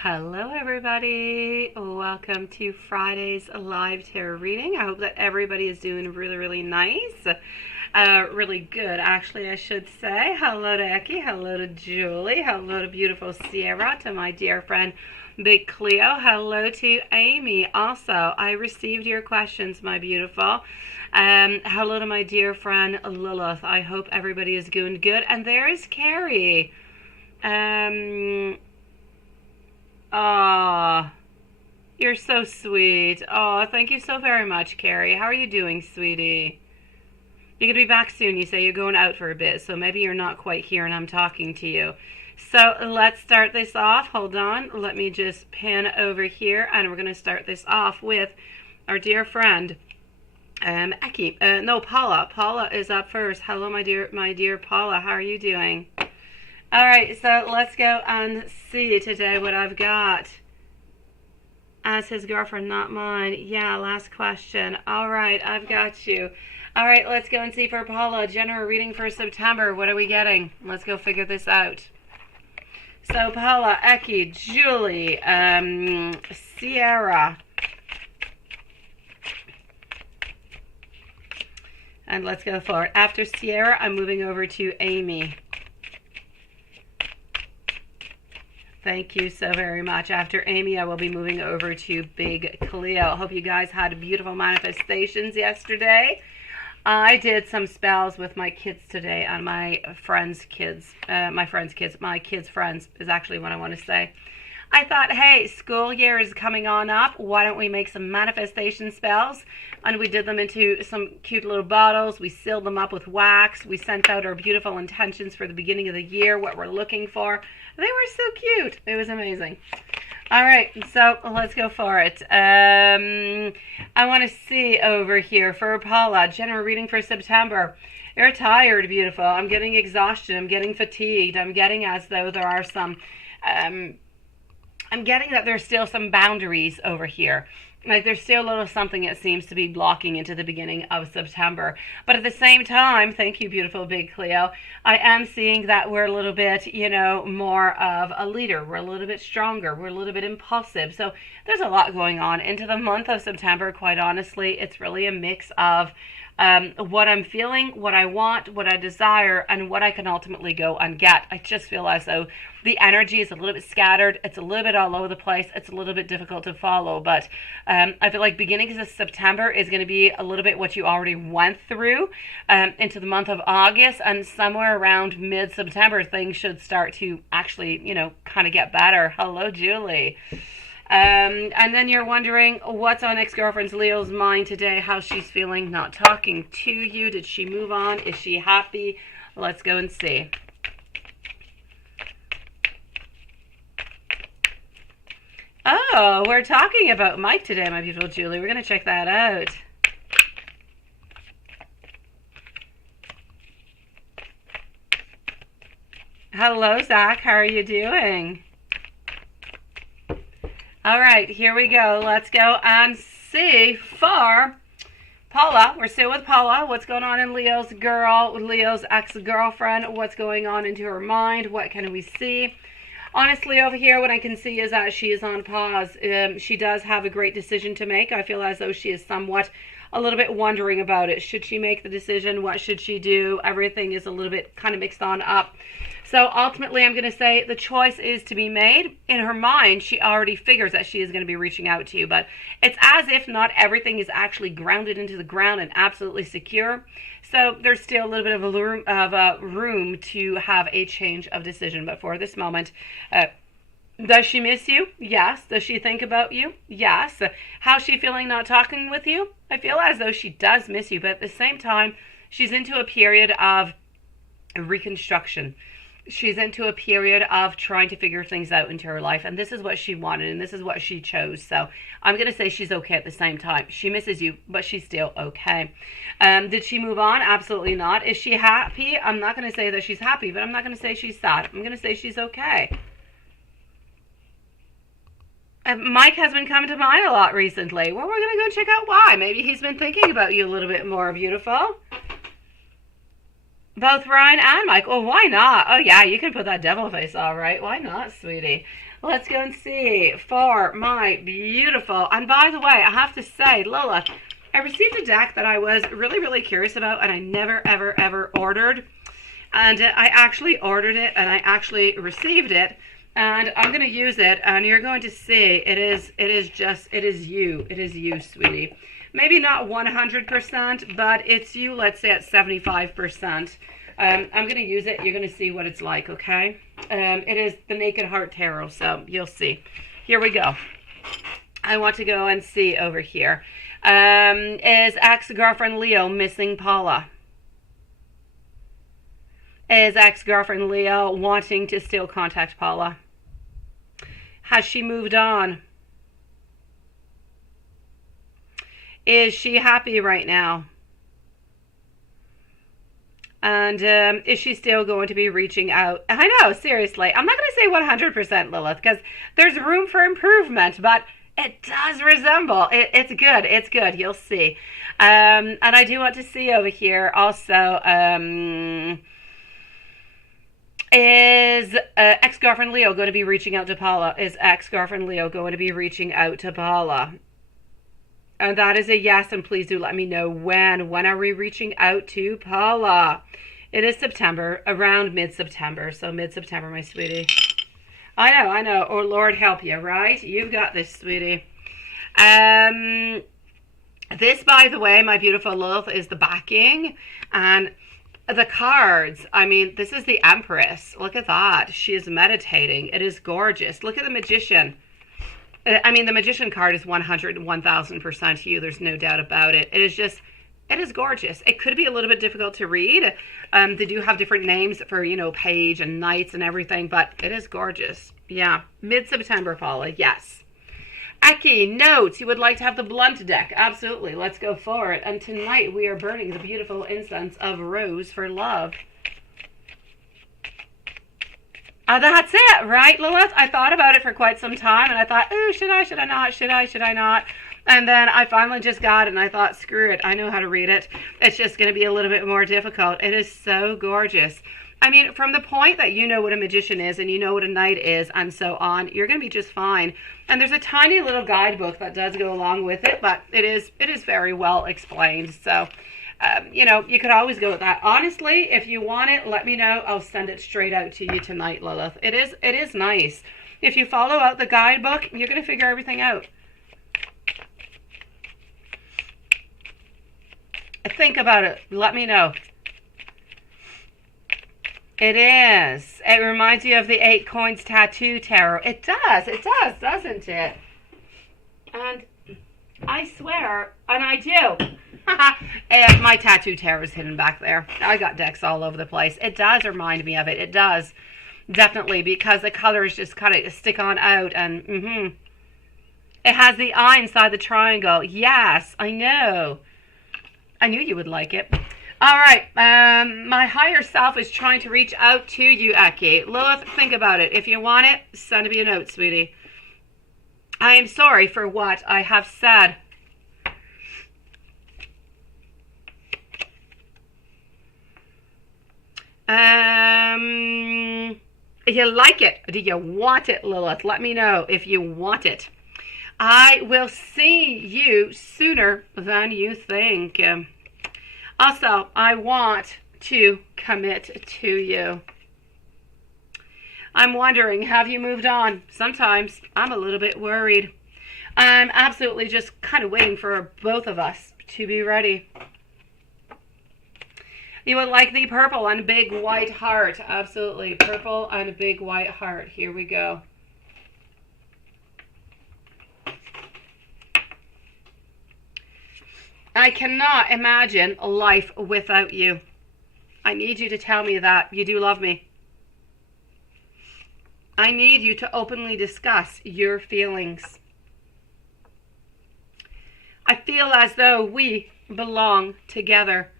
Hello everybody, welcome to Friday's live tarot reading. I hope that everybody is doing really nice, really good actually I should say. Hello to Eki, hello to Julie, hello to beautiful Sierra, to my dear friend Big Cleo, hello to Amy. Also, I received your questions, my beautiful. Hello to my dear friend Lilith. I hope everybody is doing good. And there's Carrie. Ah, you're so sweet. Oh, thank you so very much, Carrie. How are you doing, sweetie? You're going to be back soon. You say you're going out for a bit, so maybe you're not quite here and I'm talking to you. So let's start this off. Hold on. Let me just pin over here, and we're going to start this off with our dear friend, Eki. No, Paula. Paula is up first. Hello, my dear Paula. How are you doing? All right, so let's go and see today what I've got. As his girlfriend, not mine. Yeah, last question. All right, I've got you. All right, let's go and see for Paula. General reading for September. What are we getting? Let's go figure this out. So Paula, Eki, Julie, Sierra. And let's go forward. After Sierra, I'm moving over to Amy. Thank you so very much. After Amy, I will be moving over to Big Cleo. Hope you guys had beautiful manifestations yesterday. I did some spells with my kids today and my friends' kids. My kids' friends is actually what I want to say. I thought, hey, school year is coming on up. Why don't we make some manifestation spells? And we did them into some cute little bottles. We sealed them up with wax. We sent out our beautiful intentions for the beginning of the year, what we're looking for. They were so cute. It was amazing. All right, so let's go for it. I want to see over here for Paula, general reading for September. You're tired, beautiful. I'm getting exhaustion. I'm getting fatigued. I'm getting as though there are some... I'm getting that there's still some boundaries over here. Like there's still a little something that seems to be blocking into the beginning of September. But at the same time, thank you, beautiful Big Cleo, I am seeing that we're a little bit, more of a leader. We're a little bit stronger. We're a little bit impulsive. So there's a lot going on. Into the month of September, quite honestly, it's really a mix of what I'm feeling, what I want, what I desire, and what I can ultimately go and get. I just feel as though the energy is a little bit scattered. It's a little bit all over the place. It's a little bit difficult to follow. But I feel like beginning of September is going to be a little bit what you already went through into the month of August. And somewhere around mid-September, things should start to actually, kind of get better. Hello, Julie. And then you're wondering what's on ex-girlfriend's Leo's mind today, how she's feeling, not talking to you. Did she move on? Is she happy? Let's go and see. Oh, we're talking about Mike today, my beautiful Julie. We're going to check that out. Hello, Zach. How are you doing? All right, here we go. Let's go and see for Paula. We're still with Paula. What's going on in Leo's ex-girlfriend? What's going on into her mind? What can we see? Honestly, over here, what I can see is that she is on pause. She does have a great decision to make. I feel as though she is somewhat a little bit wondering about it. Should she make the decision? What should she do? Everything is a little bit kind of mixed on up. So ultimately, I'm going to say the choice is to be made. In her mind, she already figures that she is going to be reaching out to you. But it's as if not everything is actually grounded into the ground and absolutely secure. So there's still a little bit of a room to have a change of decision. But for this moment, does she miss you? Yes. Does she think about you? Yes. How's she feeling not talking with you? I feel as though she does miss you. But at the same time, she's into a period of reconstruction. She's into a period of trying to figure things out into her life. And this is what she wanted and this is what she chose. So I'm going to say she's okay at the same time. She misses you, but she's still okay. Did she move on? Absolutely not. Is she happy? I'm not going to say that she's happy, but I'm not going to say she's sad. I'm going to say she's okay. Mike has been coming to mind a lot recently. Well, we're going to go check out why. Maybe he's been thinking about you a little bit more, beautiful. Both Ryan and Mike. Oh, why not? Oh, yeah, you can put that devil face all right. Why not, sweetie? Let's go and see for my beautiful, and by the way, I have to say, Lola, I received a deck that I was really, really curious about, and I never, ever, ever ordered. And I actually ordered it, and I actually received it, and I'm going to use it, and you're going to see it is you, sweetie. Maybe not 100%, but it's you, let's say at 75%. I'm going to use it. You're going to see what it's like, okay? It is the Naked Heart Tarot, so you'll see. Here we go. I want to go and see over here. Is ex-girlfriend Leo missing Paula? Is ex-girlfriend Leo wanting to still contact Paula? Has she moved on? Is she happy right now? And is she still going to be reaching out? I know, seriously. I'm not going to say 100%, Lilith, because there's room for improvement, but it does resemble. It's good. It's good. You'll see. And I do want to see over here also, is ex-girlfriend Leo going to be reaching out to Paula? Is ex-girlfriend Leo going to be reaching out to Paula? And that is a yes, and please do let me know when. When are we reaching out to Paula? It is September, around mid-September. So mid-September, my sweetie. I know. Oh, Lord help you, right? You've got this, sweetie. This, by the way, my beautiful Lilith, is the backing. And the cards, I mean, this is the Empress. Look at that. She is meditating. It is gorgeous. Look at the Magician. I mean, the Magician card is 101,000% you. There's no doubt about it. It is gorgeous. It could be a little bit difficult to read. They do have different names for, page and nights and everything, but it is gorgeous. Yeah. Mid-September, Paula. Yes. Eki, notes. You would like to have the blunt deck. Absolutely. Let's go for it. And tonight we are burning the beautiful incense of Rose for Love. That's it, right, Lilith? I thought about it for quite some time, and I thought, ooh, should I not? And then I finally just got it, and I thought, screw it. I know how to read it. It's just going to be a little bit more difficult. It is so gorgeous. I mean, from the point that you know what a magician is, and you know what a knight is, and so on, you're going to be just fine. And there's a tiny little guidebook that does go along with it, but it is very well explained. So, you could always go with that. Honestly, if you want it, let me know. I'll send it straight out to you tonight, Lilith. It is nice. If you follow out the guidebook, you're going to figure everything out. Think about it. Let me know. It is. It reminds you of the 8 Coins Tattoo Tarot. It does, doesn't it? And I swear, and I do. And my tattoo tarot is hidden back there. I got decks all over the place. It does remind me of it. It does. Definitely, because the colors just kind of stick on out. And it has the eye inside the triangle. Yes, I know. I knew you would like it. All right. My higher self is trying to reach out to you, Eki. Lilith, think about it. If you want it, send me a note, sweetie. I am sorry for what I have said. You like it? Do you want it, Lilith? Let me know if you want it. I will see you sooner than you think. Also, I want to commit to you. I'm wondering, have you moved on? Sometimes I'm a little bit worried. I'm absolutely just kind of waiting for both of us to be ready. You would like the purple and big white heart. Absolutely. Purple and a big white heart. Here we go. I cannot imagine life without you. I need you to tell me that you do love me. I need you to openly discuss your feelings. I feel as though we belong together.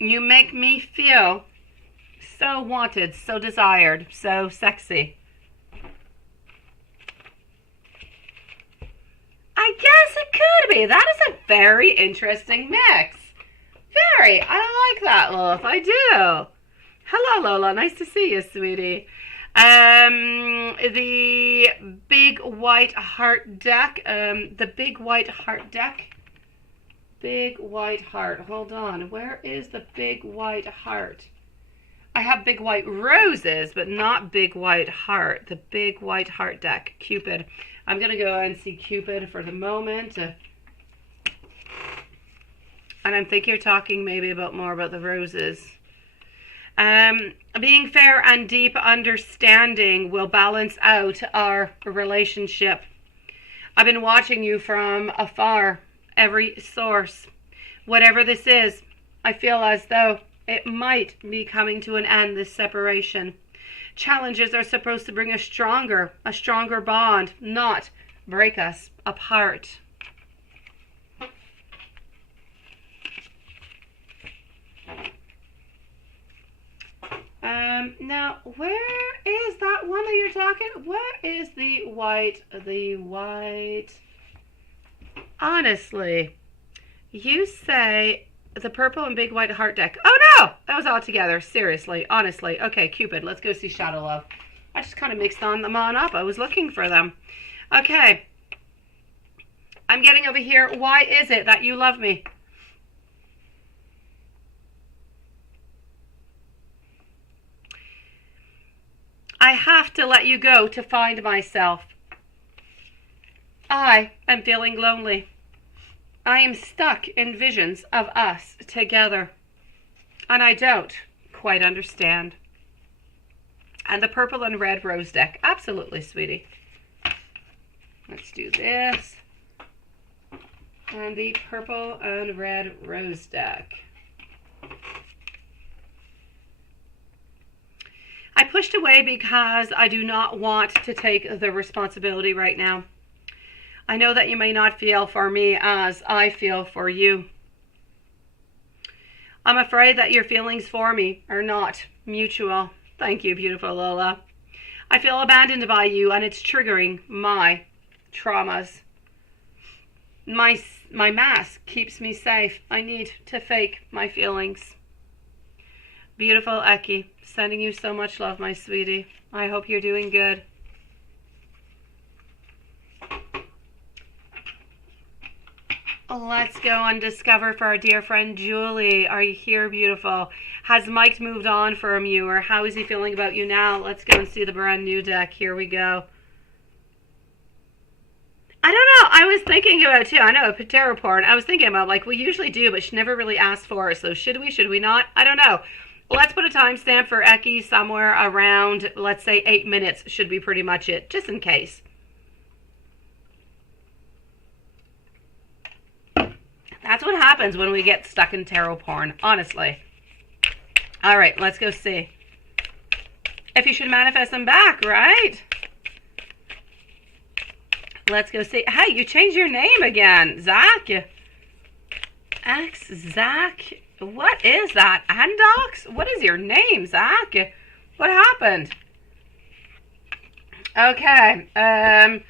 You make me feel so wanted, so desired, so sexy. I guess it could be. That is a very interesting mix. Very. I like that, Lilith. I do. Hello, Lola. Nice to see you, sweetie. The big white heart deck. The big white heart deck. Big white heart. Hold on. Where is the big white heart? I have big white roses, but not big white heart. The big white heart deck. Cupid. I'm going to go and see Cupid for the moment. And I think you're talking maybe more about the roses. Being fair and deep understanding will balance out our relationship. I've been watching you from afar, every source. Whatever this is, I feel as though it might be coming to an end, this separation. Challenges are supposed to bring a stronger bond, not break us apart. Now, where is that one that you're talking? Where is the white? The white. Honestly, you say the purple and big white heart deck. Oh no, that was all together. Seriously, honestly. Okay, Cupid, let's go see Shadow Love. I just kind of mixed them on up. I was looking for them. Okay. I'm getting over here. Why is it that you love me? I have to let you go to find myself. I am feeling lonely. I am stuck in visions of us together. And I don't quite understand. And the purple and red rose deck. Absolutely, sweetie. Let's do this. And the purple and red rose deck. I pushed away because I do not want to take the responsibility right now. I know that you may not feel for me as I feel for you. I'm afraid that your feelings for me are not mutual. Thank you, beautiful Lola. I feel abandoned by you, and it's triggering my traumas. My mask keeps me safe. I need to fake my feelings. Beautiful Eki, sending you so much love, my sweetie. I hope you're doing good. Let's go and discover for our dear friend Julie. Are you here, beautiful? Has Mike moved on from you, or how is he feeling about you now? Let's go and see the brand new deck. Here we go. I don't know. I was thinking about too. I know, tarot porn. I was thinking about, like, we usually do, but she never really asked for it. So should we not? I don't know. Let's put a timestamp for Eki somewhere around, let's say 8 minutes should be pretty much it, just in case. That's what happens when we get stuck in tarot porn, honestly. All right, let's go see. If you should manifest them back, right? Let's go see. Hey, you changed your name again, Zach. Zach. What is that? Andox? What is your name, Zach? What happened? Okay.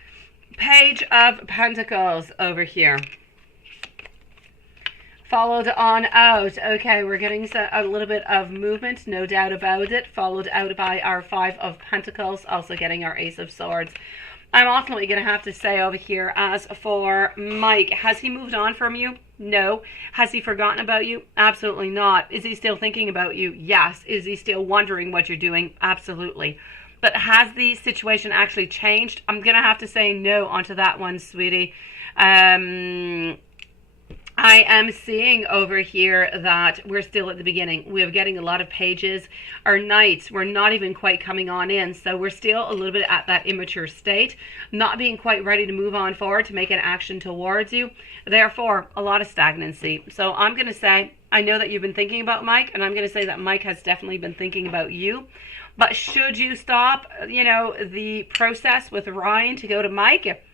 Page of Pentacles over here. Followed on out. Okay, we're getting a little bit of movement, no doubt about it. Followed out by our Five of Pentacles, also getting our Ace of Swords. I'm ultimately going to have to say over here, as for Mike, has he moved on from you? No. Has he forgotten about you? Absolutely not. Is he still thinking about you? Yes. Is he still wondering what you're doing? Absolutely. But has the situation actually changed? I'm going to have to say no onto that one, sweetie. I am seeing over here that we're still at the beginning. We're getting a lot of pages. Our knights, we're not even quite coming on in. So we're still a little bit at that immature state, not being quite ready to move on forward to make an action towards you. Therefore, a lot of stagnancy. So I'm going to say, I know that you've been thinking about Mike, and I'm going to say that Mike has definitely been thinking about you. But should you stop, the process with Ryan to go to Mike?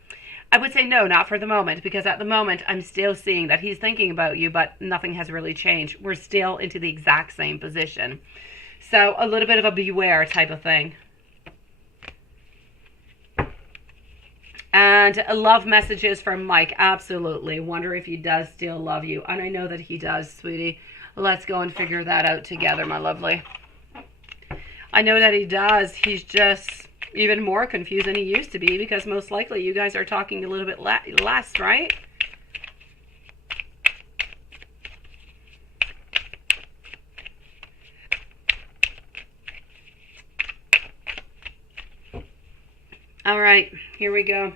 I would say no, not for the moment, because at the moment I'm still seeing that he's thinking about you, but nothing has really changed. We're still into the exact same position. So a little bit of a beware type of thing. And love messages from Mike. Absolutely. Wonder if he does still love you. And I know that he does, sweetie. Let's go and figure that out together, my lovely. I know that he does. He's just even more confused than he used to be, because most likely you guys are talking a little bit less, right? All right, here we go.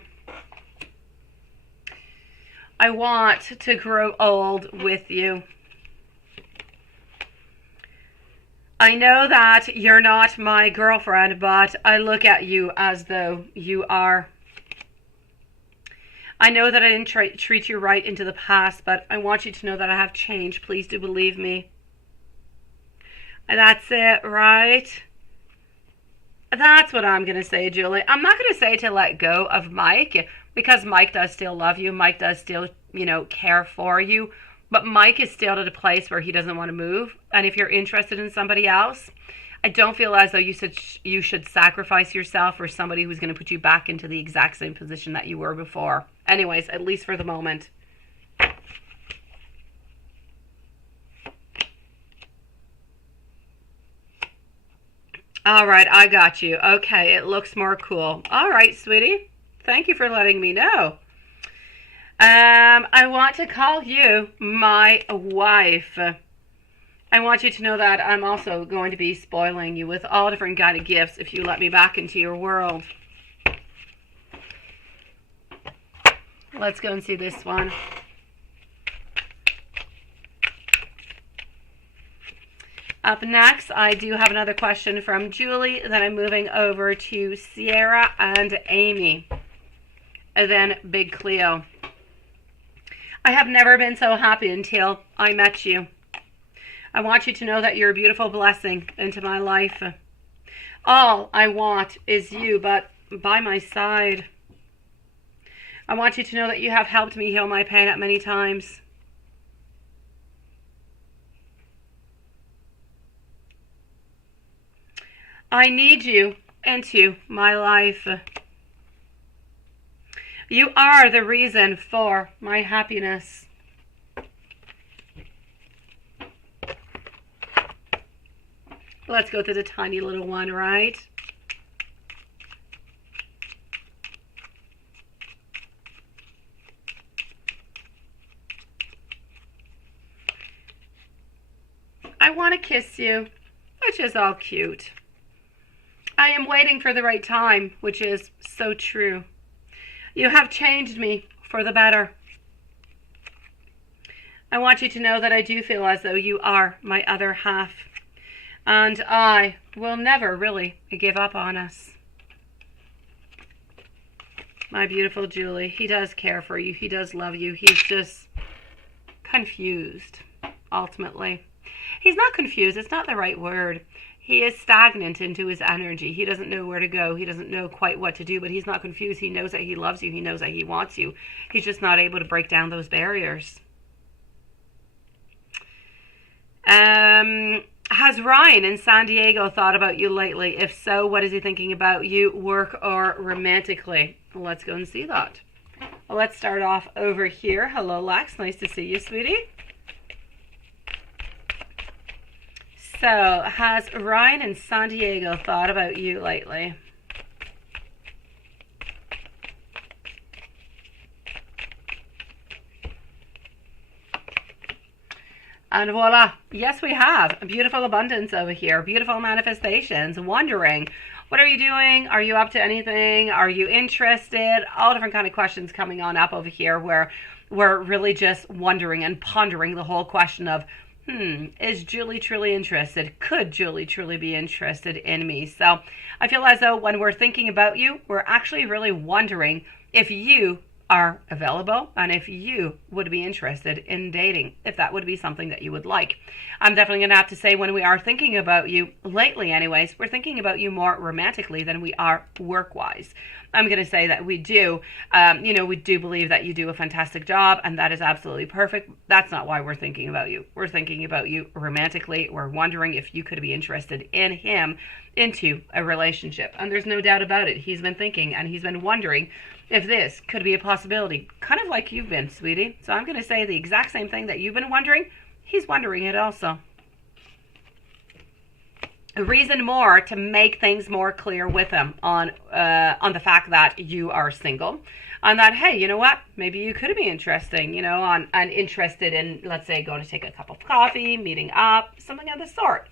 I want to grow old with you. I know that you're not my girlfriend, but I look at you as though you are. I know that I didn't treat you right into the past, but I want you to know that I have changed. Please do believe me. And that's it, right? That's what I'm going to say, Julie. I'm not going to say to let go of Mike, because Mike does still love you. Mike does still, care for you. But Mike is still at a place where he doesn't want to move. And if you're interested in somebody else, I don't feel as though you should sacrifice yourself for somebody who's going to put you back into the exact same position that you were before. Anyways, at least for the moment. All right, I got you. Okay, it looks more cool. All right, sweetie. Thank you for letting me know. I want to call you my wife. I want you to know that I'm also going to be spoiling you with all different kind of gifts if you let me back into your world. Let's go and see this one. Up next, I do have another question from Julie. Then I'm moving over to Sierra and Amy. And then Big Cleo. I have never been so happy until I met you. I want you to know that you're a beautiful blessing into my life. All I want is you, but by my side. I want you to know that you have helped me heal my pain at many times. I need you into my life. You are the reason for my happiness. Let's go to the tiny little one, right? I want to kiss you, which is all cute. I am waiting for the right time, which is so true. You have changed me for the better. I want you to know that I do feel as though you are my other half. And I will never really give up on us. My beautiful Julie, he does care for you. He does love you. He's just confused, ultimately. He's not confused. It's not the right word. He is stagnant into his energy. He doesn't know where to go. He doesn't know quite what to do, but he's not confused. He knows that he loves you. He knows that he wants you. He's just not able to break down those barriers. Has Ryan in San Diego thought about you lately? If so, what is he thinking about you, work or romantically? Let's go and see that. Well, let's start off over here. Hello, Lex. Nice to see you, sweetie. So, has Ryan in San Diego thought about you lately? And voila, yes we have. A beautiful abundance over here. Beautiful manifestations. Wondering, what are you doing? Are you up to anything? Are you interested? All different kind of questions coming on up over here where we're really just wondering and pondering the whole question of, is Julie truly interested? Could Julie truly be interested in me? So I feel as though when we're thinking about you, we're actually really wondering if you are available and if you would be interested in dating, if that would be something that you would like. I'm definitely going to have to say when we are thinking about you, lately anyways, we're thinking about you more romantically than we are work-wise. I'm going to say that we do, we do believe that you do a fantastic job, and that is absolutely perfect. That's not why we're thinking about you. We're thinking about you romantically. We're wondering if you could be interested in him into a relationship. And there's no doubt about it. He's been thinking and he's been wondering if this could be a possibility, kind of like you've been, sweetie. So I'm going to say the exact same thing that you've been wondering. He's wondering it also. A reason more to make things more clear with him on the fact that you are single, on that, hey, you know what, maybe you could be interesting, you know, and interested in, let's say, going to take a cup of coffee, meeting up, something of the sort.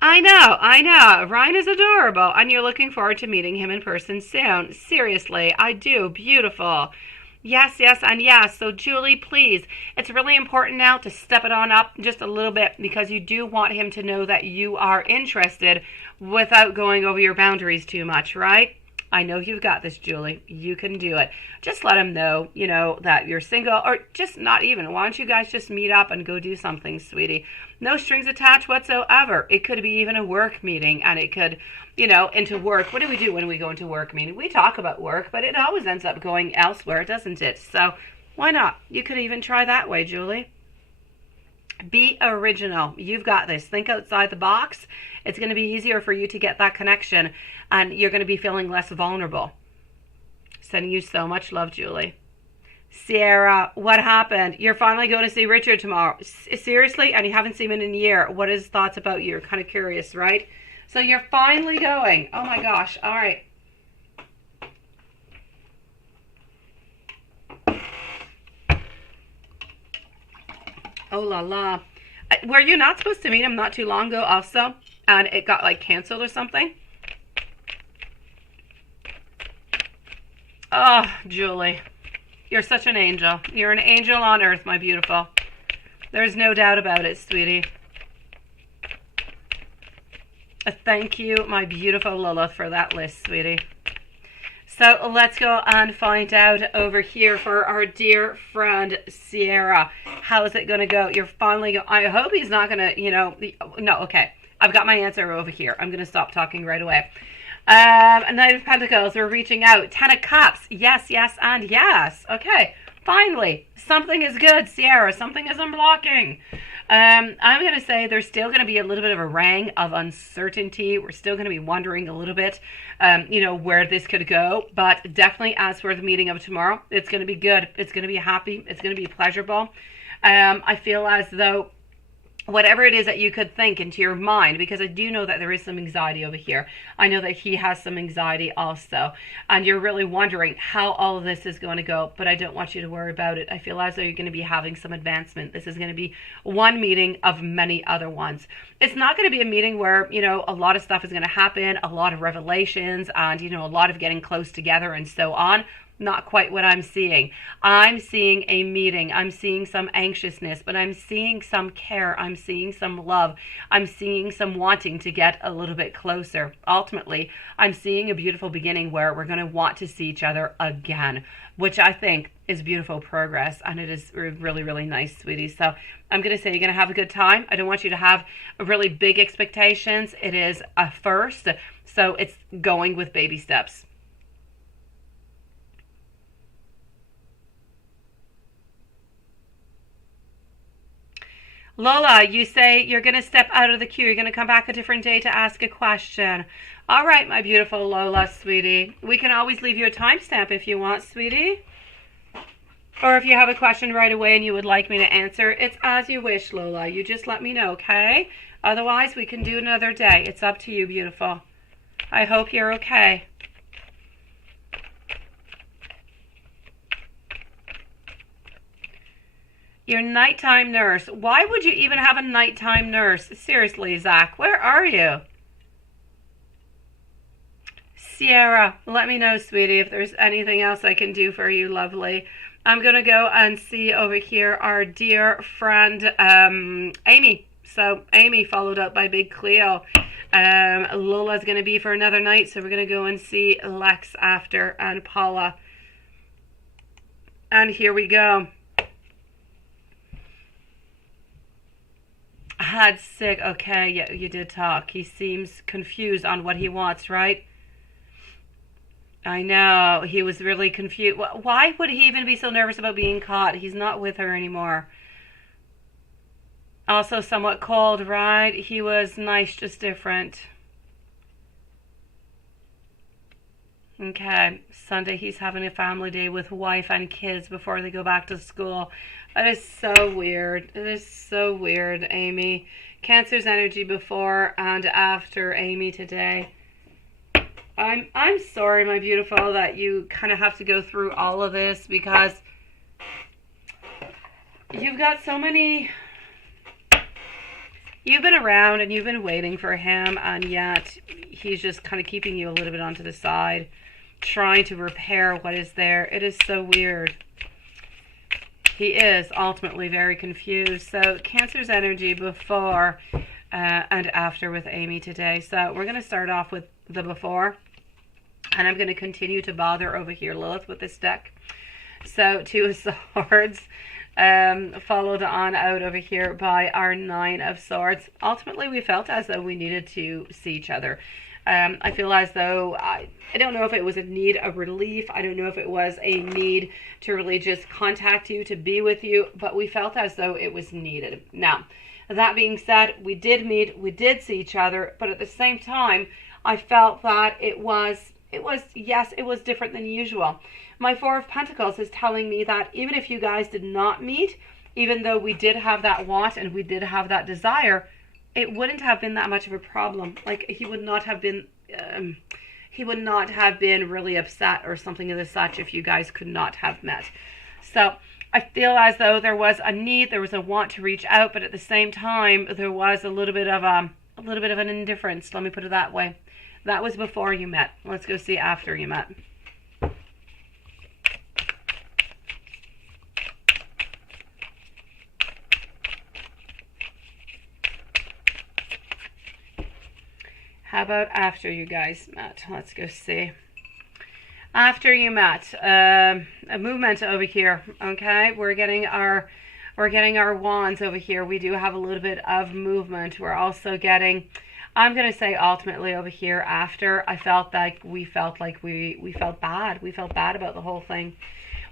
I know. Ryan is adorable, and you're looking forward to meeting him in person soon. Seriously, I do. Beautiful. Yes, and yes. So, Julie, please, it's really important now to step it on up just a little bit, because you do want him to know that you are interested without going over your boundaries too much, right? I know you've got this, Julie. You can do it. Just let him know, you know, that you're single, or just not even. Why don't you guys just meet up and go do something, sweetie? No strings attached whatsoever. It could be even a work meeting, and it could, you know, into work. What do we do when we go into work meeting? We talk about work, but it always ends up going elsewhere, doesn't it? So why not? You could even try that way, Julie. Be original. You've got this. Think outside the box. It's going to be easier for you to get that connection, and you're going to be feeling less vulnerable. Sending you so much love, Julie. Sierra, what happened? You're finally going to see Richard tomorrow. Seriously? And you haven't seen him in a year. What is his thoughts about you? You're kind of curious, right? So you're finally going. Oh my gosh. All right. Oh la la. Were you not supposed to meet him not too long ago also? And it got like canceled or something? Oh, Julie. You're such an angel. You're an angel on earth, my beautiful. There's no doubt about it, sweetie. Thank you, my beautiful Lilith, for that list, sweetie. So let's go and find out over here for our dear friend Sierra. How is it going to go? You're finally going. I hope he's not going to, you know. No, okay. I've got my answer over here. I'm going to stop talking right away. Knight of Pentacles, we're reaching out. Ten of Cups, yes, and yes. Okay, finally, something is good, Sierra. Something is unblocking. I'm going to say there's still going to be a little bit of a ring of uncertainty. We're still going to be wondering a little bit, you know, where this could go. But definitely, as for the meeting of tomorrow, it's going to be good. It's going to be happy. It's going to be pleasurable. I feel as though whatever it is that you could think into your mind, because I do know that there is some anxiety over here. I know that he has some anxiety also, and you're really wondering how all of this is going to go, but I don't want you to worry about it. I feel as though you're going to be having some advancement. This is going to be one meeting of many other ones. It's not going to be a meeting where, you know, a lot of stuff is going to happen, a lot of revelations, and, you know, a lot of getting close together and so on. Not quite what I'm seeing. I'm seeing a meeting. I'm seeing some anxiousness, but I'm seeing some care. I'm seeing some love. I'm seeing some wanting to get a little bit closer. Ultimately, I'm seeing a beautiful beginning where we're going to want to see each other again, which I think is beautiful progress, and it is really, really nice, sweetie. So I'm going to say you're going to have a good time. I don't want you to have really big expectations. It is a first, so it's going with baby steps. Lola, you say you're going to step out of the queue. You're going to come back a different day to ask a question. All right, my beautiful Lola, sweetie. We can always leave you a timestamp if you want, sweetie. Or if you have a question right away and you would like me to answer, it's as you wish, Lola. You just let me know, okay? Otherwise, we can do another day. It's up to you, beautiful. I hope you're okay. Your nighttime nurse. Why would you even have a nighttime nurse? Seriously, Zach, where are you? Sierra, let me know, sweetie, if there's anything else I can do for you, lovely. I'm going to go and see over here our dear friend, Amy. So Amy followed up by Big Cleo. Lola's going to be for another night, so we're going to go and see Lex after, and Paula. And here we go. Had sick. Okay, yeah, you did talk. He seems confused on what he wants, right? I know. He was really confused. Why would he even be so nervous about being caught? He's not with her anymore. Also somewhat cold, right? He was nice, just different. Okay, Sunday he's having a family day with wife and kids before they go back to school. It is so weird. It is so weird, Amy. Cancer's energy before and after Amy today. I'm sorry, my beautiful, that you kind of have to go through all of this, because you've got so many. You've been around and you've been waiting for him, and yet he's just kind of keeping you a little bit onto the side, trying to repair what is there. It is so weird. He is ultimately very confused. So Cancer's energy before and after with Amy today. So we're going to start off with the before, and I'm going to continue to bother over here, Lilith, with this deck. So Two of Swords, followed on out over here by our Nine of Swords. Ultimately, we felt as though we needed to see each other. I feel as though, I don't know if it was a need of relief. I don't know if it was a need to really just contact you, to be with you, but we felt as though it was needed. Now, that being said, we did meet, we did see each other, but at the same time, I felt that it was different than usual. My Four of Pentacles is telling me that even if you guys did not meet, even though we did have that want and we did have that desire, it wouldn't have been that much of a problem. Like, he would not have been really upset or something of the such if you guys could not have met. So I feel as though there was a need, there was a want to reach out, but at the same time there was a little bit of an indifference. Let me put it that way. That was before you met. Let's go see after you met. How about after you guys met? Let's go see. After you met, a movement over here. Okay, we're getting our wands over here. We do have a little bit of movement. We're also getting, I'm gonna say ultimately over here after, I felt like we felt bad. We felt bad about the whole thing.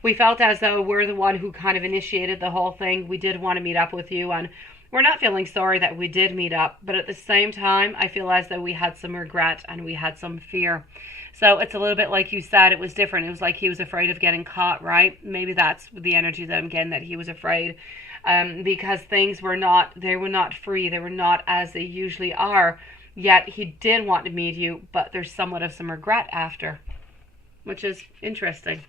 We felt as though we're the one who kind of initiated the whole thing. We did want to meet up with you, and we're not feeling sorry that we did meet up, but at the same time, I feel as though we had some regret and we had some fear. So it's a little bit like you said, it was different. It was like he was afraid of getting caught, right? Maybe that's the energy that I'm getting, that he was afraid, because things were not free. They were not as they usually are. Yet he did want to meet you, but there's somewhat of some regret after, which is interesting.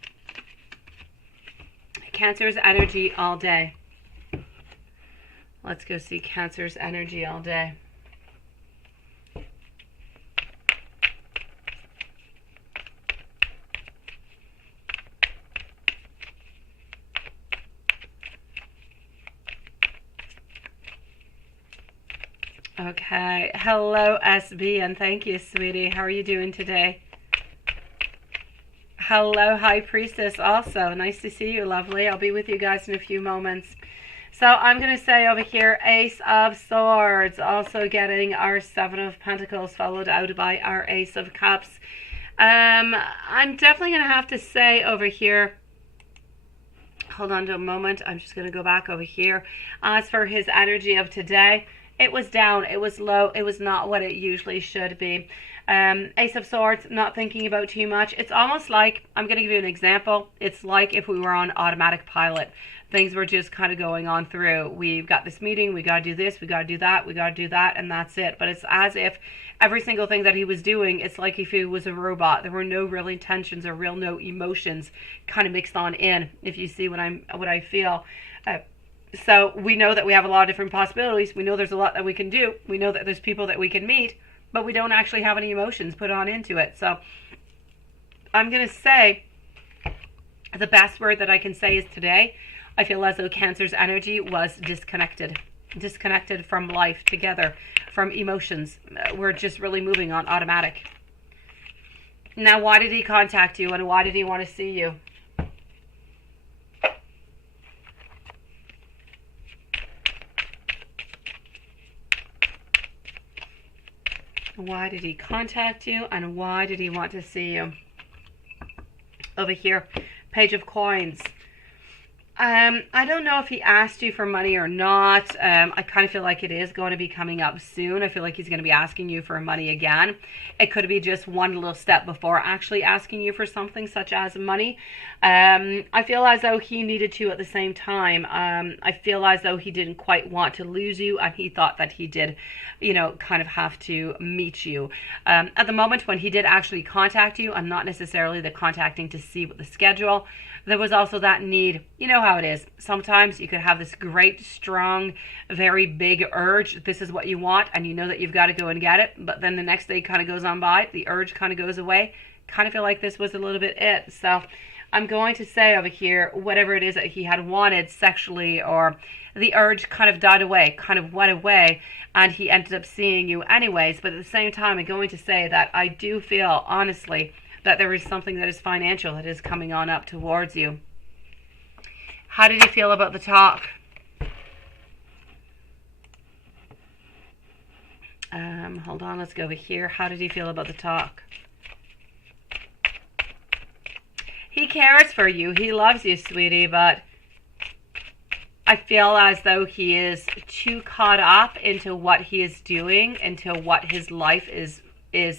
Cancer's energy all day. Let's go see Cancer's energy all day. Okay. Hello, SB, and thank you, sweetie. How are you doing today? Hello, High Priestess, also. Nice to see you, lovely. I'll be with you guys in a few moments. So I'm going to say over here, Ace of Swords, also getting our Seven of Pentacles, followed out by our Ace of Cups. I'm definitely going to have to say over here, hold on to a moment, I'm just going to go back over here. As for his energy of today, it was down, it was low, it was not what it usually should be. Ace of Swords, not thinking about too much. It's almost like, I'm going to give you an example, it's like if we were on automatic pilot. Things were just kind of going on through. We've got this meeting, we got to do this, we got to do that, we got to do that, and that's it. But it's as if every single thing that he was doing, it's like if he was a robot. There were no real intentions or no emotions kind of mixed on in, if you see what I feel. So we know that we have a lot of different possibilities. We know there's a lot that we can do. We know that there's people that we can meet, but we don't actually have any emotions put on into it. So I'm going to say the best word that I can say is today. I feel as though Cancer's energy was disconnected from life together, from emotions. We're just really moving on automatic. Now, why did he contact you and why did he want to see you? Why did he contact you and why did he want to see you? Over here, Page of Coins. I don't know if he asked you for money or not. I kind of feel like it is going to be coming up soon. I feel like he's going to be asking you for money again. It could be just one little step before actually asking you for something such as money. I feel as though he needed to at the same time. I feel as though he didn't quite want to lose you, and he thought that he did, you know, kind of have to meet you. At the moment when he did actually contact you, and not necessarily the contacting to see what the schedule, there was also that need. You know how it is. Sometimes you could have this great, strong, very big urge. This is what you want, and you know that you've got to go and get it. But then the next day kind of goes on by. The urge kind of goes away. Kind of feel like this was a little bit it. So I'm going to say over here, whatever it is that he had wanted sexually, or the urge kind of died away, kind of went away, and he ended up seeing you anyways. But at the same time, I'm going to say that I do feel, honestly, that there is something that is financial that is coming on up towards you. How did you feel about the talk? Hold on, let's go over here. How did you feel about the talk? He cares for you. He loves you, sweetie, but I feel as though he is too caught up into what he is doing, into what his life is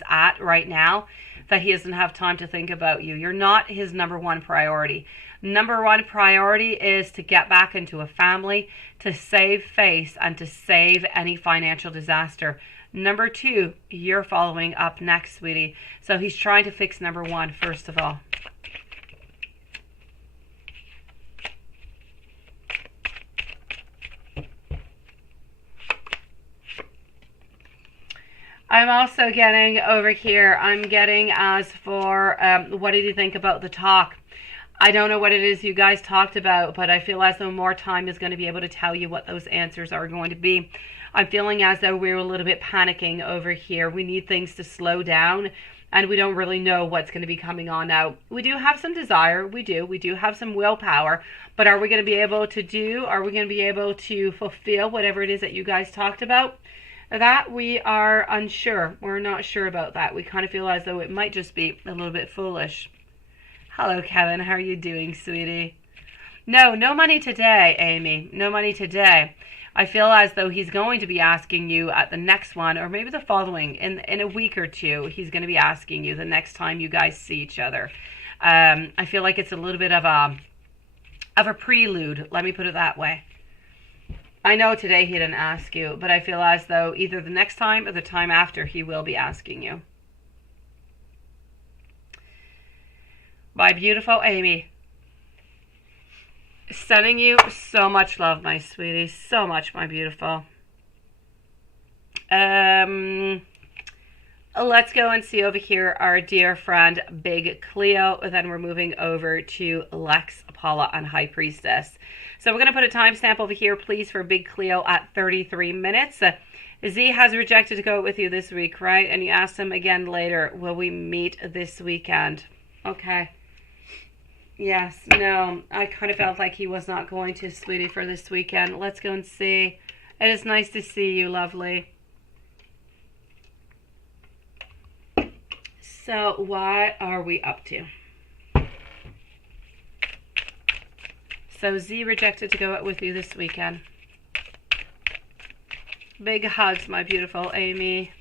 at right now, that he doesn't have time to think about you. You're not his number one priority. Number one priority is to get back into a family, to save face, and to save any financial disaster. Number two, you're following up next, sweetie. So he's trying to fix number one first of all. I'm also getting over here, I'm getting as for what did you think about the talk? I don't know what it is you guys talked about, but I feel as though more time is going to be able to tell you what those answers are going to be. I'm feeling as though we're a little bit panicking over here. We need things to slow down, and we don't really know what's going to be coming on now. We do have some desire, we do have some willpower, but are we going to be able to fulfill whatever it is that you guys talked about? That we are unsure. We're not sure about that. We kind of feel as though it might just be a little bit foolish. Hello, Kevin. How are you doing, sweetie? No money today, Amy. No money today. I feel as though he's going to be asking you at the next one, or maybe the following, in a week or two, he's going to be asking you the next time you guys see each other. I feel like it's a little bit of a prelude. Let me put it that way. I know today he didn't ask you, but I feel as though either the next time or the time after he will be asking you. My beautiful Amy. Sending you so much love, my sweetie. So much, my beautiful. Let's go and see over here our dear friend, Big Cleo. Then we're moving over to Lex, Paula, and High Priestess. So we're going to put a timestamp over here, please, for Big Cleo at 33 minutes. Z has rejected to go with you this week, right? And you asked him again later, will we meet this weekend? Okay. Yes, no, I kind of felt like he was not going to, sweetie, for this weekend. Let's go and see. It is nice to see you, lovely. So what are we up to? So Z rejected to go out with you this weekend. Big hugs, my beautiful Amy.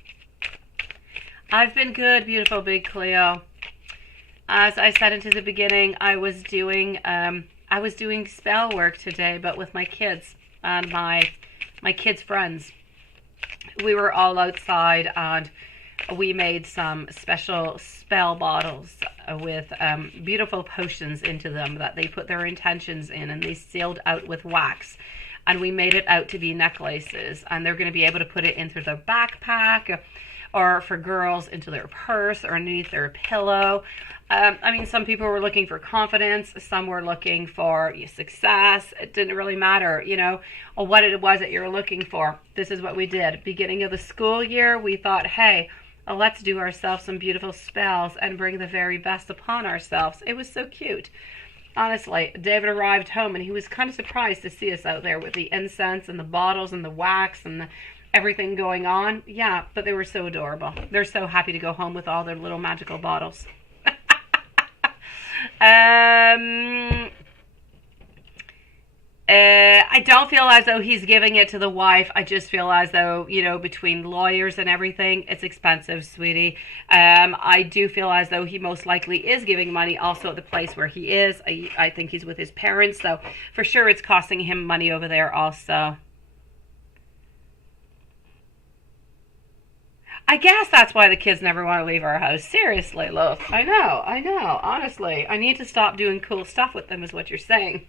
I've been good, beautiful Big Cleo. As I said into the beginning, I was doing spell work today, but with my kids and my kids' friends. We were all outside and we made some special spell bottles with beautiful potions into them that they put their intentions in, and they sealed out with wax. And we made it out to be necklaces, and they're going to be able to put it into their backpack, or for girls into their purse or underneath their pillow. I mean, some people were looking for confidence, some were looking for success. It didn't really matter, you know, what it was that you're looking for. This is what we did. Beginning of the school year, we thought, hey, let's do ourselves some beautiful spells and bring the very best upon ourselves. It was so cute. Honestly, David arrived home and he was kind of surprised to see us out there with the incense and the bottles and the wax and everything going on. Yeah, but they were so adorable. They're so happy to go home with all their little magical bottles. I don't feel as though he's giving it to the wife. I just feel as though, you know, between lawyers and everything, it's expensive, sweetie. I do feel as though he most likely is giving money also at the place where he is. I think he's with his parents, so for sure it's costing him money over there also. I guess that's why the kids never want to leave our house. Seriously, look. I know. Honestly, I need to stop doing cool stuff with them is what you're saying.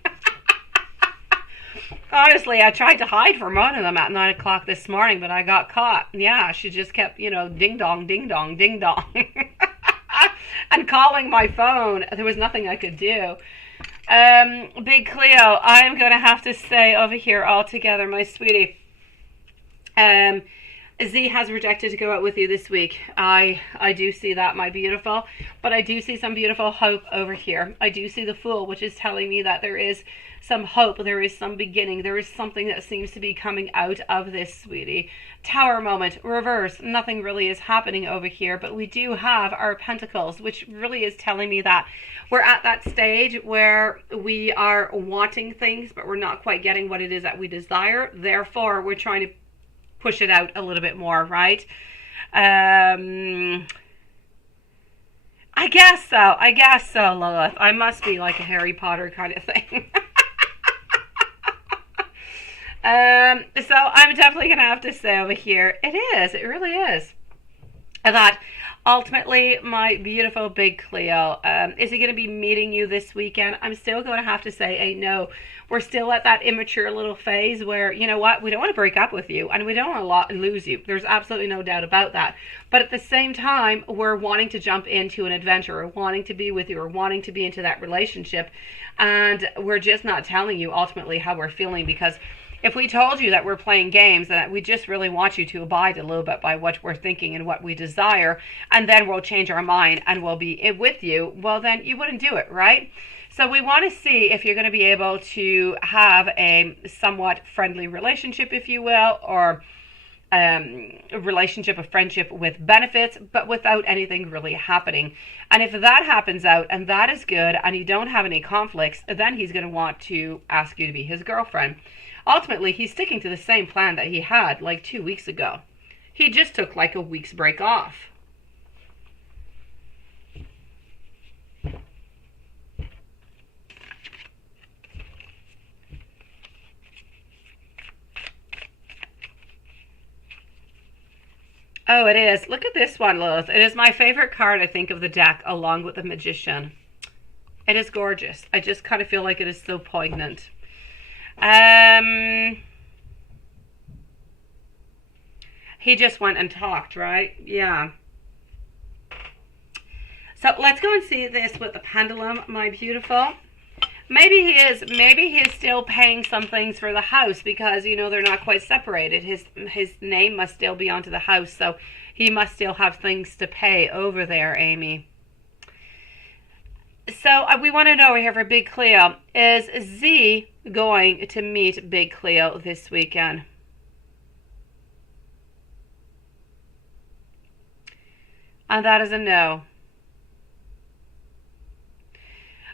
Honestly, I tried to hide from one of them at 9 o'clock this morning, but I got caught. Yeah, she just kept, you know, ding dong, ding dong, ding dong. And calling my phone. There was nothing I could do. Big Cleo, I'm going to have to stay over here altogether, my sweetie. Z has rejected to go out with you this week. I do see that, my beautiful. But I do see some beautiful hope over here. I do see the Fool, which is telling me that there is some hope. There is some beginning. There is something that seems to be coming out of this, sweetie. Tower moment, reverse. Nothing really is happening over here. But we do have our Pentacles, which really is telling me that we're at that stage where we are wanting things, but we're not quite getting what it is that we desire. Therefore, we're trying to push it out a little bit more, right? I guess so, Lilith. I must be like a Harry Potter kind of thing. So I'm definitely going to have to say over here, it really is. That ultimately, my beautiful Big Cleo, is he going to be meeting you this weekend? I'm still going to have to say a no. We're still at that immature little phase where, you know what, we don't want to break up with you and we don't want to lose you. There's absolutely no doubt about that. But at the same time, we're wanting to jump into an adventure or wanting to be with you or wanting to be into that relationship. And we're just not telling you ultimately how we're feeling, because if we told you that we're playing games and that we just really want you to abide a little bit by what we're thinking and what we desire, and then we'll change our mind and we'll be with you, well, then you wouldn't do it, right? So we want to see if you're going to be able to have a somewhat friendly relationship, if you will, or a relationship, a friendship with benefits, but without anything really happening. And if that happens out and that is good and you don't have any conflicts, then he's going to want to ask you to be his girlfriend. Ultimately, he's sticking to the same plan that he had like 2 weeks ago. He just took like a week's break off. Oh, it is. Look at this one, Lilith. It is my favorite card, I think, of the deck, along with the Magician. It is gorgeous. I just kind of feel like it is so poignant. He just went and talked, right? Yeah. So let's go and see this with the pendulum, my beautiful. Maybe he is still paying some things for the house because, you know, they're not quite separated. His name must still be onto the house, so he must still have things to pay over there, Amy. So we want to know over here for Big Cleo, is Z going to meet Big Cleo this weekend? And that is a no.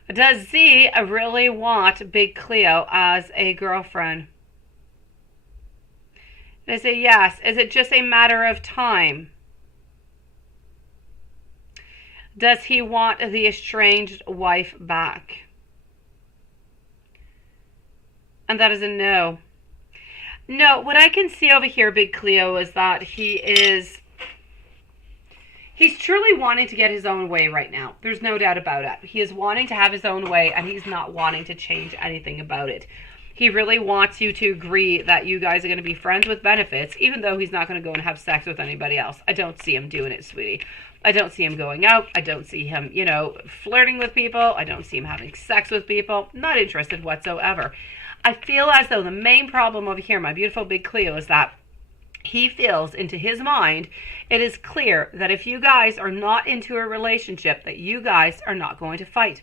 Does Z really want Big Cleo as a girlfriend? Is it yes? Is it just a matter of time? Does he want the estranged wife back? And that is a no. No, what I can see over here, Big Cleo, is that he's truly wanting to get his own way right now. There's no doubt about it. He is wanting to have his own way, and he's not wanting to change anything about it. He really wants you to agree that you guys are going to be friends with benefits, even though he's not going to go and have sex with anybody else. I don't see him doing it, sweetie. I don't see him going out. I don't see him, you know, flirting with people. I don't see him having sex with people. Not interested whatsoever. I feel as though the main problem over here, my beautiful Big Cleo, is that he feels into his mind, it is clear that if you guys are not into a relationship, that you guys are not going to fight.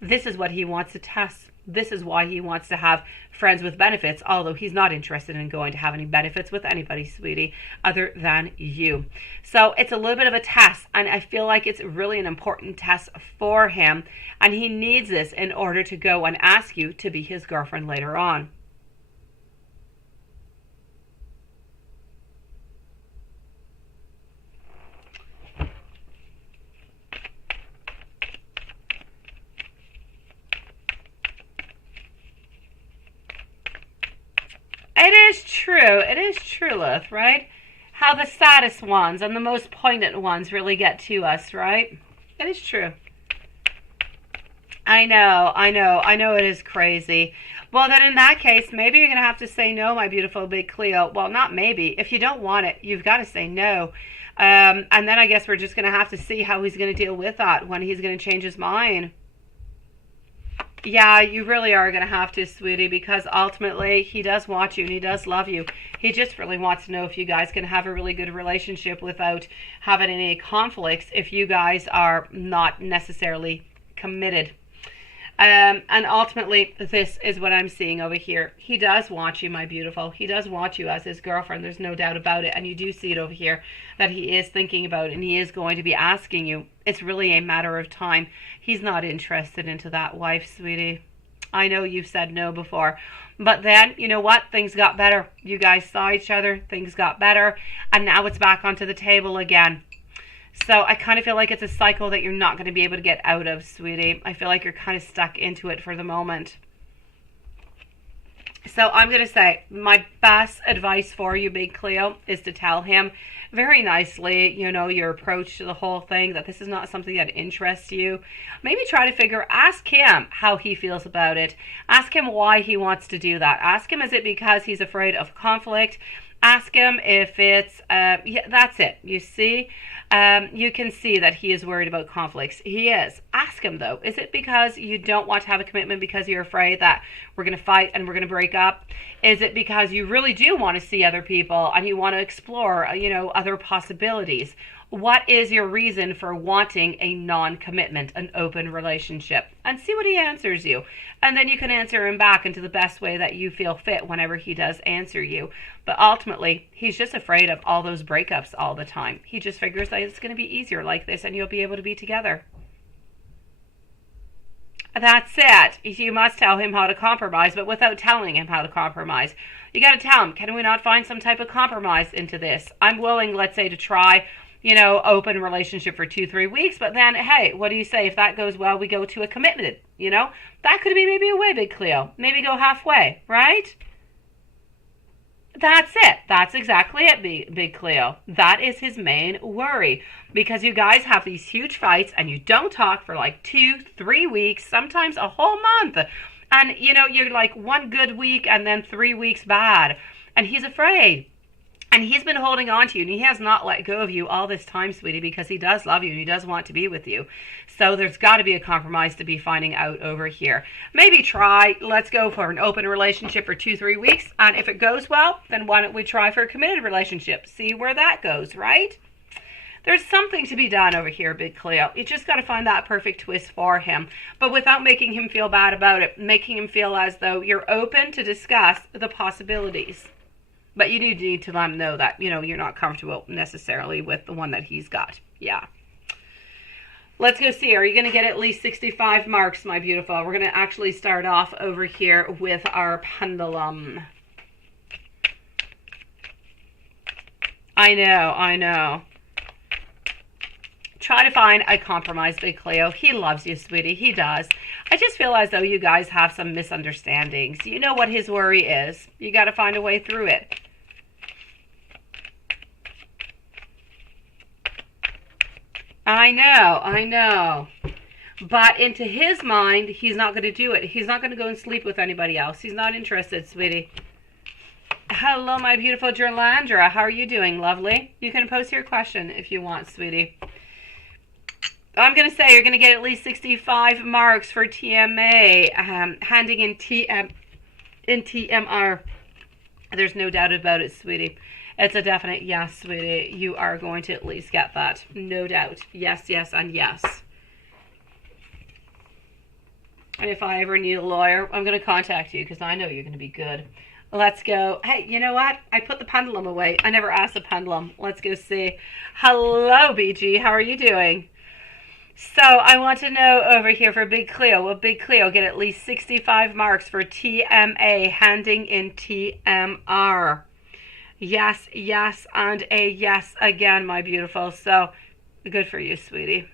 This is what he wants to test. This is why he wants to have friends with benefits, although he's not interested in going to have any benefits with anybody, sweetie, other than you. So it's a little bit of a test, and I feel like it's really an important test for him, and he needs this in order to go and ask you to be his girlfriend later on. It is true. It is truth, right? How the saddest ones and the most poignant ones really get to us, right? It is true. I know it is crazy. Well, then in that case, maybe you're going to have to say no, my beautiful big Cleo. Well, not maybe. If you don't want it, you've got to say no. And then I guess we're just going to have to see how he's going to deal with that, when he's going to change his mind. Yeah, you really are going to have to, sweetie, because ultimately he does want you and he does love you. He just really wants to know if you guys can have a really good relationship without having any conflicts, if you guys are not necessarily committed. And ultimately, this is what I'm seeing over here. He does want you, my beautiful. He does want you as his girlfriend. There's no doubt about it. And you do see it over here that he is thinking about it and he is going to be asking you. It's really a matter of time. He's not interested into that wife, sweetie. I know you've said no before. But then, you know what? Things got better. You guys saw each other. Things got better. And now it's back onto the table again. So I kind of feel like it's a cycle that you're not going to be able to get out of, sweetie. I feel like you're kind of stuck into it for the moment. So I'm going to say my best advice for you, big Cleo, is to tell him very nicely, you know, your approach to the whole thing, that this is not something that interests you. Maybe try to ask him how he feels about it. Ask him why he wants to do that. Ask him, is it because he's afraid of conflict? Ask him if it's, yeah, that's it. You see, you can see that he is worried about conflicts. He is. Ask him, though, is it because you don't want to have a commitment because you're afraid that we're going to fight and we're going to break up? Is it because you really do want to see other people and you want to explore, you know, other possibilities? What is your reason for wanting a non-commitment, an open relationship? And see what he answers you. And then you can answer him back into the best way that you feel fit whenever he does answer you. But ultimately, he's just afraid of all those breakups all the time. He just figures that it's going to be easier like this and you'll be able to be together. That's it. You must tell him how to compromise, but without telling him how to compromise. You got to tell him, can we not find some type of compromise into this? I'm willing, let's say, to try, you know, open relationship for 2-3 weeks, but then, hey, what do you say if that goes well, we go to a commitment, you know? That could be maybe a way, big Cleo. Maybe go halfway, right? That's it. That's exactly it, big Cleo. That is his main worry, because you guys have these huge fights and you don't talk for like 2-3 weeks, sometimes a whole month. And, you know, you're like 1 good week and then 3 weeks bad. And he's afraid. And he's been holding on to you, and he has not let go of you all this time, sweetie, because he does love you and he does want to be with you. So there's got to be a compromise to be finding out over here. Maybe try, let's go for an open relationship for 2-3 weeks. And if it goes well, then why don't we try for a committed relationship? See where that goes, right? There's something to be done over here, big Cleo. You just got to find that perfect twist for him. But without making him feel bad about it, making him feel as though you're open to discuss the possibilities. But you do need to let him know that, you know, you're not comfortable necessarily with the one that he's got. Yeah. Let's go see. Are you going to get at least 65 marks, my beautiful? We're going to actually start off over here with our pendulum. I know. Try to find a compromise, big Cleo. He loves you, sweetie. He does. I just feel as though you guys have some misunderstandings. You know what his worry is. You got to find a way through it. I know. But into his mind, he's not going to do it. He's not going to go and sleep with anybody else. He's not interested, sweetie. Hello, my beautiful Jerlandra. How are you doing, lovely? You can post your question if you want, sweetie. I'm going to say you're going to get at least 65 marks for TMA, handing in TMR. There's no doubt about it, sweetie. It's a definite yes, sweetie. You are going to at least get that. No doubt. Yes, and yes. And if I ever need a lawyer, I'm going to contact you because I know you're going to be good. Let's go. Hey, you know what? I put the pendulum away. I never asked the pendulum. Let's go see. Hello, BG. How are you doing? So I want to know over here for Big Cleo. Will Big Cleo get at least 65 marks for TMA, handing in TMR? Yes, and a yes again, my beautiful. So good for you, sweetie.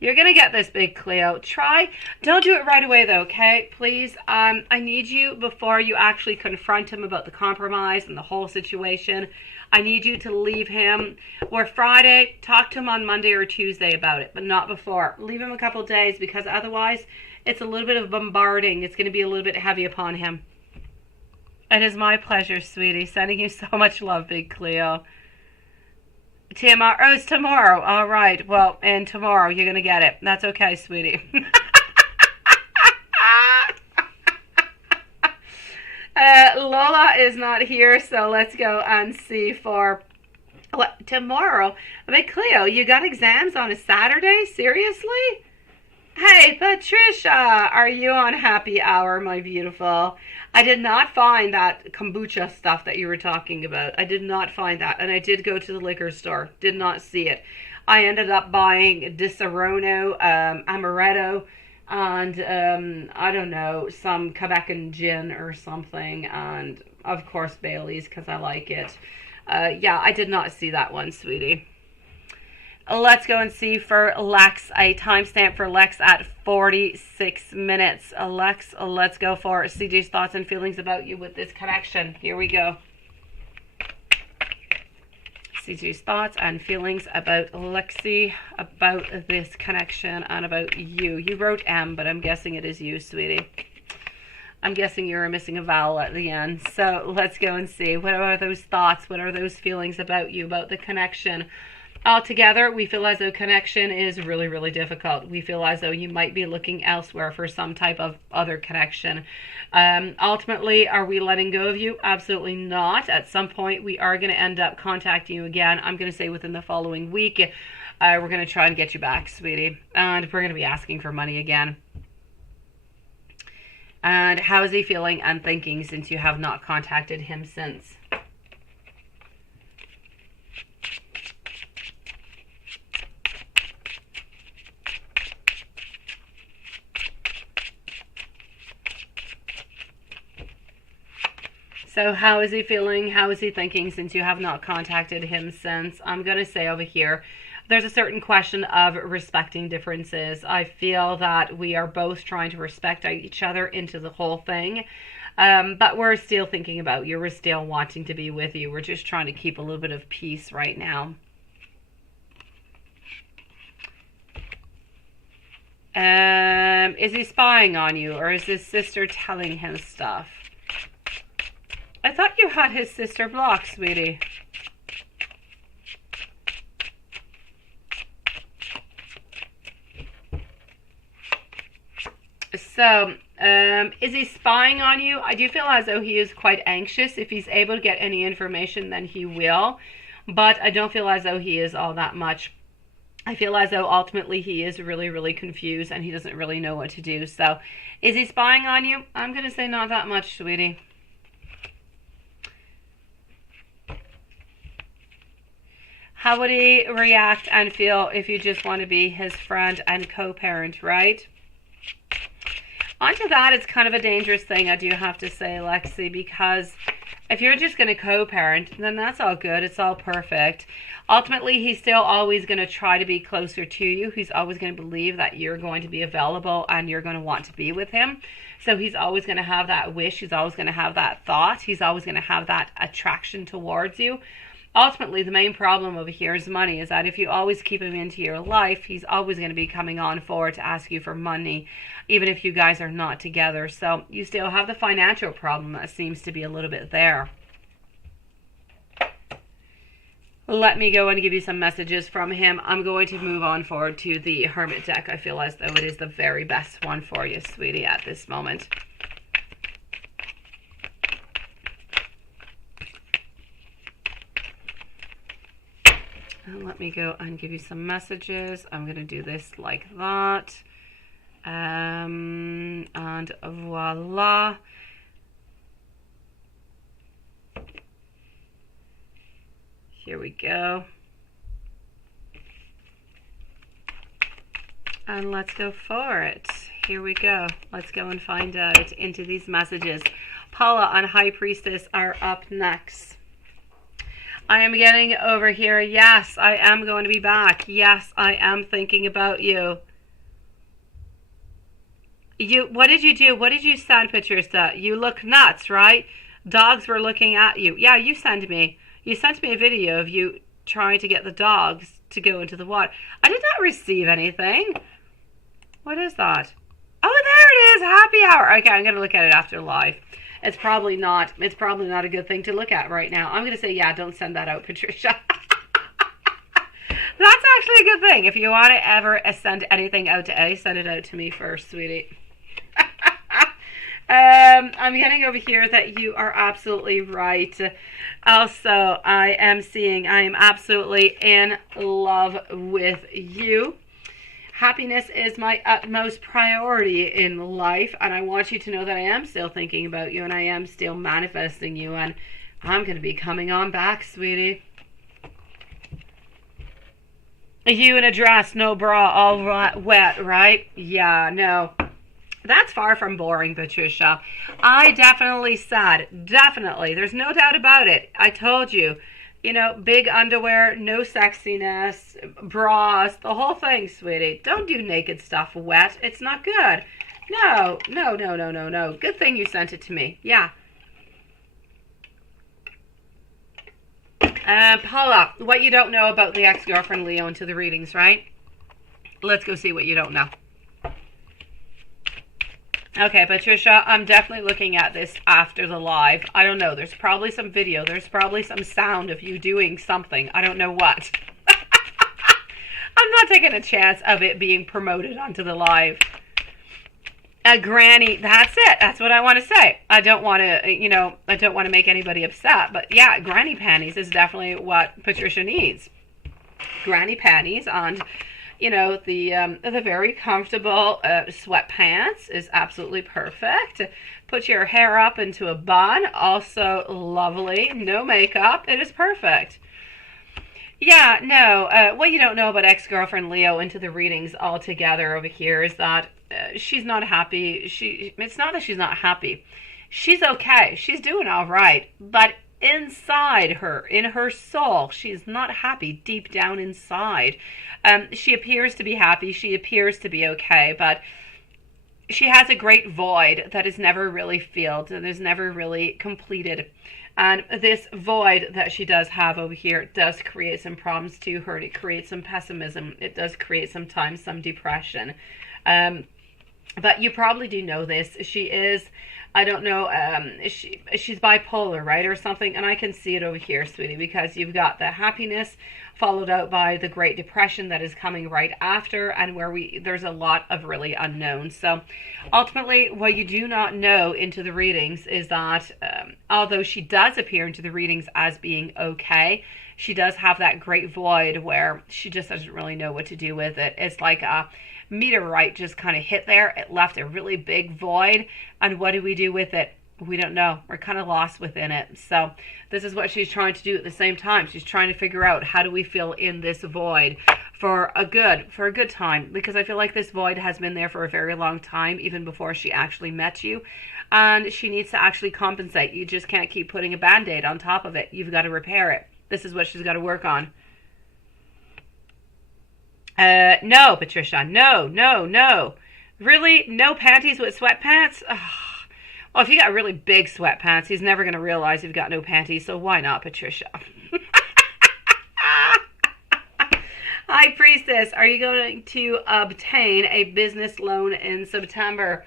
You're going to get this, big Cleo. Don't do it right away though, okay? Please, I need you, before you actually confront him about the compromise and the whole situation, I need you to leave him, or Friday, talk to him on Monday or Tuesday about it, but not before. Leave him a couple days, because otherwise it's a little bit of bombarding. It's going to be a little bit heavy upon him. It is my pleasure, sweetie. Sending you so much love, big Cleo. TMR. Oh, it's tomorrow. All right. Well, and tomorrow you're going to get it. That's okay, sweetie. Lola is not here, so let's go and see for what tomorrow. I mean, Cleo, you got exams on a Saturday? Seriously? Hey, Patricia, are you on happy hour, my beautiful? I did not find that kombucha stuff that you were talking about. I did not find that. And I did go to the liquor store. Did not see it. I ended up buying Disaronno, Amaretto, and I don't know, some Quebecan gin or something. And, of course, Bailey's, because I like it. Yeah, I did not see that one, sweetie. Let's go and see for Lex, a timestamp for Lex at 46 minutes. Lex, let's go for CJ's thoughts and feelings about you with this connection. Here we go. CJ's thoughts and feelings about Lexi, about this connection, and about you. You wrote M, but I'm guessing it is you, sweetie. I'm guessing you're missing a vowel at the end. So let's go and see. What are those thoughts? What are those feelings about you, about the connection? Altogether, we feel as though connection is really, really difficult. We feel as though you might be looking elsewhere for some type of other connection. Ultimately, are we letting go of you? Absolutely not. At some point, we are going to end up contacting you again. I'm going to say within the following week, we're going to try and get you back, sweetie. And we're going to be asking for money again. And how is he feeling and thinking since you have not contacted him since? So how is he feeling? How is he thinking since you have not contacted him since? I'm going to say over here, there's a certain question of respecting differences. I feel that we are both trying to respect each other into the whole thing. But we're still thinking about you. We're still wanting to be with you. We're just trying to keep a little bit of peace right now. Is he spying on you, or is his sister telling him stuff? I thought you had his sister blocked, sweetie. So, is he spying on you? I do feel as though he is quite anxious. If he's able to get any information, then he will. But I don't feel as though he is all that much. I feel as though ultimately he is really, really confused and he doesn't really know what to do. So, is he spying on you? I'm going to say not that much, sweetie. How would he react and feel if you just want to be his friend and co-parent, right? Onto that, it's kind of a dangerous thing, I do have to say, Lexi, because if you're just going to co-parent, then that's all good. It's all perfect. Ultimately, he's still always going to try to be closer to you. He's always going to believe that you're going to be available and you're going to want to be with him. So he's always going to have that wish. He's always going to have that thought. He's always going to have that attraction towards you. Ultimately, the main problem over here is money, is that if you always keep him into your life, he's always going to be coming on forward to ask you for money, even if you guys are not together. So you still have the financial problem that seems to be a little bit there. Let me go and give you some messages from him. I'm going to move on forward to the Hermit deck. I feel as though it is the very best one for you, sweetie, at this moment. Let me go and give you some messages. I'm going to do this like that. And voila. Here we go. And let's go for it. Here we go. Let's go and find out into these messages. Paula and High Priestess are up next. I am getting over here. Yes, I am going to be back. Yes, I am thinking about you. What did you do? What did you send pictures to? You look nuts, right? Dogs were looking at you. Yeah, you sent me a video of you trying to get the dogs to go into the water. I did not receive anything. What is that? Oh, there it is. Happy hour. Okay, I'm going to look at it after live. It's probably not a good thing to look at right now. I'm going to say, yeah, don't send that out, Patricia. That's actually a good thing. If you want to ever send anything out to Eddie, send it out to me first, sweetie. I'm getting over here that you are absolutely right. Also, I am absolutely in love with you. Happiness is my utmost priority in life, and I want you to know that I am still thinking about you, and I am still manifesting you, and I'm going to be coming on back, sweetie. You in a dress, no bra, all wet, right? Yeah, no. That's far from boring, Patricia. I definitely said, definitely. There's no doubt about it. I told you. You know, big underwear, no sexiness, bras, the whole thing, sweetie. Don't do naked stuff wet. It's not good. No. Good thing you sent it to me. Yeah. Paula, what you don't know about the ex-girlfriend Leo into the readings, right? Let's go see what you don't know. Okay, Patricia, I'm definitely looking at this after the live. I don't know. There's probably some video. There's probably some sound of you doing something. I don't know what. I'm not taking a chance of it being promoted onto the live. Granny, that's it. That's what I want to say. I don't want to, I don't want to make anybody upset. But yeah, granny panties is definitely what Patricia needs. Granny panties and... the very comfortable sweatpants is absolutely perfect. Put your hair up into a bun, also lovely. No makeup, it is perfect. Yeah, no, what you don't know about ex-girlfriend Leo into the readings altogether over here is that she's not happy. It's not that she's not happy. She's okay. She's doing all right, but inside her, in her soul, she's not happy deep down inside. She appears to be happy. She appears to be okay, but she has a great void that is never really filled and is never really completed. And this void that she does have over here does create some problems to her. It creates some pessimism. It does create sometimes some depression. But you probably do know this. She is... I don't know, she's bipolar, right, or something, and I can see it over here, sweetie, because you've got the happiness followed out by the Great Depression that is coming right after, and where there's a lot of really unknowns. So, ultimately, what you do not know into the readings is that, although she does appear into the readings as being okay, she does have that great void where she just doesn't really know what to do with it. It's like a meteorite just kind of hit there. It left a really big void, and what do we do with it? We don't know. We're kind of lost within it. So this is what she's trying to do at the same time. She's trying to figure out, how do we fill in this void for a good time, because I feel like this void has been there for a very long time, even before she actually met you, and she needs to actually compensate. You just can't keep putting a band-aid on top of it. You've got to repair it. This is what she's got to work on. No, Patricia, no. Really? No panties with sweatpants? Ugh. Well, if you got really big sweatpants, he's never going to realize you've got no panties, so why not, Patricia? Hi, Priestess. Are you going to obtain a business loan in September?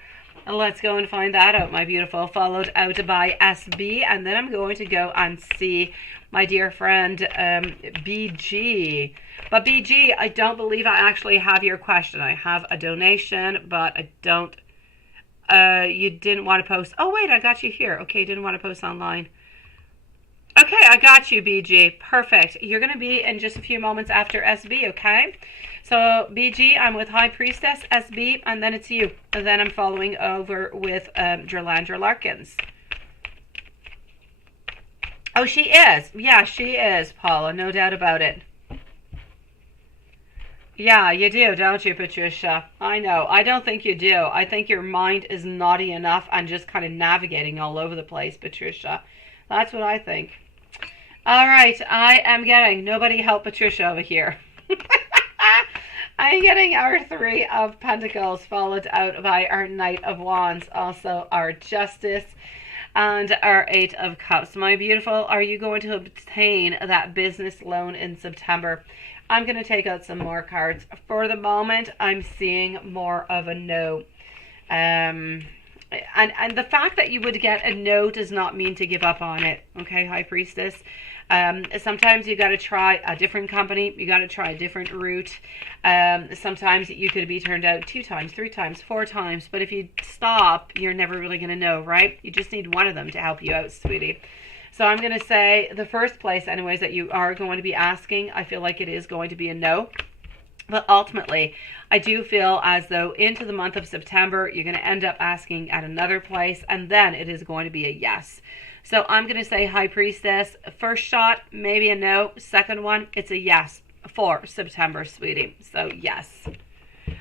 Let's go and find that out, my beautiful. Followed out by SB, and then I'm going to go and see my dear friend BG. But BG, I don't believe I actually have your question. I have a donation, but I don't... you didn't want to post... Oh, wait, I got you here. Okay, you didn't want to post online. Okay, I got you, BG. Perfect. You're going to be in just a few moments after SB, okay? So, BG, I'm with High Priestess, SB, and then it's you. And then I'm following over with Jerlandra Larkins. Oh, she is. Yeah, she is, Paula. No doubt about it. Yeah, you do, don't you, Patricia? I know. I don't think you do. I think your mind is naughty enough and just kind of navigating all over the place, Patricia. That's what I think. All right, I am getting nobody help Patricia over here. I'm getting our Three of Pentacles followed out by our Knight of Wands, also our Justice, and our Eight of Cups. My beautiful, are you going to obtain that business loan in September? I'm going to take out some more cards. For the moment, I'm seeing more of a no. And the fact that you would get a no does not mean to give up on it. Okay, High Priestess. Sometimes you got to try a different company. You got to try a different route. Sometimes you could be turned out 2 times, 3 times, 4 times. But if you stop, you're never really going to know, right? You just need one of them to help you out, sweetie. So I'm going to say the first place, anyways, that you are going to be asking, I feel like it is going to be a no. But ultimately, I do feel as though into the month of September, you're going to end up asking at another place, and then it is going to be a yes. So I'm going to say, High Priestess, first shot, maybe a no. Second one, it's a yes for September, sweetie. So yes.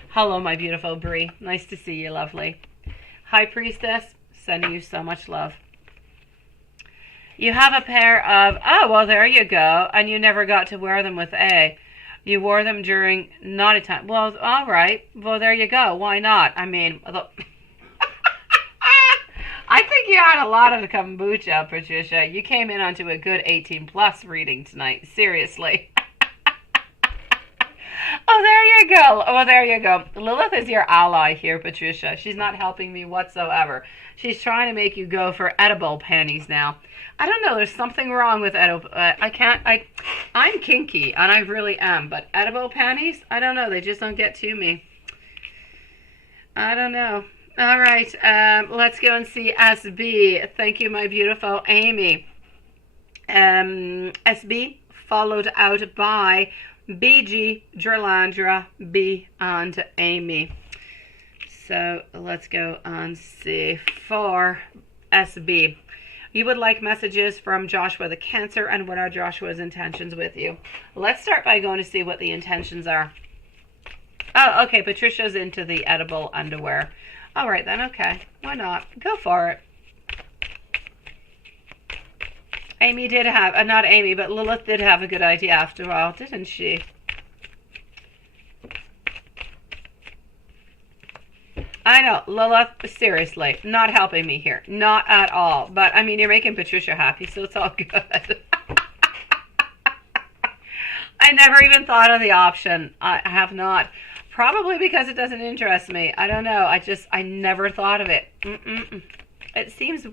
Hello, my beautiful Bree. Nice to see you, lovely. High Priestess, sending you so much love. You have a pair of, oh, well, there you go. And you never got to wear them with A. You wore them during not a time. Well, all right. Well, there you go. Why not? I mean, I think you had a lot of kombucha, Patricia. You came in onto a good 18+ reading tonight. Seriously. Oh, there you go. Oh, there you go. Lilith is your ally here, Patricia. She's not helping me whatsoever. She's trying to make you go for edible panties now. I don't know. There's something wrong with edible. I'm kinky, and I really am. But edible panties, I don't know. They just don't get to me. I don't know. All right. Let's go and see SB. Thank you, my beautiful Amy. SB followed out by BG, Drlandra, B, and Amy. So let's go and see for SB. You would like messages from Joshua the Cancer, and what are Joshua's intentions with you? Let's start by going to see what the intentions are. Oh, okay, Patricia's into the edible underwear. All right then, okay. Why not? Go for it. Amy did have, not Amy, but Lilith did have a good idea after all, didn't she? I know, Lilith, seriously, not helping me here. Not at all. But, I mean, you're making Patricia happy, so it's all good. I never even thought of the option. I have not. Probably because it doesn't interest me. I don't know. I never thought of it. It seems...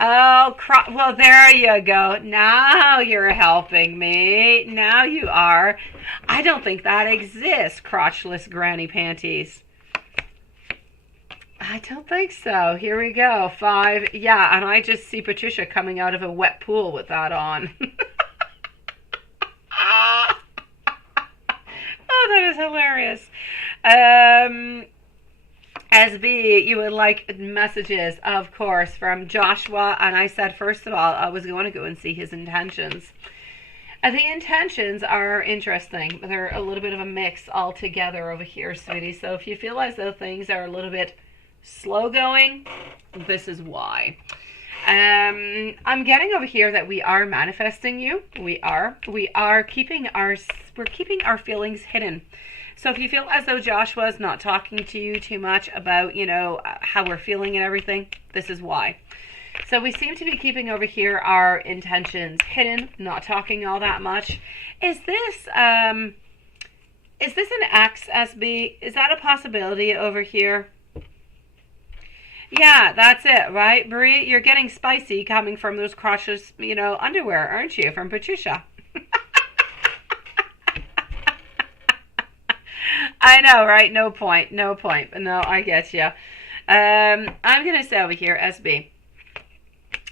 well, there you go. Now you're helping me. Now you are. I don't think that exists, crotchless granny panties. I don't think so. Here we go. 5. Yeah, and I just see Patricia coming out of a wet pool with that on. Oh, that is hilarious. SB, you would like messages, of course, from Joshua. And I said, first of all, I was going to go and see his intentions. The intentions are interesting. They're a little bit of a mix altogether over here, sweetie. So if you feel as though things are a little bit slow going, this is why. I'm getting over here that we are manifesting you. We are keeping our feelings hidden. So if you feel as though Joshua's not talking to you too much about, you know, how we're feeling and everything, this is why. So we seem to be keeping over here our intentions hidden, not talking all that much. Is this an ex, SB? Is that a possibility over here? Yeah, that's it, right, Brie? You're getting spicy coming from those crotchless, you know, underwear, aren't you, from Patricia? I know, right? No point. No, I get you. I'm going to say over here, SB.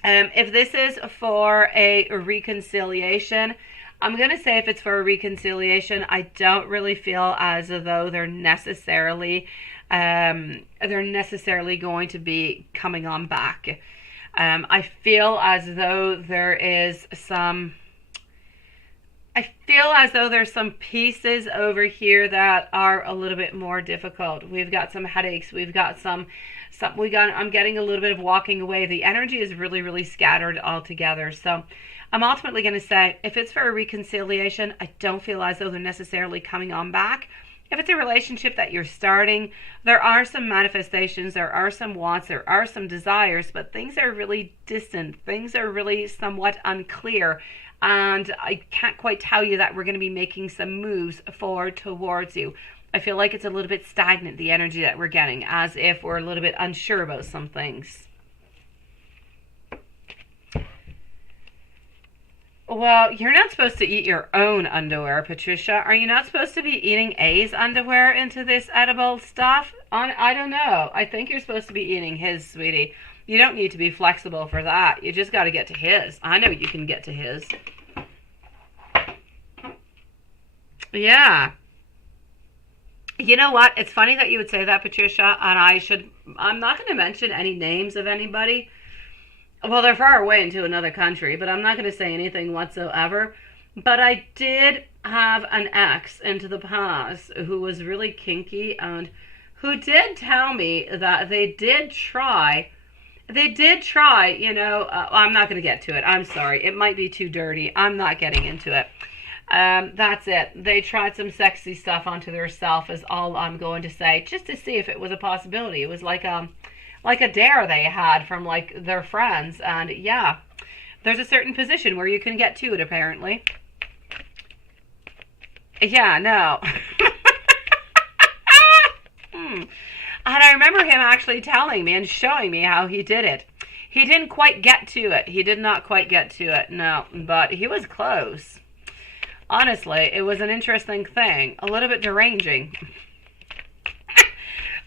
If this is for a reconciliation, I'm going to say if it's for a reconciliation, I don't really feel as though they're necessarily going to be coming on back. I feel as though there's some pieces over here that are a little bit more difficult. We've got some headaches. We've got some I'm getting a little bit of walking away. The energy is really, really scattered altogether. So I'm ultimately going to say, if it's for a reconciliation, I don't feel as though they're necessarily coming on back. If it's a relationship that you're starting, there are some manifestations, there are some wants, there are some desires, but things are really distant. Things are really somewhat unclear. And I can't quite tell you that we're going to be making some moves forward towards you. I feel like it's a little bit stagnant, the energy that we're getting, as if we're a little bit unsure about some things. Well, you're not supposed to eat your own underwear, Patricia. Are you not supposed to be eating A's underwear into this edible stuff? I don't know. I think you're supposed to be eating his, sweetie. You don't need to be flexible for that. You just got to get to his. I know you can get to his. Yeah. You know what? It's funny that you would say that, Patricia, and I'm not going to mention any names of anybody. Well, they're far away into another country, but I'm not going to say anything whatsoever. But I did have an ex into the past who was really kinky and who did tell me that they did try, I'm not going to get to it. I'm sorry. It might be too dirty. I'm not getting into it. That's it. They tried some sexy stuff onto their self is all I'm going to say, just to see if it was a possibility. It was like a dare they had from like their friends, and yeah, there's a certain position where you can get to it apparently. Yeah, no. And I remember him actually telling me and showing me how he did it. He didn't quite get to it. He did not quite get to it, no, but he was close. Honestly, it was an interesting thing, a little bit deranging.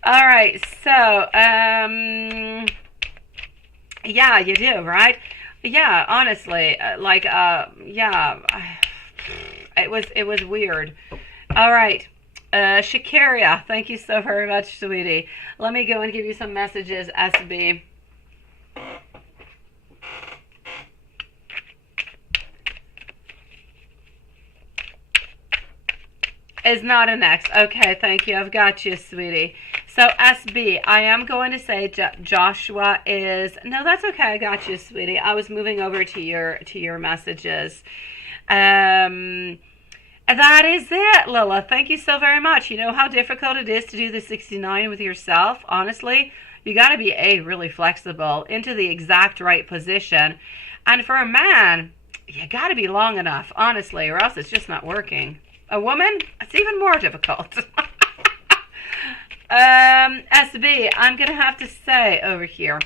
All right, so, yeah, you do, right? Yeah, honestly, yeah, it was weird. All right, Shakaria, thank you so very much, sweetie. Let me go and give you some messages, SB. Is not an X. Okay, thank you. I've got you, sweetie. So SB, I am going to say Joshua is, no, that's okay. I got you, sweetie. I was moving over to your messages. That is it, Lila. Thank you so very much. You know how difficult it is to do the 69 with yourself? Honestly, you got to be really flexible into the exact right position. And for a man, you got to be long enough, honestly, or else it's just not working. A woman, it's even more difficult. SB, I'm going to have to say over here,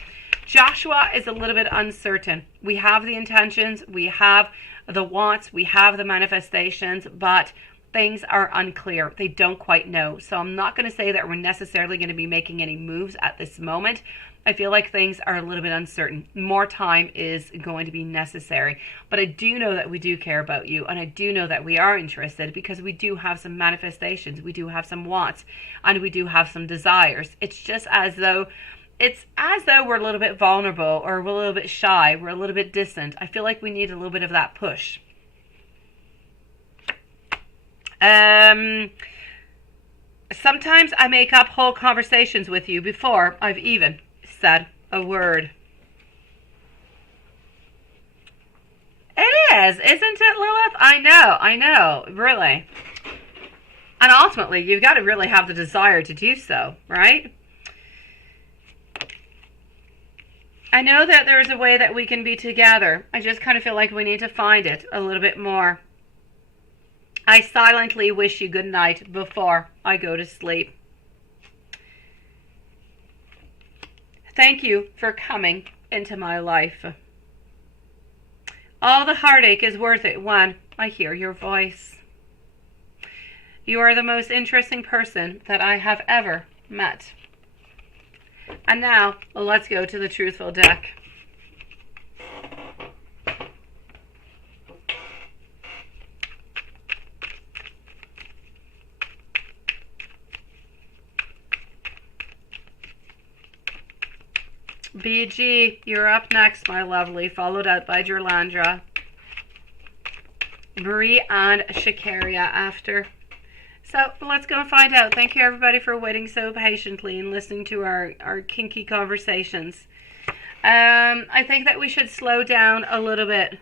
Joshua is a little bit uncertain. We have the intentions, we have the wants, we have the manifestations, but things are unclear. They don't quite know. So I'm not going to say that we're necessarily going to be making any moves at this moment. I feel like things are a little bit uncertain. More time is going to be necessary. But I do know that we do care about you, and I do know that we are interested because we do have some manifestations, we do have some wants, and we do have some desires. It's just as though we're a little bit vulnerable, or we're a little bit shy, we're a little bit distant. I feel like we need a little bit of that push. Sometimes I make up whole conversations with you before I've even said a word. It is, isn't it, Lilith? I know, really. And ultimately, you've got to really have the desire to do so, right? I know that there's a way that we can be together. I just kind of feel like we need to find it a little bit more. I silently wish you good night before I go to sleep. Thank you for coming into my life. All the heartache is worth it when I hear your voice. You are the most interesting person that I have ever met. And now, let's go to the truthful deck. BG, you're up next, my lovely, followed out by Jerlandra. Marie and Shakaria after. So let's go and find out. Thank you everybody for waiting so patiently and listening to our kinky conversations. I think that we should slow down a little bit.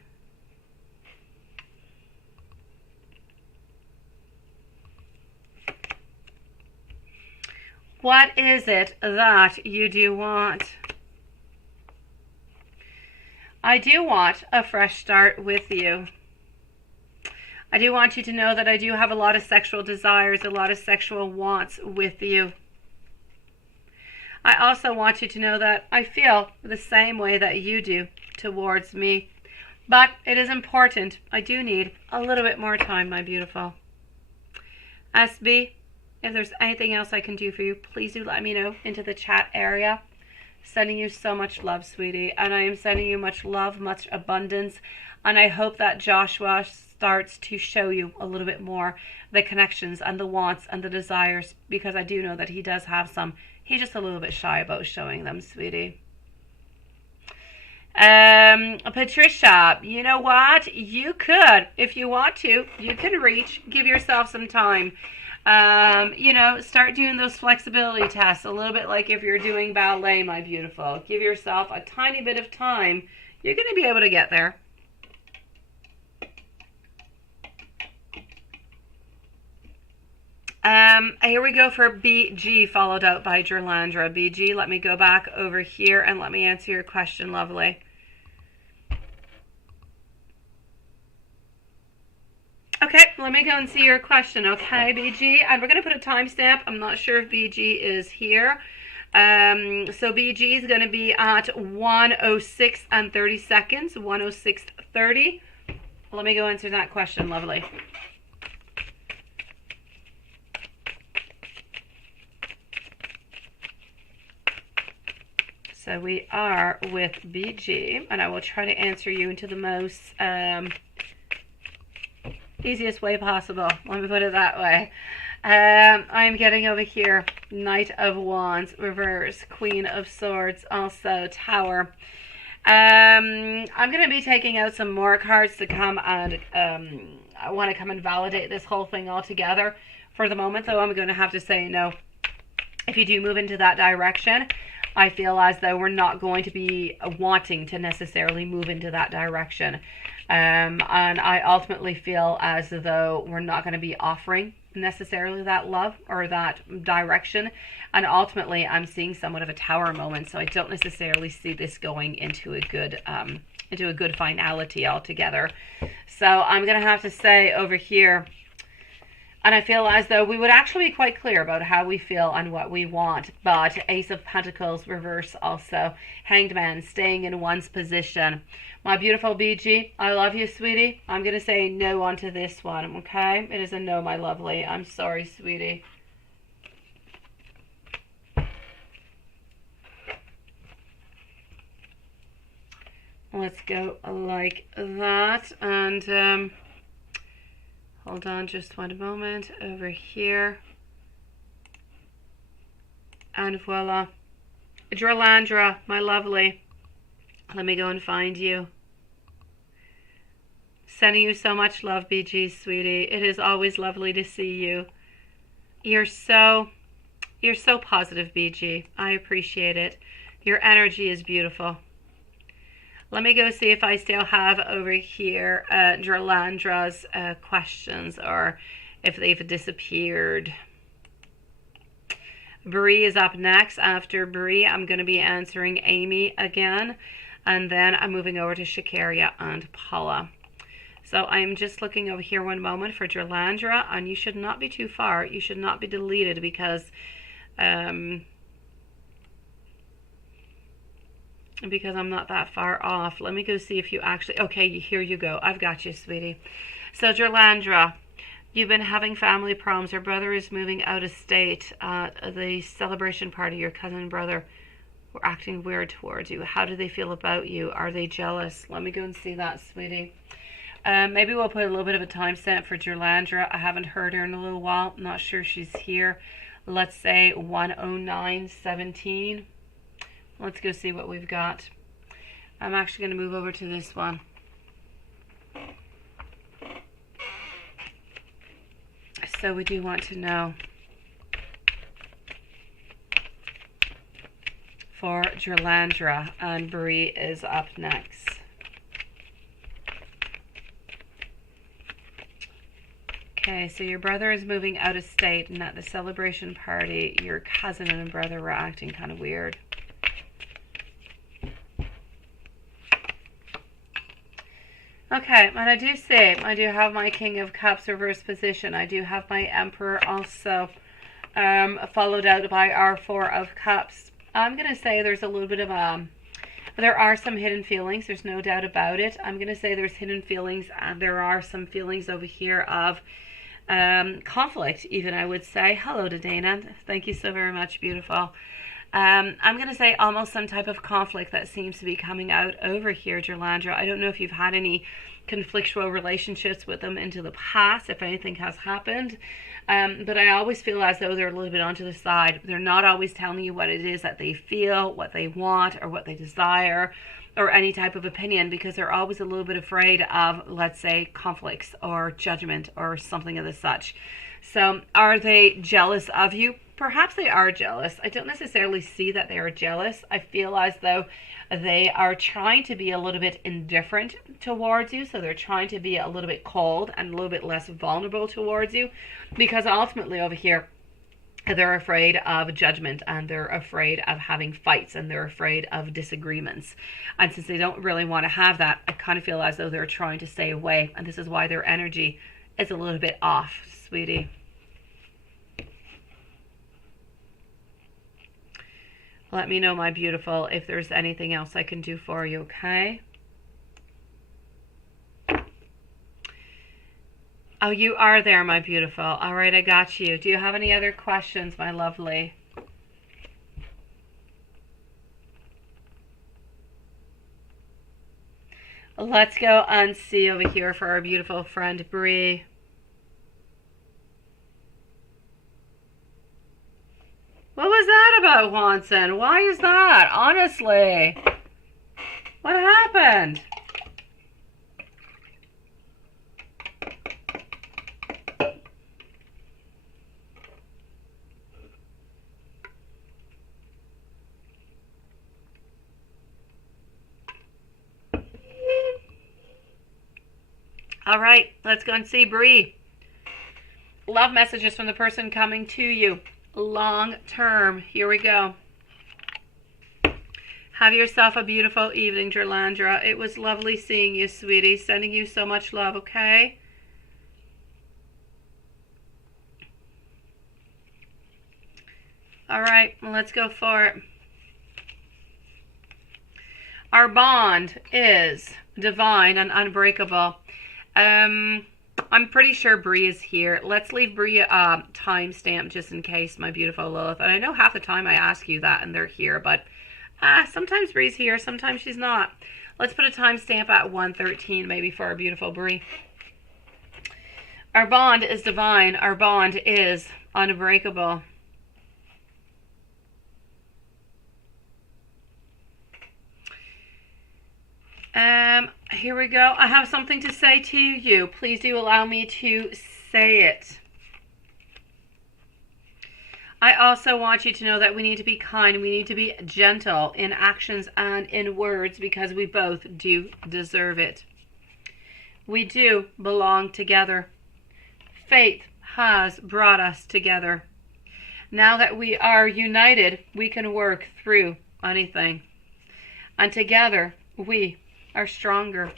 What is it that you do want? I do want a fresh start with you. I do want you to know that I do have a lot of sexual desires, a lot of sexual wants with you. I also want you to know that I feel the same way that you do towards me. But it is important. I do need a little bit more time, my beautiful. SB, if there's anything else I can do for you, please do let me know into the chat area. Sending you so much love, sweetie. And I am sending you much love, much abundance. And I hope that Joshua starts to show you a little bit more the connections and the wants and the desires, because I do know that he does have some. He's just a little bit shy about showing them, sweetie. Patricia, you know what? You could, if you want to, you can reach, give yourself some time. You know, start doing those flexibility tests, a little bit like if you're doing ballet, my beautiful. Give yourself a tiny bit of time. You're going to be able to get there. Here we go for BG, followed out by Jerlandra. BG, let me go back over here and let me answer your question, lovely. Okay, let me go and see your question, okay, BG? And we're going to put a timestamp. I'm not sure if BG is here. So BG is going to be at 1:06 and 30 seconds, 1:06:30. Let me go answer that question, lovely. So we are with BG, and I will try to answer you into the most easiest way possible. Let me put it that way. I'm getting over here Knight of Wands, reverse, Queen of Swords, also Tower. I'm going to be taking out some more cards to come and I want to come and validate this whole thing altogether. For the moment, though, I'm going to have to say no. If you do move into that direction, I feel as though we're not going to be wanting to necessarily move into that direction. And I ultimately feel as though we're not going to be offering necessarily that love or that direction. And ultimately, I'm seeing somewhat of a tower moment. So I don't necessarily see this going into a good finality altogether. So I'm going to have to say over here, and I feel as though we would actually be quite clear about how we feel and what we want. But Ace of Pentacles, reverse also. Hanged Man, staying in one's position. My beautiful BG, I love you, sweetie. I'm going to say no onto this one, okay? It is a no, my lovely. I'm sorry, sweetie. Let's go like that. And hold on just one moment. Over here. And voila. Jerlandra, my lovely. Let me go and find you. Sending you so much love, BG, sweetie. It is always lovely to see you. You're so positive, BG. I appreciate it. Your energy is beautiful. Let me go see if I still have over here Jerlandra's questions, or if they've disappeared. Bree is up next. After Bree, I'm going to be answering Amy again. And then I'm moving over to Shakaria and Paula. So I'm just looking over here one moment for Jerlandra. And you should not be too far. You should not be deleted because I'm not that far off. Let me go see if you actually... Okay, here you go. I've got you, sweetie. So Jerlandra, you've been having family problems. Your brother is moving out of state. The celebration party, your cousin brother, were acting weird towards you. How do they feel about you? Are they jealous? Let me go and see that, sweetie. Maybe we'll put a little bit of a timestamp for Jerlandra. I haven't heard her in a little while. I'm not sure she's here. Let's say 1:09:17. Let's go see what we've got. I'm actually going to move over to this one. So we do want to know for Jerlandra, and Bree is up next. Okay, so your brother is moving out of state, and at the celebration party, your cousin and brother were acting kind of weird. Okay, and I do have my King of Cups reverse position. I do have my Emperor also, followed out by our Four of Cups. I'm going to say there's a little bit of there are some hidden feelings. There's no doubt about it. I'm going to say there's hidden feelings, and there are some feelings over here of conflict, even, I would say. Hello to Dana. Thank you so very much, beautiful. I'm going to say almost some type of conflict that seems to be coming out over here, Jerlandra. I don't know if you've had any conflictual relationships with them into the past, if anything has happened. But I always feel as though they're a little bit onto the side. They're not always telling you what it is that they feel, what they want, or what they desire, or any type of opinion, because they're always a little bit afraid of, let's say, conflicts or judgment or something of the such. So are they jealous of you? Perhaps they are jealous. I don't necessarily see that they are jealous. I feel as though they are trying to be a little bit indifferent towards you. So they're trying to be a little bit cold and a little bit less vulnerable towards you, because ultimately over here, they're afraid of judgment, and they're afraid of having fights, and they're afraid of disagreements. And since they don't really want to have that, I kind of feel as though they're trying to stay away. And this is why their energy is a little bit off, sweetie. Let me know, my beautiful, if there's anything else I can do for you, okay? Oh, you are there, my beautiful. All right, I got you. Do you have any other questions, my lovely? Let's go and see over here for our beautiful friend, Bree. What was that about, Wanson? Why is that? Honestly. What happened? All right, let's go and see Bree. Love messages from the person coming to you. Long term. Here we go. Have yourself a beautiful evening, Jerlandra. It was lovely seeing you, sweetie. Sending you so much love, okay? All right, let's go for it. Our bond is divine and unbreakable. I'm pretty sure Bree is here. Let's leave Bree a timestamp just in case, my beautiful Lilith. And I know half the time I ask you that and they're here, but sometimes Bree's here, sometimes she's not. Let's put a timestamp at 1:13 maybe for our beautiful Bree. Our bond is divine. Our bond is unbreakable. Here we go. I have something to say to you. Please do allow me to say it. I also want you to know that we need to be kind. We need to be gentle in actions and in words, because we both do deserve it. We do belong together. Faith has brought us together. Now that we are united, we can work through anything. And together, we are stronger.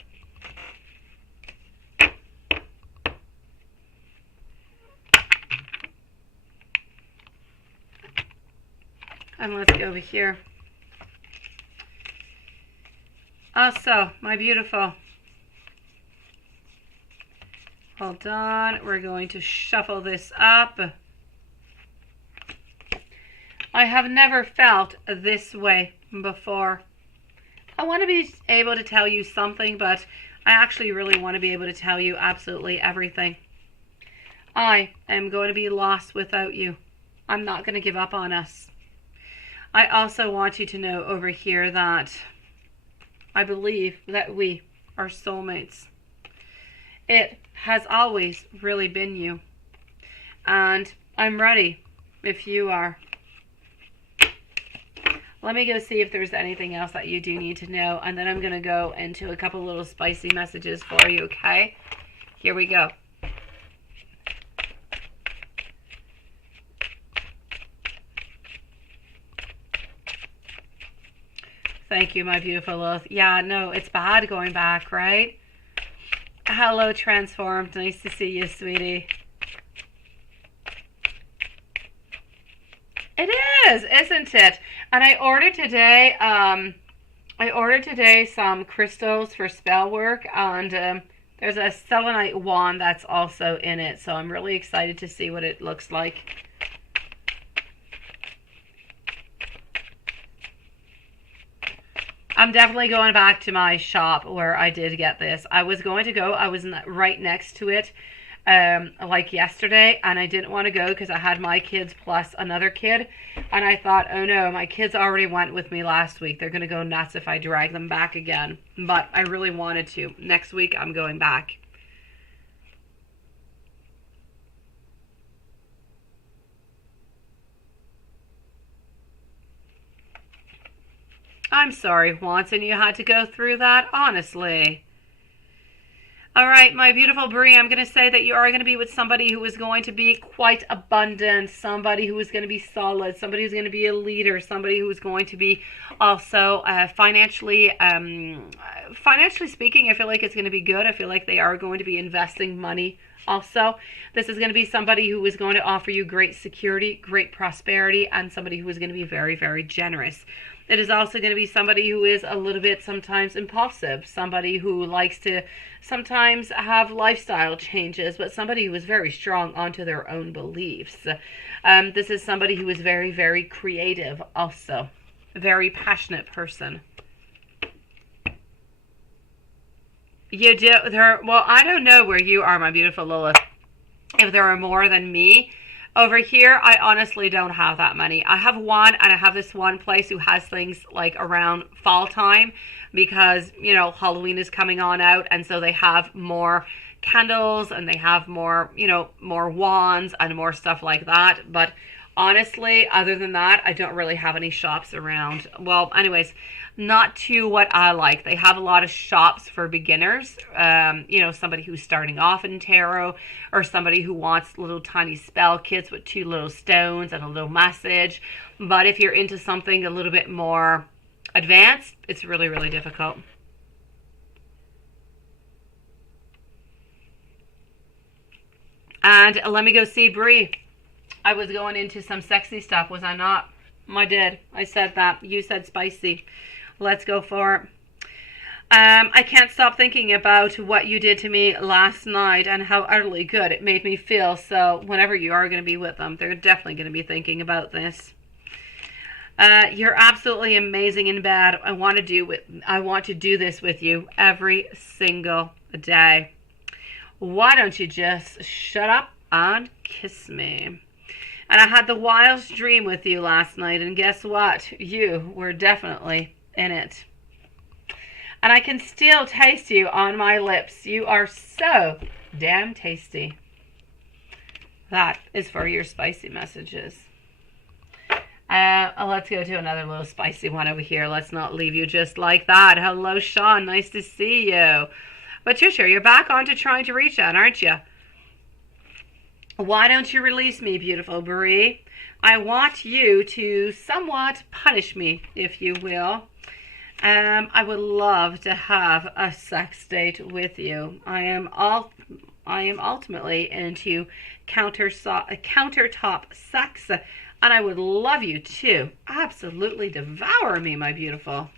And let's go over here. Also, my beautiful. Hold on. We're going to shuffle this up. I have never felt this way before. I want to be able to tell you something, but I actually really want to be able to tell you absolutely everything. I am going to be lost without you. I'm not going to give up on us. I also want you to know over here that I believe that we are soulmates. It has always really been you. And I'm ready if you are. Let me go see if there's anything else that you do need to know, and then I'm going to go into a couple little spicy messages for you, okay? Here we go. Thank you, my beautiful Lilith. Yeah, no, it's bad going back, right? Hello, Transformed. Nice to see you, sweetie. It is, isn't it? And I ordered today, some crystals for spell work, and there's a selenite wand that's also in it. So I'm really excited to see what it looks like. I'm definitely going back to my shop where I did get this. I was going to go. I was right next to it like yesterday, and I didn't want to go because I had my kids plus another kid, and I thought, oh no, my kids already went with me last week. They're going to go nuts if I drag them back again. But I really wanted to. Next week, I'm going back. I'm sorry, Watson, you had to go through that, honestly. All right, my beautiful Brie, I'm going to say that you are going to be with somebody who is going to be quite abundant, somebody who is going to be solid, somebody who's going to be a leader, somebody who is going to be also financially speaking, I feel like it's going to be good. I feel like they are going to be investing money also. This is going to be somebody who is going to offer you great security, great prosperity, and somebody who is going to be very, very generous. It is also going to be somebody who is a little bit sometimes impulsive, somebody who likes to sometimes have lifestyle changes, but somebody who is very strong onto their own beliefs. This is somebody who is very, very creative also, a very passionate person. You do, well, I don't know where you are, my beautiful Lilith, if there are more than me. Over here, I honestly don't have that many. I have one, and I have this one place who has things like around fall time because, you know, Halloween is coming on out, and so they have more candles and they have more, you know, more wands and more stuff like that. But honestly, other than that, I don't really have any shops around. Well, anyways, not to what I like. They have a lot of shops for beginners, you know, somebody who's starting off in tarot, or somebody who wants little tiny spell kits with 2 little stones and a little message. But if you're into something a little bit more advanced, it's really, really difficult. And let me go see Brie. I was going into some sexy stuff, was I not? I did. I said that. You said spicy. Let's go for it. I can't stop thinking about what you did to me last night and how utterly good it made me feel. So whenever you are going to be with them, they're definitely going to be thinking about this. You're absolutely amazing in bed. I want to do this with you every single day. Why don't you just shut up and kiss me? And I had the wildest dream with you last night, and guess what? You were definitely in it. And I can still taste you on my lips. You are so damn tasty. That is for your spicy messages. Let's go to another little spicy one over here. Let's not leave you just like that. Hello, Sean. Nice to see you. Patricia, you're back on to trying to reach out, aren't you? Why don't you release me, beautiful Brie? I want you to somewhat punish me, if you will. I would love to have a sex date with you. I am ultimately into countertop sex, and I would love you to absolutely devour me, my beautiful.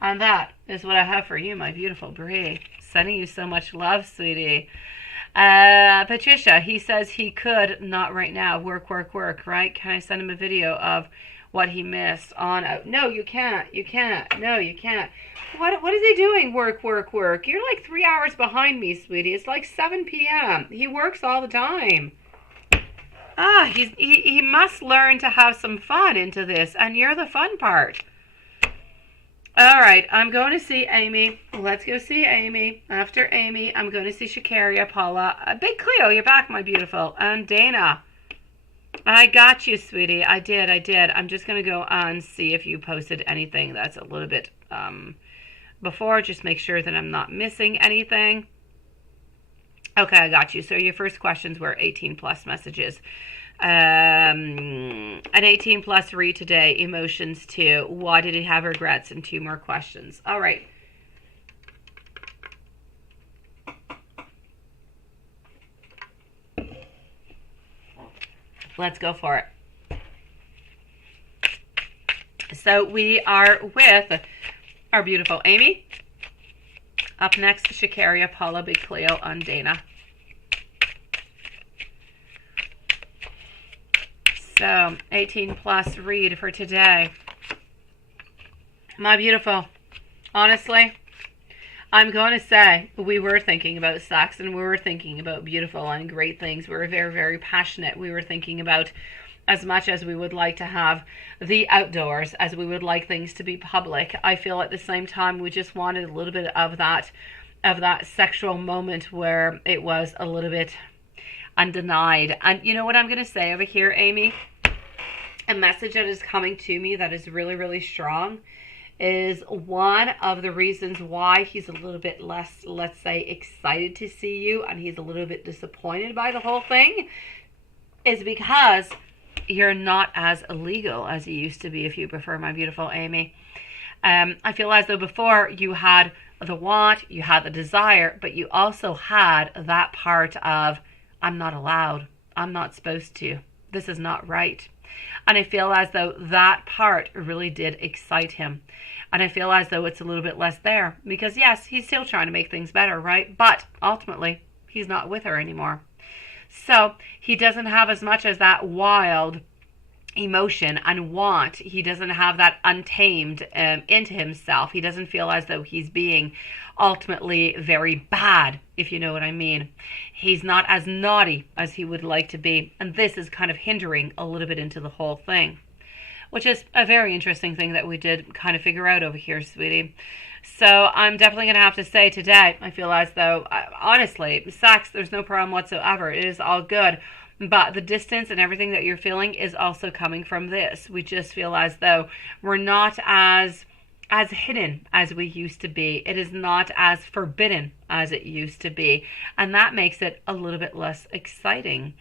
And that is what I have for you, my beautiful Brie. Sending you so much love, sweetie. Patricia, he says he could, not right now, work, right? Can I send him a video of what he missed on out? No, you can't. No, you can't. What is he doing? Work. You're like 3 hours behind me, sweetie. It's like 7 p.m. He works all the time. He must learn to have some fun into this, and you're the fun part. All right, I'm going to see Amy. Let's go see Amy. After Amy, I'm going to see Shakaria, Paula. Big Cleo, you're back, my beautiful. And Dana. I got you, sweetie. I did. I'm just going to go and see if you posted anything that's a little bit before. Just make sure that I'm not missing anything. Okay, I got you. So your first questions were 18 plus messages. An 18 plus read today. Emotions 2. Why did he have regrets? And 2 more questions. All right. Let's go for it. So we are with our beautiful Amy. Up next, Shakaria, Paula, Big Cleo, and Dana. So, 18 plus read for today. My beautiful, honestly, I'm going to say we were thinking about sex and we were thinking about beautiful and great things. We were very, very passionate. We were thinking about as much as we would like to have the outdoors, as we would like things to be public. I feel at the same time we just wanted a little bit of that sexual moment where it was a little bit undenied. And you know what I'm going to say over here, Amy? A message that is coming to me that is really, really strong is one of the reasons why he's a little bit less, let's say, excited to see you and he's a little bit disappointed by the whole thing is because you're not as illegal as you used to be, if you prefer, my beautiful Amy. I feel as though before you had the want, you had the desire, but you also had that part of, I'm not allowed, I'm not supposed to, this is not right. And I feel as though that part really did excite him. And I feel as though it's a little bit less there. Because yes, he's still trying to make things better, right? But ultimately, he's not with her anymore. So he doesn't have as much as that wild emotion and want. He doesn't have that untamed into himself. He doesn't feel as though he's being ultimately very bad, if you know what I mean. He's not as naughty as he would like to be, and this is kind of hindering a little bit into the whole thing, which is a very interesting thing that we did kind of figure out over here, sweetie. So I'm definitely going to have to say today, I feel as though, honestly, sex, there's no problem whatsoever. It is all good. But the distance and everything that you're feeling is also coming from this. We just feel as though we're not as hidden as we used to be. It is not as forbidden as it used to be. And that makes it a little bit less exciting.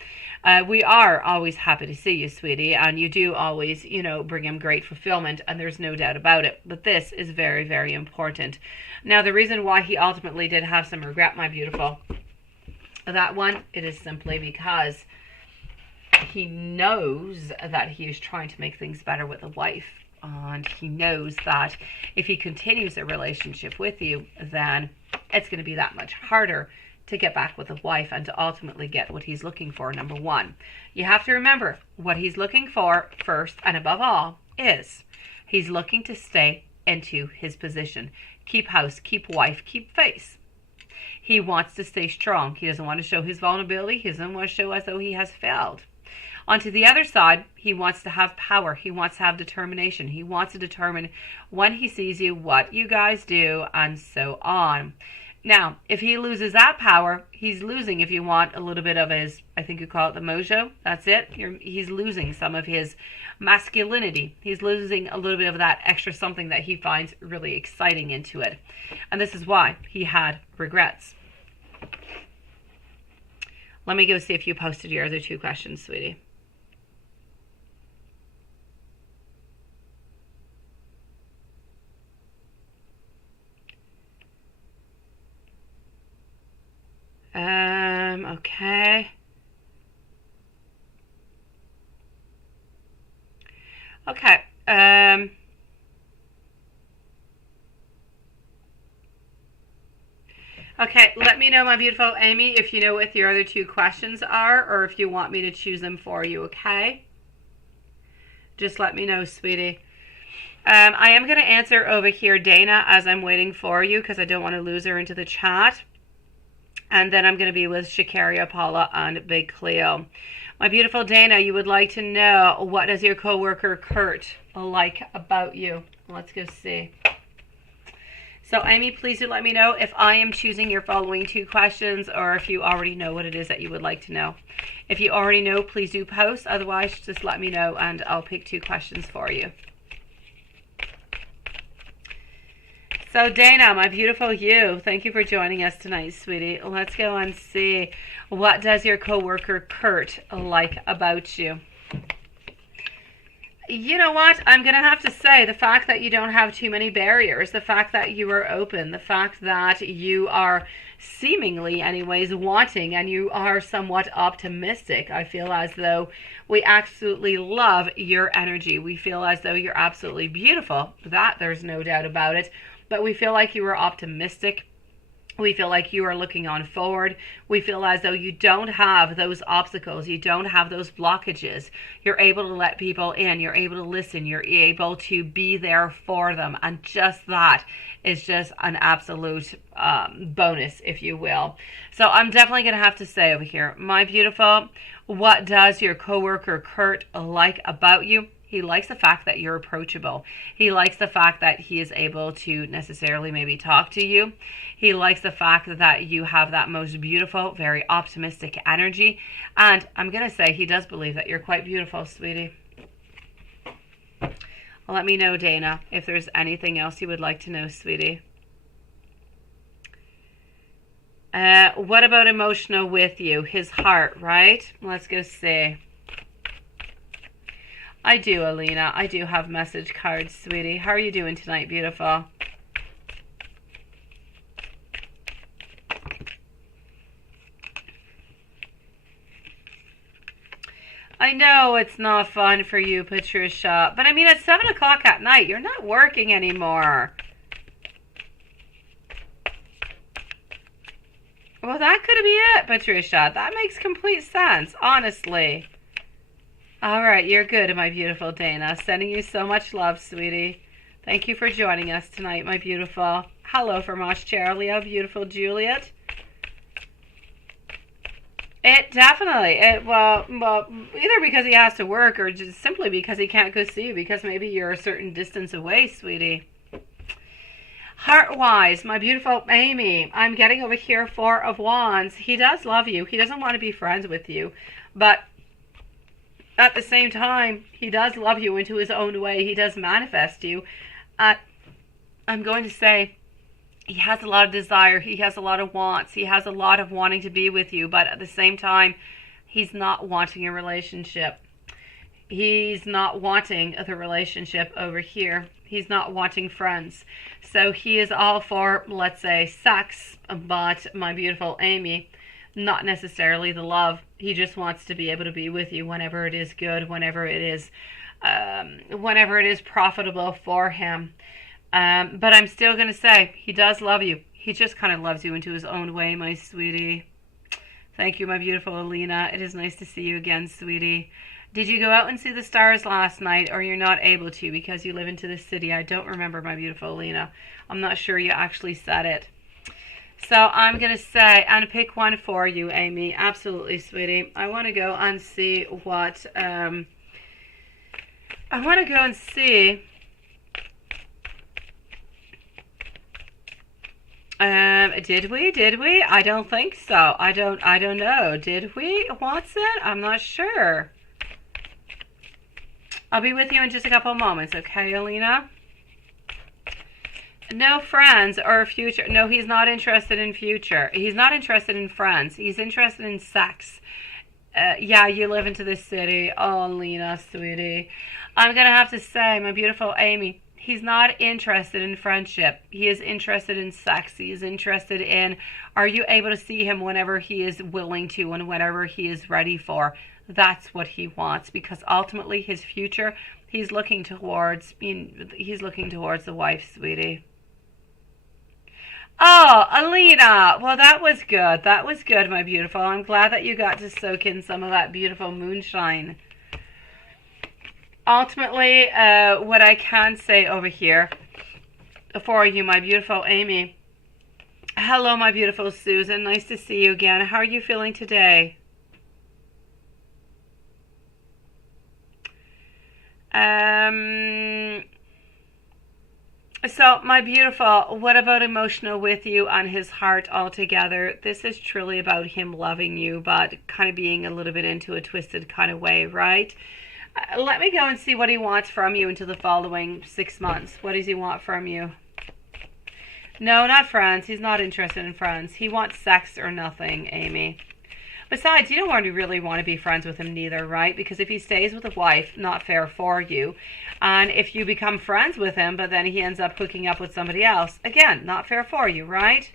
We are always happy to see you, sweetie. And you do always, bring him great fulfillment. And there's no doubt about it. But this is very, very important. Now, the reason why he ultimately did have some regret, my beautiful, that one, it is simply because he knows that he is trying to make things better with a wife. And he knows that if he continues a relationship with you, then it's going to be that much harder to get back with a wife and to ultimately get what he's looking for, number one. You have to remember what he's looking for first and above all is he's looking to stay into his position. Keep house, keep wife, keep face. He wants to stay strong. He doesn't want to show his vulnerability. He doesn't want to show as though he has failed. Onto the other side, he wants to have power. He wants to have determination. He wants to determine when he sees you, what you guys do, and so on. Now, if he loses that power, he's losing, if you want, a little bit of his, I think you call it the mojo. That's it. He's losing some of his masculinity. He's losing a little bit of that extra something that he finds really exciting into it. And this is why he had regrets. Let me go see if you posted your other 2 questions, sweetie. Okay. Okay. Okay, let me know, my beautiful Amy, if you know what your other 2 questions are or if you want me to choose them for you, okay? Just let me know, sweetie. I am going to answer over here Dana as I'm waiting for you because I don't want to lose her into the chat. And then I'm going to be with Shakaria, Paula, and Big Cleo. My beautiful Dana, you would like to know, what does your coworker Kurt like about you? Let's go see. So Amy, please do let me know if I am choosing your following 2 questions or if you already know what it is that you would like to know. If you already know, please do post. Otherwise, just let me know and I'll pick 2 questions for you. So Dana, my beautiful you, thank you for joining us tonight, sweetie. Let's go and see, what does your coworker Kurt like about you? You know what? I'm going to have to say the fact that you don't have too many barriers, the fact that you are open, the fact that you are seemingly anyways wanting and you are somewhat optimistic. I feel as though we absolutely love your energy. We feel as though you're absolutely beautiful. That there's no doubt about it. But we feel like you are optimistic. We feel like you are looking on forward. We feel as though you don't have those obstacles. You don't have those blockages. You're able to let people in. You're able to listen. You're able to be there for them. And just that is just an absolute bonus, if you will. So I'm definitely going to have to say over here, my beautiful, what does your coworker Kurt like about you? He likes the fact that you're approachable. He likes the fact that he is able to necessarily maybe talk to you. He likes the fact that you have that most beautiful, very optimistic energy. And I'm going to say he does believe that you're quite beautiful, sweetie. Let me know, Dana, if there's anything else you would like to know, sweetie. What about emotional with you? His heart, right? Let's go see. I do, Alina. I do have message cards, sweetie. How are you doing tonight, beautiful? I know it's not fun for you, Patricia. But I mean, it's 7 o'clock at night. You're not working anymore. Well, that could be it, Patricia. That makes complete sense, honestly. All right, you're good, my beautiful Dana. Sending you so much love, sweetie. Thank you for joining us tonight, my beautiful. Hello from Australia, beautiful Juliet. It definitely, well, either because he has to work or just simply because he can't go see you because maybe you're a certain distance away, sweetie. Heart-wise, my beautiful Amy, I'm getting over here 4 of Wands. He does love you. He doesn't want to be friends with you, but at the same time, he does love you into his own way. He does manifest you. I'm going to say he has a lot of desire. He has a lot of wants. He has a lot of wanting to be with you. But at the same time, he's not wanting a relationship. He's not wanting the relationship over here. He's not wanting friends. So he is all for, let's say, sex. But my beautiful Amy, not necessarily the love. He just wants to be able to be with you whenever it is good, whenever it is profitable for him. But I'm still going to say he does love you. He just kind of loves you into his own way, my sweetie. Thank you, my beautiful Alina. It is nice to see you again, sweetie. Did you go out and see the stars last night, or you're not able to because you live into the city? I don't remember, my beautiful Alina. I'm not sure you actually said it. So I'm going to say, and pick one for you, Amy. Absolutely, sweetie. I want to go and see what, I want to go and see, did we? I don't think so. I don't know. Did we, Watson? I'm not sure. I'll be with you in just a couple of moments, okay, Alina? No friends or future. No, he's not interested in future. He's not interested in friends. He's interested in sex. Yeah, you live into the city. Oh, Lena, sweetie. I'm going to have to say, my beautiful Amy, he's not interested in friendship. He is interested in sex. He is interested in, are you able to see him whenever he is willing to and whenever he is ready for? That's what he wants, because ultimately his future, he's looking towards the wife, sweetie. Oh, Alina. Well, that was good. That was good, my beautiful. I'm glad that you got to soak in some of that beautiful moonshine. Ultimately, what I can say over here for you, my beautiful Amy. Hello, my beautiful Susan. Nice to see you again. How are you feeling today? So, my beautiful, what about emotional with you on his heart altogether? This is truly about him loving you, but kind of being a little bit into a twisted kind of way, right? Let me go and see what he wants from you into the following 6 months. What does he want from you? No, not friends. He's not interested in friends. He wants sex or nothing, Amy. Besides, you don't really want to be friends with him neither, right? Because if he stays with a wife, not fair for you. And if you become friends with him, but then he ends up hooking up with somebody else, again, not fair for you, right?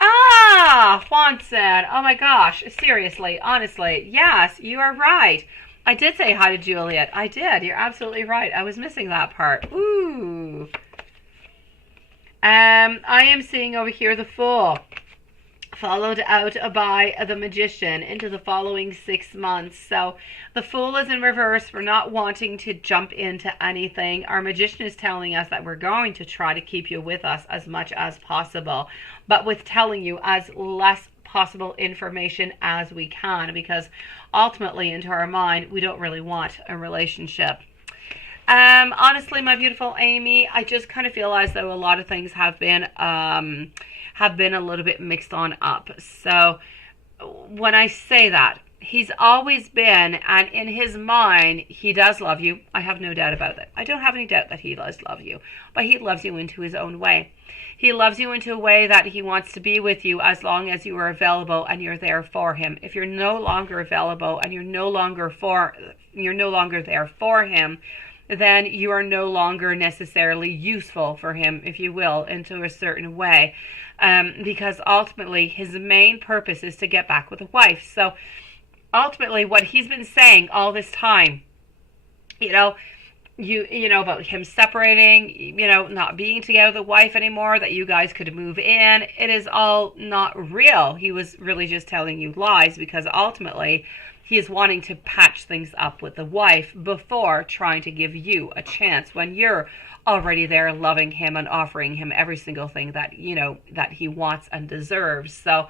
Ah, Juan said, oh my gosh, seriously, honestly, yes, you are right. I did say hi to Juliet. I did. You're absolutely right. I was missing that part. Ooh. I am seeing over here the Fool, followed out by the Magician into the following 6 months. So the Fool is in reverse for not wanting to jump into anything. Our Magician is telling us that we're going to try to keep you with us as much as possible, but with telling you as less possible information as we can, because ultimately into our mind we don't really want a relationship. Honestly, my beautiful Amy, I just kind of feel as though a lot of things have been a little bit mixed on up. So when I say that, he's always been, and in his mind, he does love you. I have no doubt about that. I don't have any doubt that he does love you, but he loves you into his own way. He loves you into a way that he wants to be with you as long as you are available and you're there for him. If you're no longer available and you're no longer there for him, then you are no longer necessarily useful for him, if you will, into a certain way. Because ultimately his main purpose is to get back with a wife. So ultimately what he's been saying all this time, you know about him separating, not being together with a wife anymore, that you guys could move in, it is all not real. He was really just telling you lies, because ultimately he is wanting to patch things up with the wife before trying to give you a chance when you're already there loving him and offering him every single thing that that he wants and deserves. So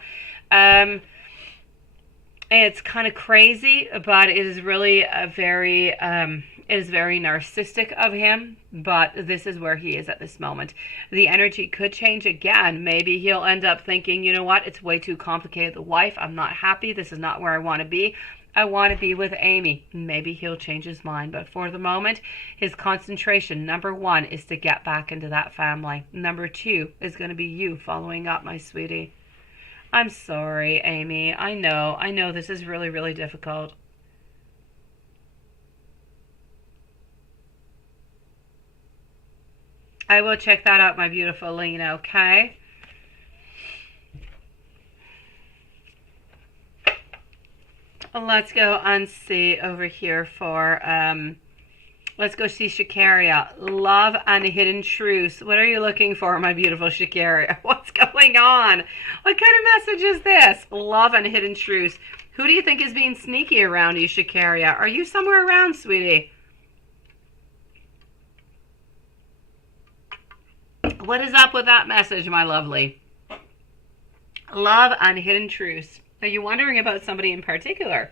it's kind of crazy, but it is really it is very narcissistic of him, but this is where he is at this moment. The energy could change again. Maybe he'll end up thinking, you know what, it's way too complicated, the wife, I'm not happy, this is not where I want to be. I want to be with Amy. Maybe he'll change his mind, but for the moment, his concentration, number 1, is to get back into that family. Number 2 is going to be you following up, my sweetie. I'm sorry, Amy. I know this is really, really difficult. I will check that out, my beautiful Lena, okay? Let's go and see over here for, let's go see Shikaria. Love and Hidden Truths. What are you looking for, my beautiful Shikaria? What's going on? What kind of message is this? Love and Hidden Truths. Who do you think is being sneaky around you, Shikaria? Are you somewhere around, sweetie? What is up with that message, my lovely? Love and Hidden Truths. Are you wondering about somebody in particular?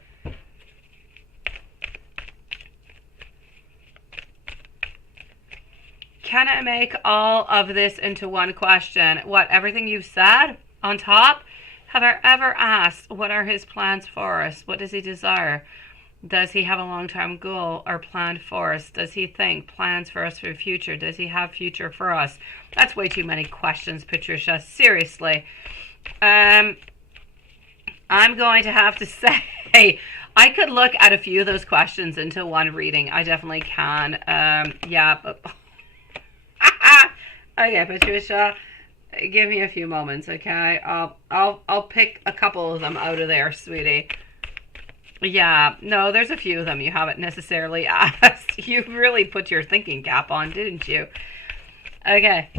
Can I make all of this into one question? What, everything you've said on top? Have I ever asked, what are his plans for us? What does he desire? Does he have a long-term goal or plan for us? Does he think plans for us for the future? Does he have future for us? That's way too many questions, Patricia. Seriously. I'm going to have to say, I could look at a few of those questions into one reading. I definitely can. Yeah, but okay, Patricia, give me a few moments, okay? I'll pick a couple of them out of there, sweetie. Yeah, no, there's a few of them you haven't necessarily asked. You really put your thinking cap on, didn't you? Okay.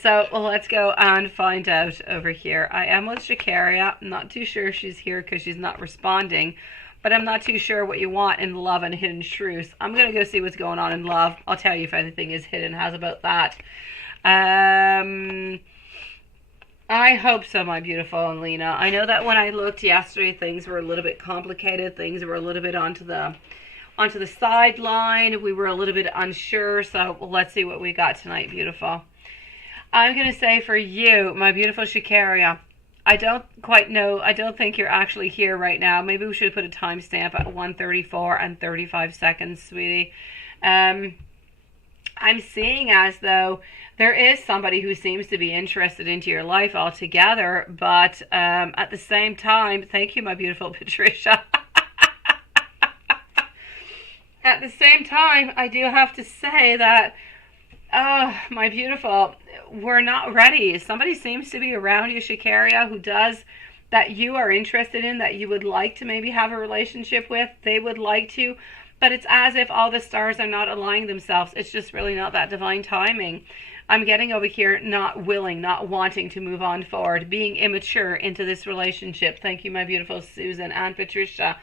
So let's go and find out over here. I am with Shikaria. I'm not too sure if she's here because she's not responding, but I'm not too sure what you want in love and hidden truths. I'm going to go see what's going on in love. I'll tell you if anything is hidden. How's about that? I hope so, my beautiful Lena. I know that when I looked yesterday, things were a little bit complicated. Things were a little bit onto the onto the sideline. We were a little bit unsure, so let's see what we got tonight, beautiful. I'm going to say for you, my beautiful Shikaria, I don't quite know. I don't think you're actually here right now. Maybe we should put a timestamp at 1:34 and 35 seconds, sweetie. I'm seeing as though there is somebody who seems to be interested into your life altogether, but at the same time, thank you, my beautiful Patricia. At the same time, I do have to say that, my beautiful, we're not ready. Somebody seems to be around you, Shikaria, who does that you are interested in, that you would like to maybe have a relationship with. They would like to, but it's as if all the stars are not aligning themselves. It's just really not that divine timing. I'm getting over here not willing, not wanting to move on forward, being immature into this relationship. Thank you, my beautiful Susan and Patricia.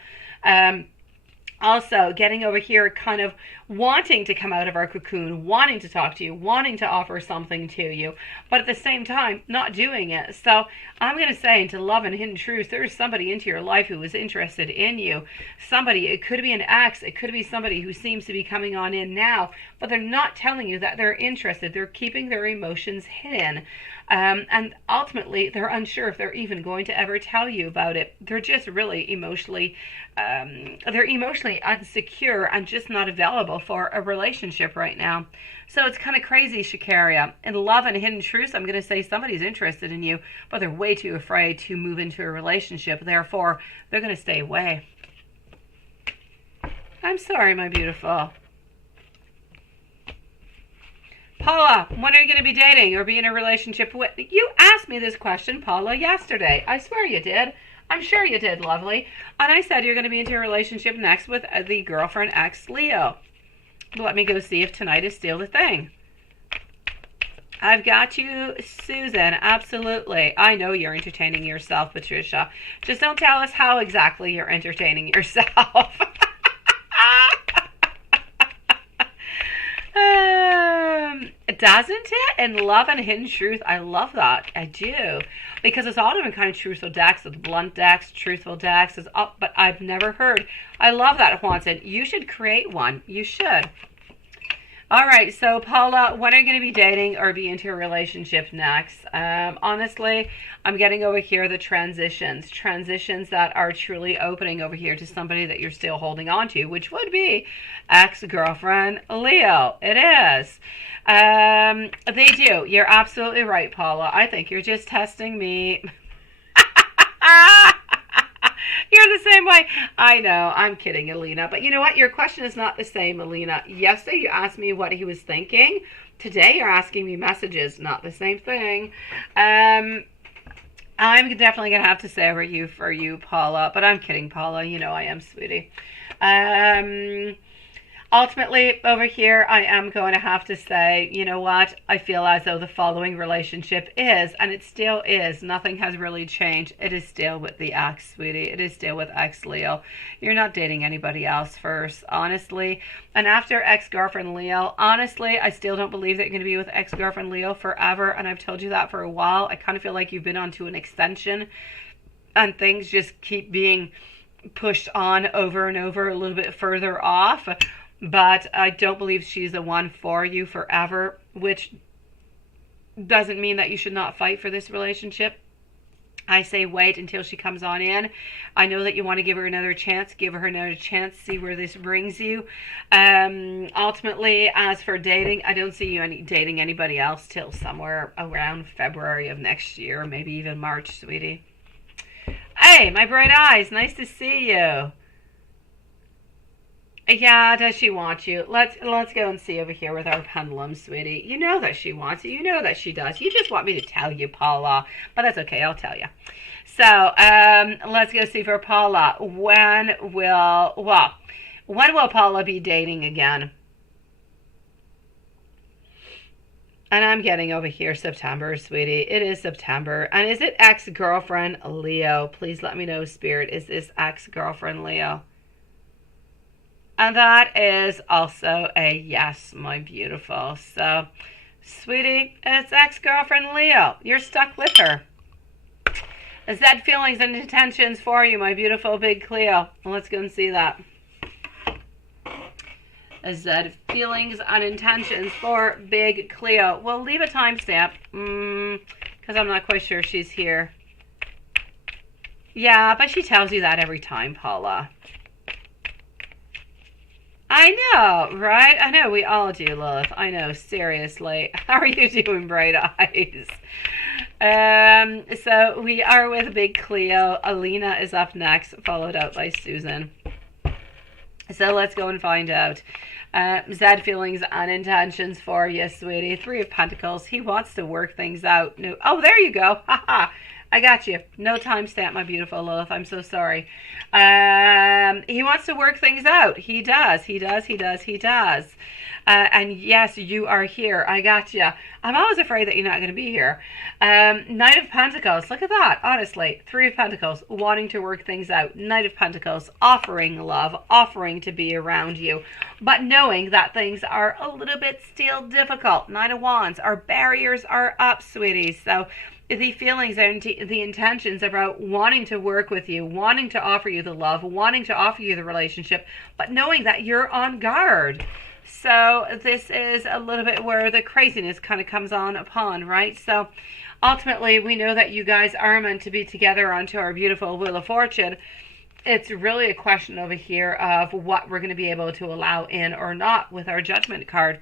Also, getting over here kind of wanting to come out of our cocoon, wanting to talk to you, wanting to offer something to you, but at the same time, not doing it. So I'm going to say, into love and hidden truth, there is somebody into your life who is interested in you. Somebody, it could be an ex, it could be somebody who seems to be coming on in now, but they're not telling you that they're interested. They're keeping their emotions hidden. And ultimately, they're unsure if they're even going to ever tell you about it. They're just really emotionally, they're emotionally insecure and just not available for a relationship right now. So it's kind of crazy, Shikaria. In love and hidden truths, I'm going to say somebody's interested in you, but they're way too afraid to move into a relationship. Therefore, they're going to stay away. I'm sorry, my beautiful. Paula, when are you going to be dating or be in a relationship with? You asked me this question, Paula, yesterday. I swear you did. I'm sure you did, lovely. And I said you're going to be into a relationship next with the girlfriend ex Leo. Let me go see if tonight is still the thing. I've got you, Susan. Absolutely. I know you're entertaining yourself, Patricia. Just don't tell us how exactly you're entertaining yourself. Doesn't it? In love and hidden truth, I love that. I do. Because it's all different kind of truthful decks, the blunt decks, truthful decks, but I've never heard. I love that, Juanson. You should create one. You should. All right, so Paula, when are you going to be dating or be into a relationship next? Honestly, I'm getting over here the transitions that are truly opening over here to somebody that you're still holding on to, which would be ex-girlfriend Leo. It is. They do. You're absolutely right, Paula. I think you're just testing me. You're the same way. I know. I'm kidding, Alina. But you know what? Your question is not the same, Alina. Yesterday you asked me what he was thinking. Today you're asking me messages. Not the same thing. I'm definitely going to have to say for you, Paula. But I'm kidding, Paula. You know I am, sweetie. Ultimately, over here, I am going to have to say, you know what? I feel as though the following relationship is, and it still is. Nothing has really changed. It is still with the ex, sweetie. It is still with ex-Leo. You're not dating anybody else first, honestly. And after ex-girlfriend Leo, honestly, I still don't believe that you're going to be with ex-girlfriend Leo forever, and I've told you that for a while. I kind of feel like you've been onto an extension, and things just keep being pushed on over and over a little bit further off. But I don't believe she's the one for you forever, which doesn't mean that you should not fight for this relationship. I say wait until she comes on in. I know that you want to give her another chance. Give her another chance. See where this brings you. Ultimately, as for dating, I don't see you dating anybody else till somewhere around February of next year, maybe even March, sweetie. Hey, my bright eyes. Nice to see you. Yeah, does she want you? Let's go and see over here with our pendulum, sweetie. You know that she wants you. You know that she does. You just want me to tell you, Paula. But that's okay. I'll tell you. So, let's go see for Paula. When will Paula be dating again? And I'm getting over here September, sweetie. It is September. And is it ex-girlfriend Leo? Please let me know, Spirit. Is this ex-girlfriend Leo? And that is also a yes, my beautiful. So, sweetie, it's ex-girlfriend Leo. You're stuck with her. Is that feelings and intentions for you, my beautiful big Cleo? Let's go and see that. Z feelings and intentions for Big Cleo. We'll leave a timestamp because I'm not quite sure she's here. Yeah, but she tells you that every time, Paula. I know, right? I know, we all do, love. I know, seriously. How are you doing, Bright Eyes? So we are with Big Cleo. Alina is up next, followed out by Susan. So let's go and find out. Z feelings and intentions for you, sweetie. 3 of Pentacles. He wants to work things out. No. Oh, there you go. Haha. I got you. No timestamp, my beautiful Lilith. I'm so sorry. He wants to work things out. He does. He does. He does. He does. And yes, you are here. I got you. I'm always afraid that you're not going to be here. Knight of Pentacles. Look at that. Honestly, 3 of Pentacles, wanting to work things out. Knight of Pentacles, offering love, offering to be around you, but knowing that things are a little bit still difficult. Knight of Wands. Our barriers are up, sweeties. So the feelings and the intentions about wanting to work with you, wanting to offer you the love, wanting to offer you the relationship, but knowing that you're on guard. So this is a little bit where the craziness kind of comes on upon, right? So ultimately, we know that you guys are meant to be together onto our beautiful Wheel of Fortune. It's really a question over here of what we're going to be able to allow in or not with our Judgment card.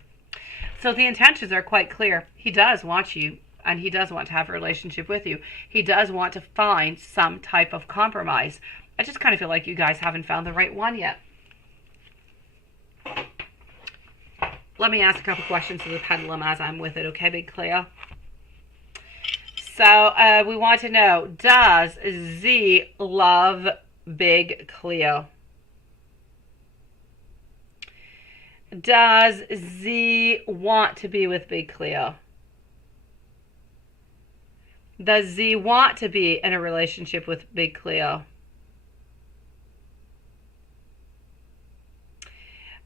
So the intentions are quite clear. He does want you, and he does want to have a relationship with you. He does want to find some type of compromise. I just kind of feel like you guys haven't found the right one yet. Let me ask a couple questions to the pendulum as I'm with it, okay, Big Cleo? So we want to know, does Z love Big Cleo? Does Z want to be with Big Cleo? Does Z want to be in a relationship with Big Cleo?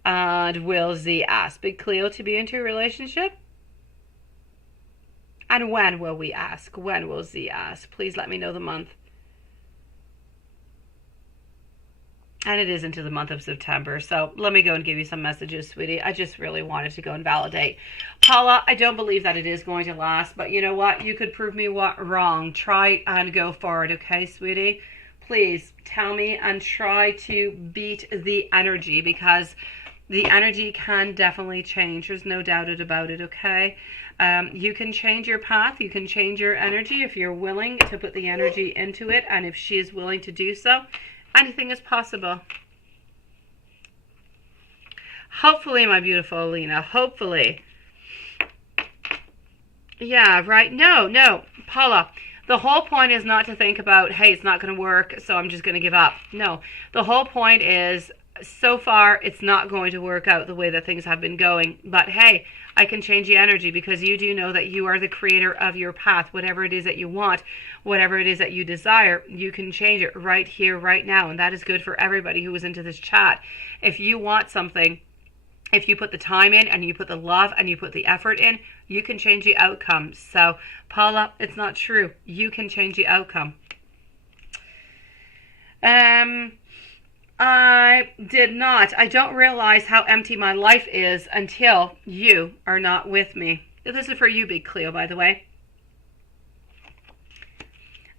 And will Z ask Big Cleo to be into a relationship? And when will we ask? When will Z ask? Please let me know the month. And it is into the month of September. So let me go and give you some messages, sweetie. I just really wanted to go and validate. Paula, I don't believe that it is going to last. But you know what? You could prove me wrong. Try and go forward, okay, sweetie? Please tell me and try to beat the energy, because the energy can definitely change. There's no doubt about it, okay? You can change your path. You can change your energy if you're willing to put the energy into it. And if she is willing to do so, anything is possible. Hopefully, my beautiful Alina. Hopefully. Yeah, right? No, Paula. The whole point is not to think about, hey, it's not going to work, so I'm just going to give up. No, the whole point is, so far, it's not going to work out the way that things have been going. But hey, I can change the energy, because you do know that you are the creator of your path. Whatever it is that you want, whatever it is that you desire, you can change it right here, right now. And that is good for everybody who is into this chat. If you want something, if you put the time in and you put the love and you put the effort in, you can change the outcome. So, Paula, it's not true. You can change the outcome. I don't realize how empty my life is until you are not with me. This is for you, Big Cleo, by the way.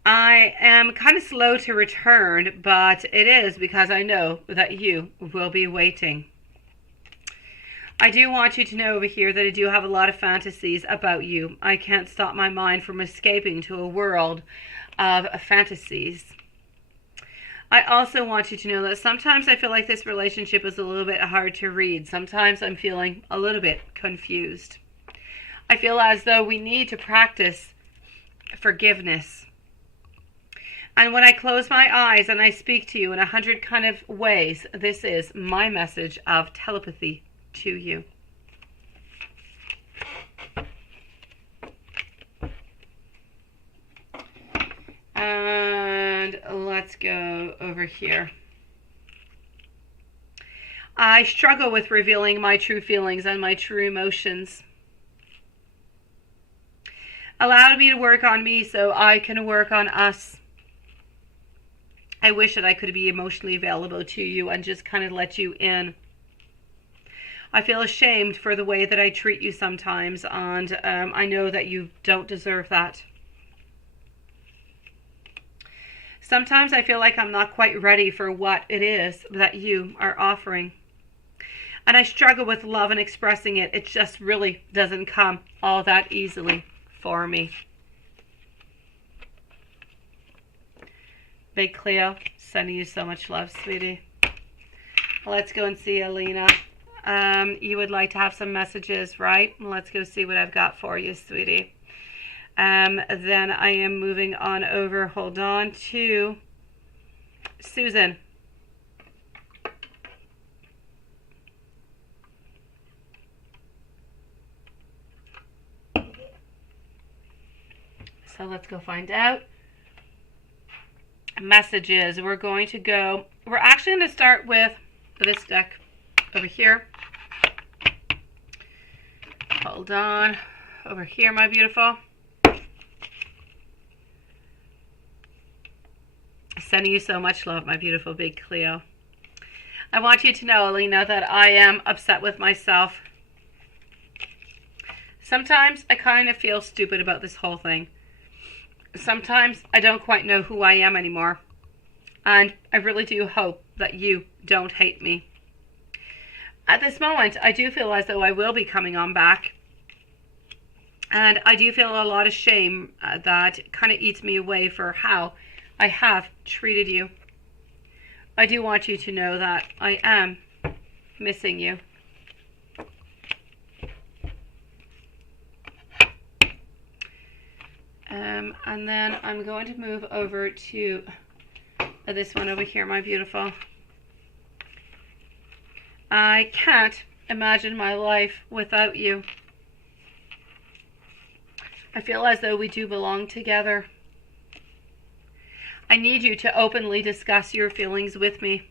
I am kind of slow to return, but it is because I know that you will be waiting. I do want you to know over here that I do have a lot of fantasies about you. I can't stop my mind from escaping to a world of fantasies. I also want you to know that sometimes I feel like this relationship is a little bit hard to read. Sometimes I'm feeling a little bit confused. I feel as though we need to practice forgiveness. And when I close my eyes and I speak to you in 100 kind of ways, this is my message of telepathy to you. And let's go over here. I struggle with revealing my true feelings and my true emotions. Allow me to work on me so I can work on us. I wish that I could be emotionally available to you and just kind of let you in. I feel ashamed for the way that I treat you sometimes, and I know that you don't deserve that. Sometimes I feel like I'm not quite ready for what it is that you are offering. And I struggle with love and expressing it. It just really doesn't come all that easily for me. Big Cleo, sending you so much love, sweetie. Let's go and see Alina. You would like to have some messages, right? Let's go see what I've got for you, sweetie. Then I am moving on over, hold on, to Susan. So let's go find out. Messages. We're actually going to start with this deck over here. Hold on. Over here, my beautiful. Sending you so much love, my beautiful big Cleo. I want you to know, Alina, that I am upset with myself. Sometimes I kind of feel stupid about this whole thing. Sometimes I don't quite know who I am anymore. And I really do hope that you don't hate me. At this moment, I do feel as though I will be coming on back. And I do feel a lot of shame that kind of eats me away for how I have treated you. I do want you to know that I am missing you. And then I'm going to move over to this one over here, my beautiful. I can't imagine my life without you. I feel as though we do belong together. I need you to openly discuss your feelings with me.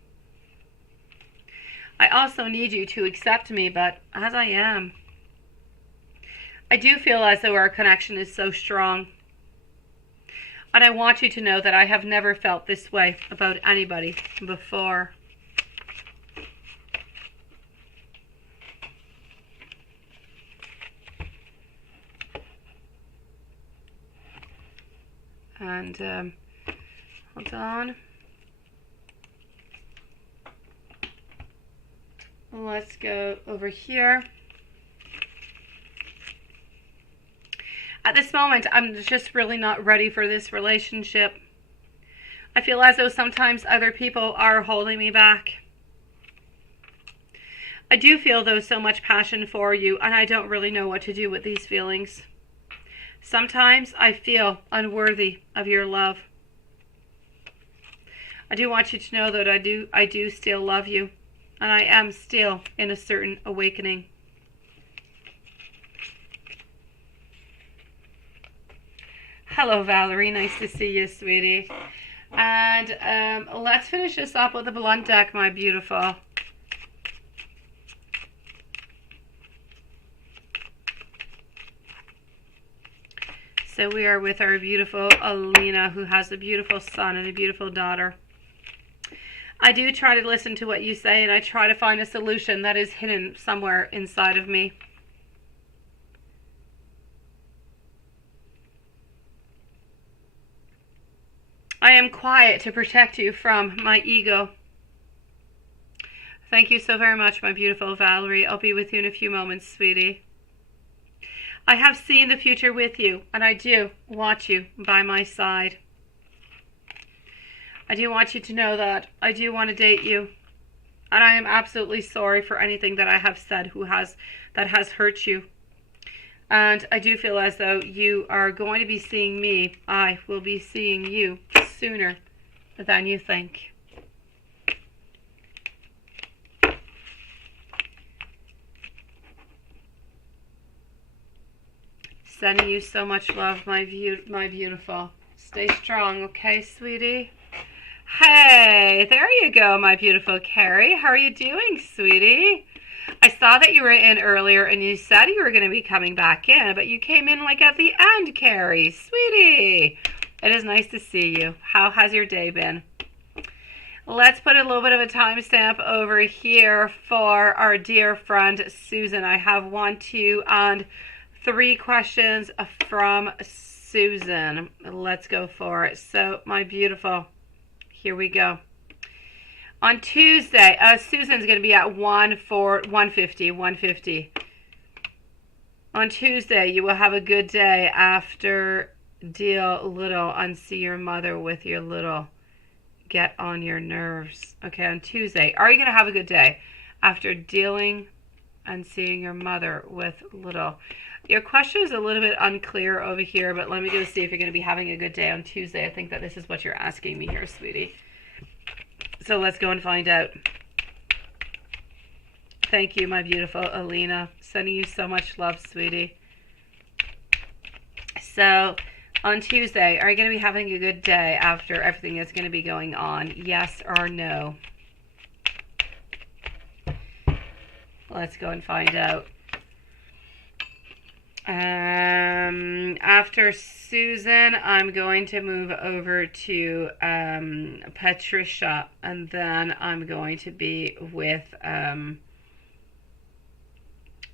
I also need you to accept me, but as I am. I do feel as though our connection is so strong. And I want you to know that I have never felt this way about anybody before. And hold on. Let's go over here. At this moment, I'm just really not ready for this relationship. I feel as though sometimes other people are holding me back. I do feel, though, so much passion for you, and I don't really know what to do with these feelings. Sometimes I feel unworthy of your love. I do want you to know that I do still love you, and I am still in a certain awakening. Hello, Valerie. Nice to see you, sweetie. And let's finish this up with the blunt deck, my beautiful. So we are with our beautiful Alina, who has a beautiful son and a beautiful daughter. I do try to listen to what you say, and I try to find a solution that is hidden somewhere inside of me. I am quiet to protect you from my ego. Thank you so very much, my beautiful Valerie. I'll be with you in a few moments, sweetie. I have seen the future with you, and I do want you by my side. I do want you to know that I do want to date you, and I am absolutely sorry for anything that I have said that has hurt you. And I do feel as though you are going to be seeing me. I will be seeing you sooner than you think. Sending you so much love, my beautiful. Stay strong, okay, sweetie? Hey, there you go, my beautiful Carrie. How are you doing, sweetie? I saw that you were in earlier and you said you were going to be coming back in, but you came in like at the end, Carrie. Sweetie, it is nice to see you. How has your day been? Let's put a little bit of a timestamp over here for our dear friend Susan. I have 1, 2, and 3 questions from Susan. Let's go for it. So, my beautiful, here we go. On Tuesday, Susan's going to be at 150. On Tuesday, you will have a good day after deal little and see your mother with your little. Get on your nerves. Okay, on Tuesday, are you going to have a good day after dealing and seeing your mother with little? Your question is a little bit unclear over here, but let me go see if you're going to be having a good day on Tuesday. I think that this is what you're asking me here, sweetie. So let's go and find out. Thank you, my beautiful Alina. Sending you so much love, sweetie. So, on Tuesday, are you going to be having a good day after everything that's going to be going on? Yes or no? Let's go and find out. After Susan, I'm going to move over to Patricia, and then I'm going to be with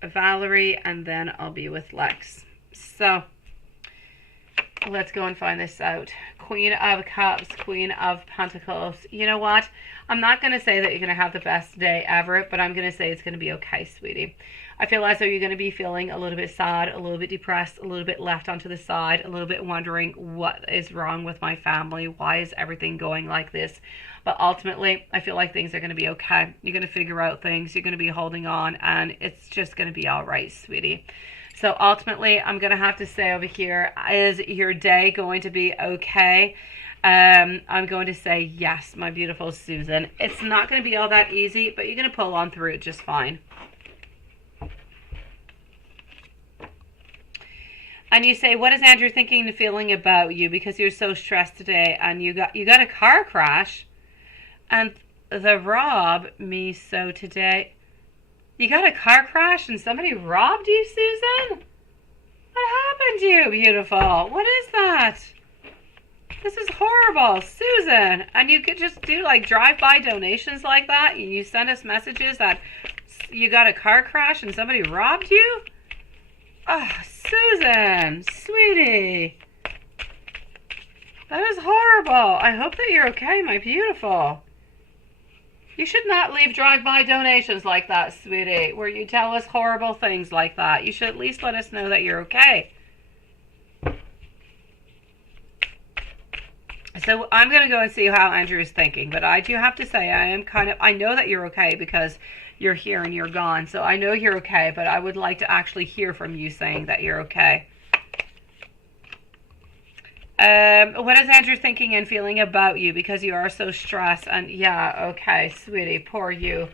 Valerie, and then I'll be with Lex. So, let's go and find this out. Queen of Cups, Queen of Pentacles. You know what? I'm not going to say that you're going to have the best day ever, but I'm going to say it's going to be okay, sweetie. I feel as though you're going to be feeling a little bit sad, a little bit depressed, a little bit left onto the side, a little bit wondering what is wrong with my family. Why is everything going like this? But ultimately, I feel like things are going to be okay. You're going to figure out things. You're going to be holding on, and it's just going to be all right, sweetie. So ultimately, I'm going to have to say over here, is your day going to be okay? I'm going to say yes, my beautiful Susan. It's not going to be all that easy, but you're going to pull on through it just fine. And you say, what is Andrew thinking and feeling about you? Because you're so stressed today, and you got a car crash, and the rob me so today. You got a car crash and somebody robbed you, Susan? What happened to you, beautiful? What is that? This is horrible, Susan. And you could just do like drive-by donations like that, and you send us messages that you got a car crash and somebody robbed you? Oh, Susan, sweetie. That is horrible. I hope that you're okay, my beautiful. You should not leave drive-by donations like that, sweetie, where you tell us horrible things like that. You should at least let us know that you're okay. So I'm going to go and see how Andrew is thinking, but I do have to say I know that you're okay because you're here and you're gone. So I know you're okay, but I would like to actually hear from you saying that you're okay. What is Andrew thinking and feeling about you? Because you are so stressed. And yeah, okay, sweetie, poor you.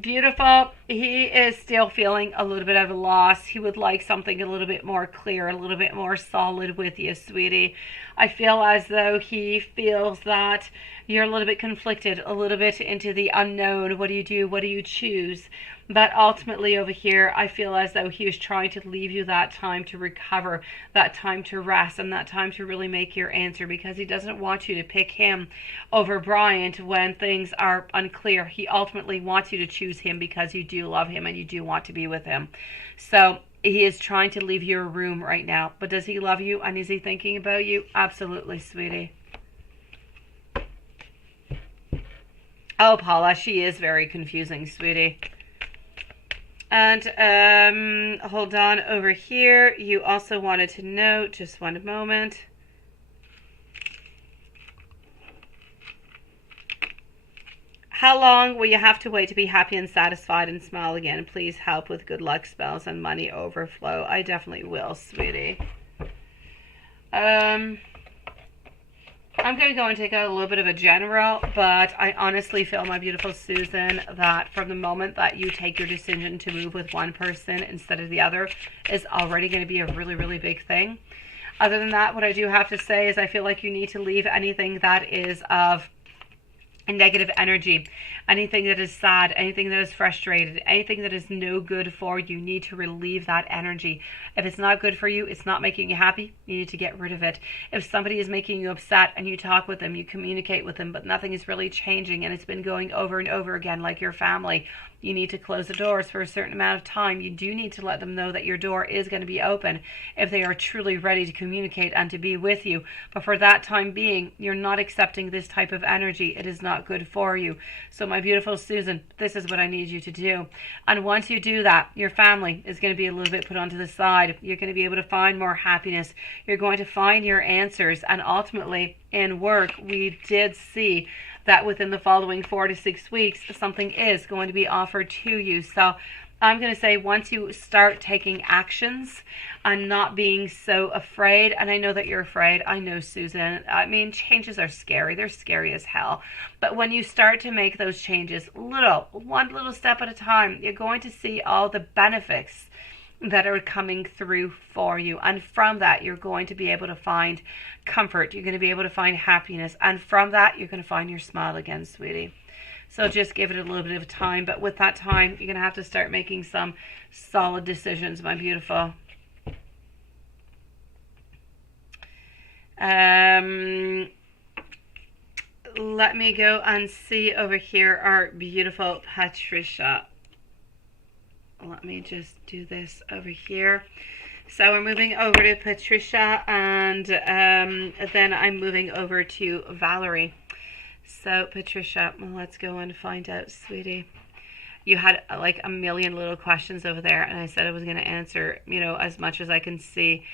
Beautiful. He is still feeling a little bit of a loss. He would like something a little bit more clear, a little bit more solid with you, sweetie. I feel as though he feels that you're a little bit conflicted, a little bit into the unknown. What do you do? What do you choose? But ultimately over here, I feel as though he is trying to leave you that time to recover, that time to rest, and that time to really make your answer, because he doesn't want you to pick him over Bryant when things are unclear. He ultimately wants you to choose him because you do love him and you do want to be with him. So he is trying to leave you a room right now. But does he love you and is he thinking about you? Absolutely, sweetie. Oh, Paula, she is very confusing, sweetie. And hold on over here. You also wanted to note, just one moment. How long will you have to wait to be happy and satisfied and smile again? Please help with good luck spells and money overflow. I definitely will, sweetie. I'm going to go and take out a little bit of a general, but I honestly feel, my beautiful Susan, that from the moment that you take your decision to move with one person instead of the other is already going to be a really, really big thing. Other than that, what I do have to say is I feel like you need to leave anything that is of and negative energy, anything that is sad, anything that is frustrated, anything that is no good for you, need to relieve that energy. If it's not good for you, it's not making you happy, you need to get rid of it. If somebody is making you upset and you talk with them, you communicate with them, but nothing is really changing and it's been going over and over again, like your family, you need to close the doors for a certain amount of time. You do need to let them know that your door is going to be open if they are truly ready to communicate and to be with you. But for that time being, you're not accepting this type of energy. It is not good for you. So my beautiful Susan, this is what I need you to do. And once you do that, your family is going to be a little bit put onto the side. You're going to be able to find more happiness. You're going to find your answers. And ultimately, in work, we did see that within the following 4 to 6 weeks, something is going to be offered to you. So I'm going to say, once you start taking actions and not being so afraid, and I know that you're afraid, I know, Susan, I mean, changes are scary. They're scary as hell. But when you start to make those changes, one little step at a time, you're going to see all the benefits that are coming through for you. And from that, you're going to be able to find comfort. You're going to be able to find happiness. And from that, you're going to find your smile again, sweetie. So just give it a little bit of time. But with that time, you're going to have to start making some solid decisions, my beautiful. Let me go and see over here our beautiful Patricia. Let me just do this over here. So we're moving over to Patricia, and then I'm moving over to Valerie. So Patricia, let's go and find out, sweetie. You had like a million little questions over there, and I said I was going to answer, as much as I can see.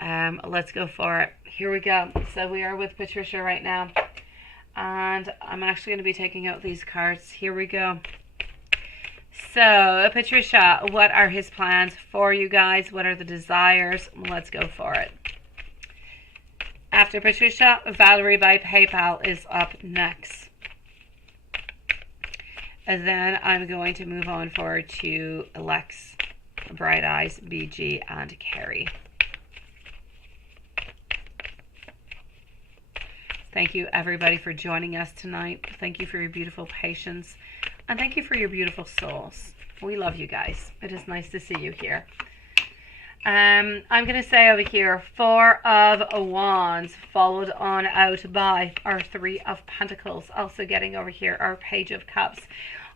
Let's go for it. Here we go. So we are with Patricia right now, and I'm actually going to be taking out these cards. Here we go. So, Patricia, what are his plans for you guys? What are the desires? Let's go for it. After Patricia, Valerie by PayPal is up next. And then I'm going to move on forward to Lex, Bright Eyes, BG, and Carrie. Thank you, everybody, for joining us tonight. Thank you for your beautiful patience. And thank you for your beautiful souls. We love you guys. It is nice to see you here. I'm going to say over here, 4 of Wands, followed on out by our 3 of Pentacles. Also getting over here, our Page of Cups.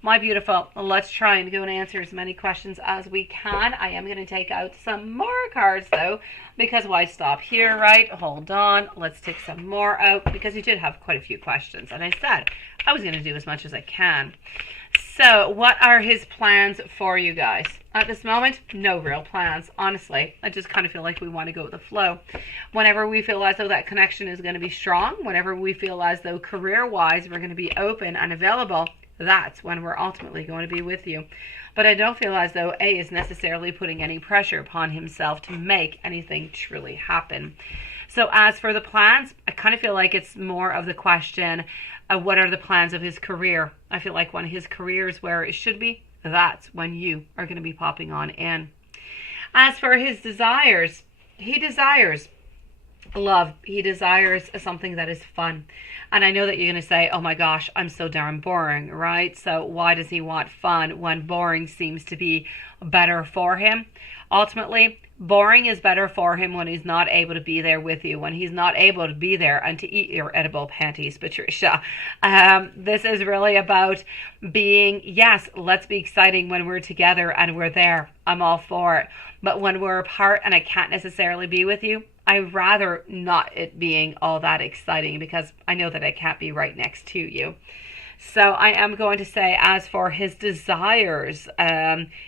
My beautiful, let's try and go and answer as many questions as we can. I am going to take out some more cards, though, because why stop here, right? Hold on. Let's take some more out, because you did have quite a few questions. And I said I was going to do as much as I can. So what are his plans for you guys? At this moment, no real plans, honestly. I just kind of feel like we want to go with the flow. Whenever we feel as though that connection is going to be strong, whenever we feel as though career-wise we're going to be open and available, that's when we're ultimately going to be with you. But I don't feel as though A is necessarily putting any pressure upon himself to make anything truly happen. So as for the plans, I kind of feel like it's more of the question of what are the plans of his career. I feel like when his career is where it should be, that's when you are going to be popping on in. As for his desires, he desires love. He desires something that is fun. And I know that you're going to say, oh my gosh, I'm so darn boring, right? So why does he want fun when boring seems to be better for him? Ultimately, boring is better for him when he's not able to be there with you, when he's not able to be there and to eat your edible panties, Patricia. This is really about being, yes, let's be exciting when we're together and we're there. I'm all for it. But when we're apart and I can't necessarily be with you, I'd rather not it being all that exciting, because I know that I can't be right next to you. So I am going to say, as for his desires,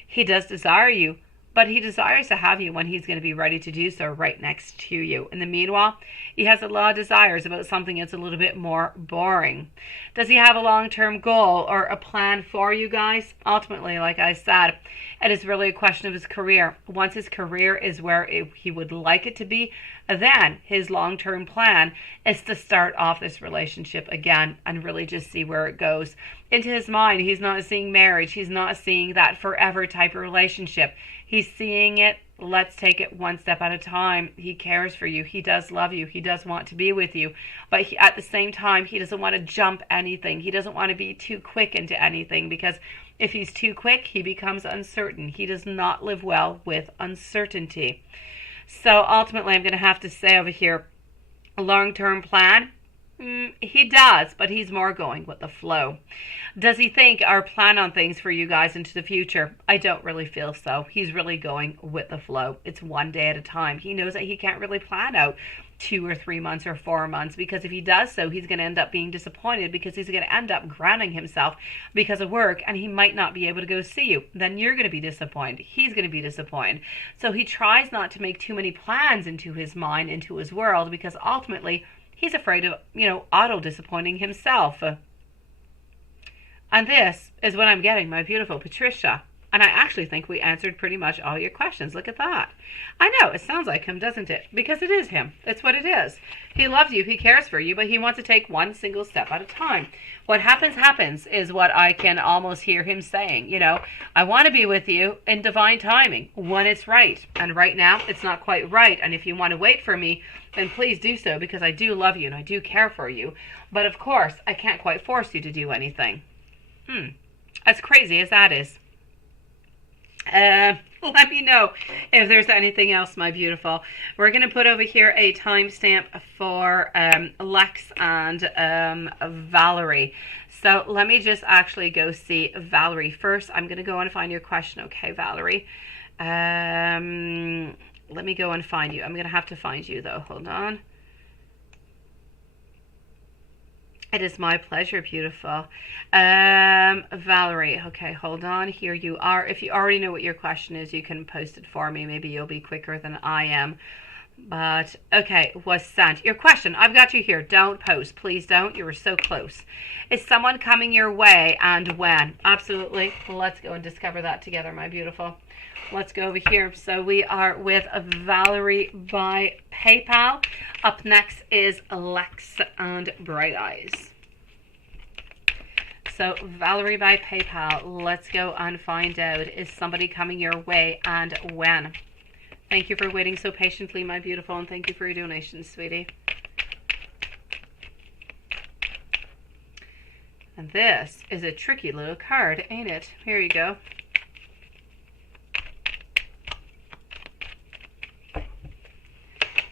he does desire you, but he desires to have you when he's going to be ready to do so, right next to you. In the meanwhile, he has a lot of desires about something that's a little bit more boring. Does he have a long-term goal or a plan for you guys? Ultimately, like I said, it is really a question of his career. Once his career is where he would like it to be, then his long-term plan is to start off this relationship again and really just see where it goes. Into his mind, he's not seeing marriage. He's not seeing that forever type of relationship. He's seeing it Let's take it one step at a time. He cares for you. He does love you. He does want to be with you. But at the same time, he doesn't want to jump anything. He doesn't want to be too quick into anything, because if he's too quick, he becomes uncertain. He does not live well with uncertainty. So ultimately, I'm going to have to say over here, a long-term plan. He does, but he's more going with the flow. Does he think or plan on things for you guys into the future? I don't really feel so. He's really going with the flow. It's one day at a time. He knows that he can't really plan out 2 or 3 months or 4 months, because if he does so, he's going to end up being disappointed, because he's going to end up grounding himself because of work, and he might not be able to go see you. Then you're going to be disappointed. He's going to be disappointed. So he tries not to make too many plans into his mind, into his world, because ultimately he's afraid of, auto disappointing himself. And this is what I'm getting, my beautiful Patricia. And I actually think we answered pretty much all your questions. Look at that. I know, it sounds like him, doesn't it? Because it is him. It's what it is. He loves you. He cares for you. But he wants to take one single step at a time. What happens is what I can almost hear him saying. I want to be with you in divine timing when it's right. And right now, it's not quite right. And if you want to wait for me, then please do so, because I do love you and I do care for you. But of course, I can't quite force you to do anything. As crazy as that is. Let me know if there's anything else, my beautiful. We're going to put over here a timestamp for Lex and Valerie. So let me just actually go see Valerie first. I'm going to go and find your question. Okay, Valerie. Let me go and find you. I'm going to have to find you, though. Hold on. It is my pleasure, beautiful. Valerie, okay, hold on. Here you are. If you already know what your question is, you can post it for me. Maybe you'll be quicker than I am. But, okay, was sent. Your question, I've got you here. Don't post. Please don't. You were so close. Is someone coming your way, and when? Absolutely. Let's go and discover that together, my beautiful. Let's go over here. So we are with Valerie by PayPal. Up next is Lex and Bright Eyes. So Valerie by PayPal, let's go and find out, is somebody coming your way and when? Thank you for waiting so patiently, my beautiful, and thank you for your donation, sweetie. And this is a tricky little card, ain't it? Here you go.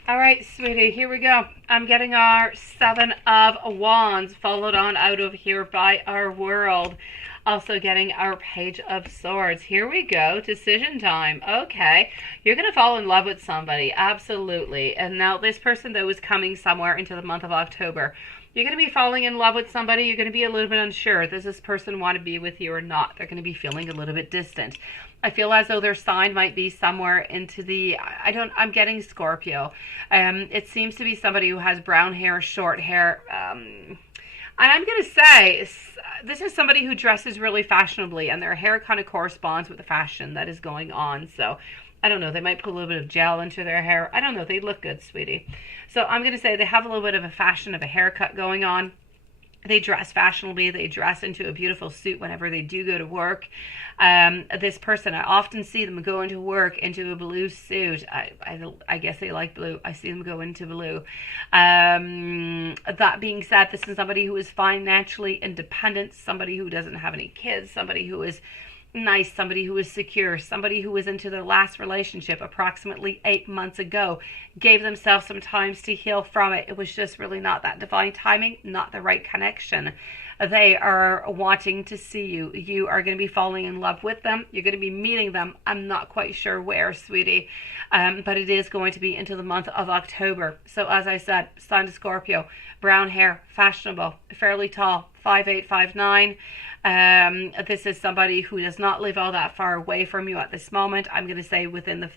All right, sweetie, here we go. I'm getting our 7 of Wands, followed on out of here by our World. Also getting our Page of Swords. Here we go. Decision time. Okay. You're going to fall in love with somebody. Absolutely. And now this person, though, is coming somewhere into the month of October. You're going to be falling in love with somebody. You're going to be a little bit unsure. Does this person want to be with you or not? They're going to be feeling a little bit distant. I feel as though their sign might be somewhere into the, I'm getting Scorpio. It seems to be somebody who has brown hair, short hair. And I'm going to say, this is somebody who dresses really fashionably, and their hair kind of corresponds with the fashion that is going on. So, I don't know, they might put a little bit of gel into their hair. I don't know, they look good, sweetie. So I'm going to say they have a little bit of a fashion of a haircut going on. They dress fashionably. They dress into a beautiful suit whenever they do go to work. This person, I often see them go into work into a blue suit. I guess they like blue. I see them go into blue. That being said, this is somebody who is financially independent, somebody who doesn't have any kids, somebody who is nice, somebody who is secure, somebody who was into their last relationship approximately 8 months ago, gave themselves some time to heal from it. It was just really not that divine timing, not the right connection. They are wanting to see you. You are going to be falling in love with them. You're going to be meeting them. I'm not quite sure where, sweetie, but it is going to be into the month of October. So as I said, sign to Scorpio, brown hair, fashionable, fairly tall, 5'8", 5'9". This is somebody who does not live all that far away from you at this moment. I'm going to say within the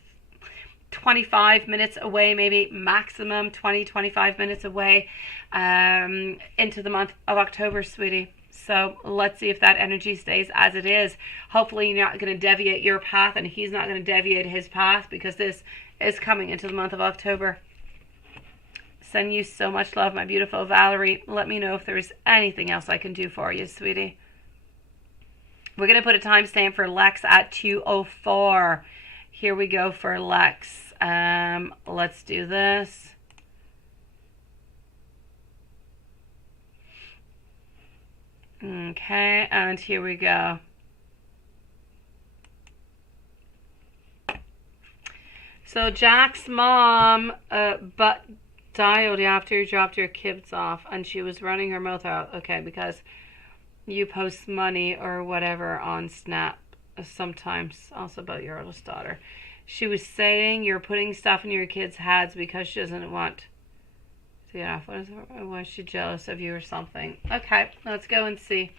25 minutes away, maybe maximum 20-25 minutes away, into the month of October, sweetie. So let's see if that energy stays as it is. Hopefully you're not going to deviate your path, and he's not going to deviate his path, because this is coming into the month of October. Send you so much love, my beautiful Valerie. Let me know if there's anything else I can do for you, sweetie. We're going to put a timestamp for Lex at 2:04. here we go for Lex. Let's do this. Okay, and here we go. So Jack's mom but died after you dropped your kids off, and she was running her mouth out. Okay, because you post money or whatever on Snap sometimes, also about your oldest daughter. She was saying you're putting stuff in your kids' heads because she doesn't want to get off. Was she jealous of you or something? Okay, let's go and see.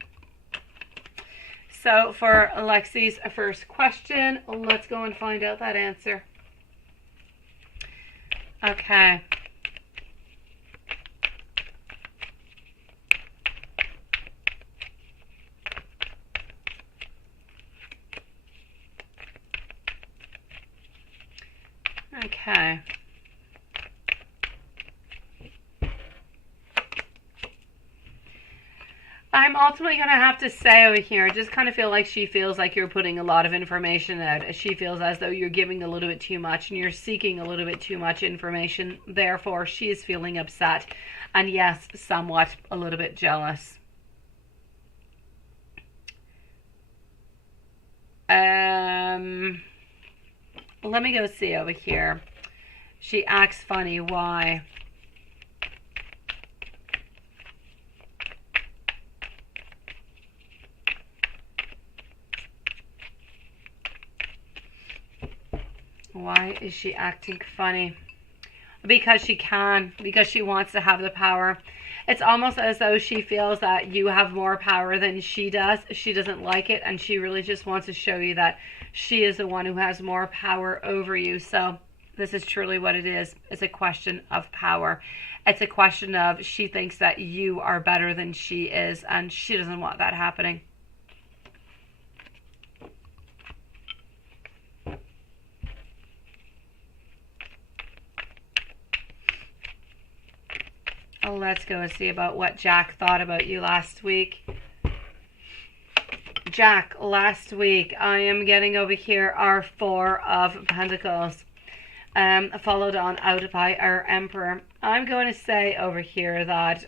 So for Alexi's first question, let's go and find out that answer. Okay. Okay. I'm ultimately going to have to say over here, I just kind of feel like she feels like you're putting a lot of information out. She feels as though you're giving a little bit too much and you're seeking a little bit too much information. Therefore, she is feeling upset and, yes, somewhat a little bit jealous. Let me go see over here. She acts funny. Why? Why is she acting funny? Because she can. Because she wants to have the power. It's almost as though she feels that you have more power than she does. She doesn't like it, and she really just wants to show you that she is the one who has more power over you. So this is truly what it is. It's a question of power. It's a question of she thinks that you are better than she is, and she doesn't want that happening. Let's go and see about what Jack thought about you last week. Jack, last week, I am getting over here our Four of Pentacles, followed on out by our Emperor. I'm going to say over here that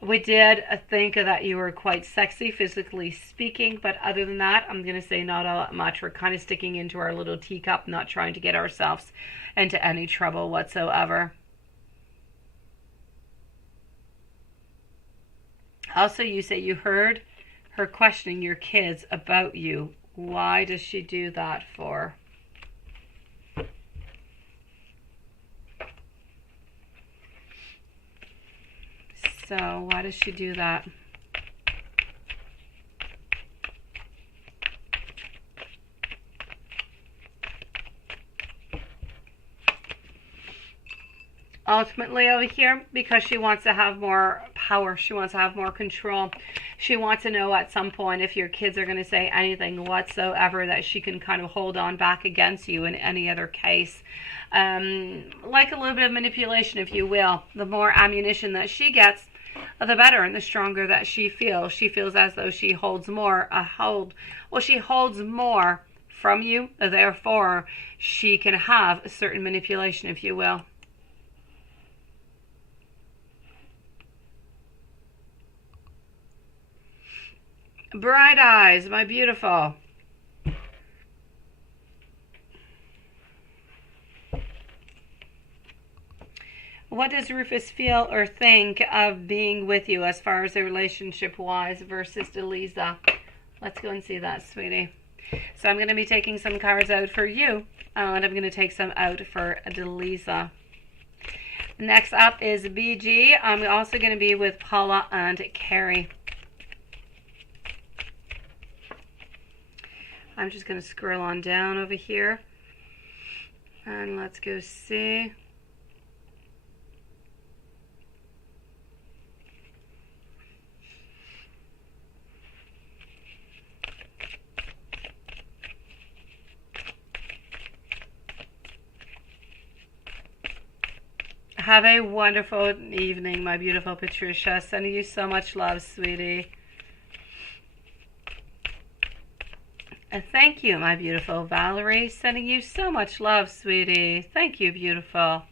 we did think that you were quite sexy, physically speaking, but other than that, I'm going to say not all that much. We're kind of sticking into our little teacup, not trying to get ourselves into any trouble whatsoever. Also, you say you heard her questioning your kids about you. Why does she do that for? So, why does she do that? Ultimately over here, because she wants to have more power. She wants to have more control. She wants to know at some point if your kids are going to say anything whatsoever that she can kind of hold on back against you in any other case. Like a little bit of manipulation, if you will. The more ammunition that she gets, the better and the stronger that she feels. She feels as though she holds more, she holds more from you. Therefore, she can have a certain manipulation, if you will. Bright eyes, my beautiful. What does Rufus feel or think of being with you as far as the relationship-wise versus Delisa? Let's go and see that, sweetie. So I'm going to be taking some cards out for you, and I'm going to take some out for Delisa. Next up is BG. I'm also going to be with Paula and Carrie. I'm just going to scroll on down over here. And let's go see. Have a wonderful evening, my beautiful Patricia. Sending you so much love, sweetie. Thank you, my beautiful Valerie. Sending you so much love, sweetie. Thank you, beautiful.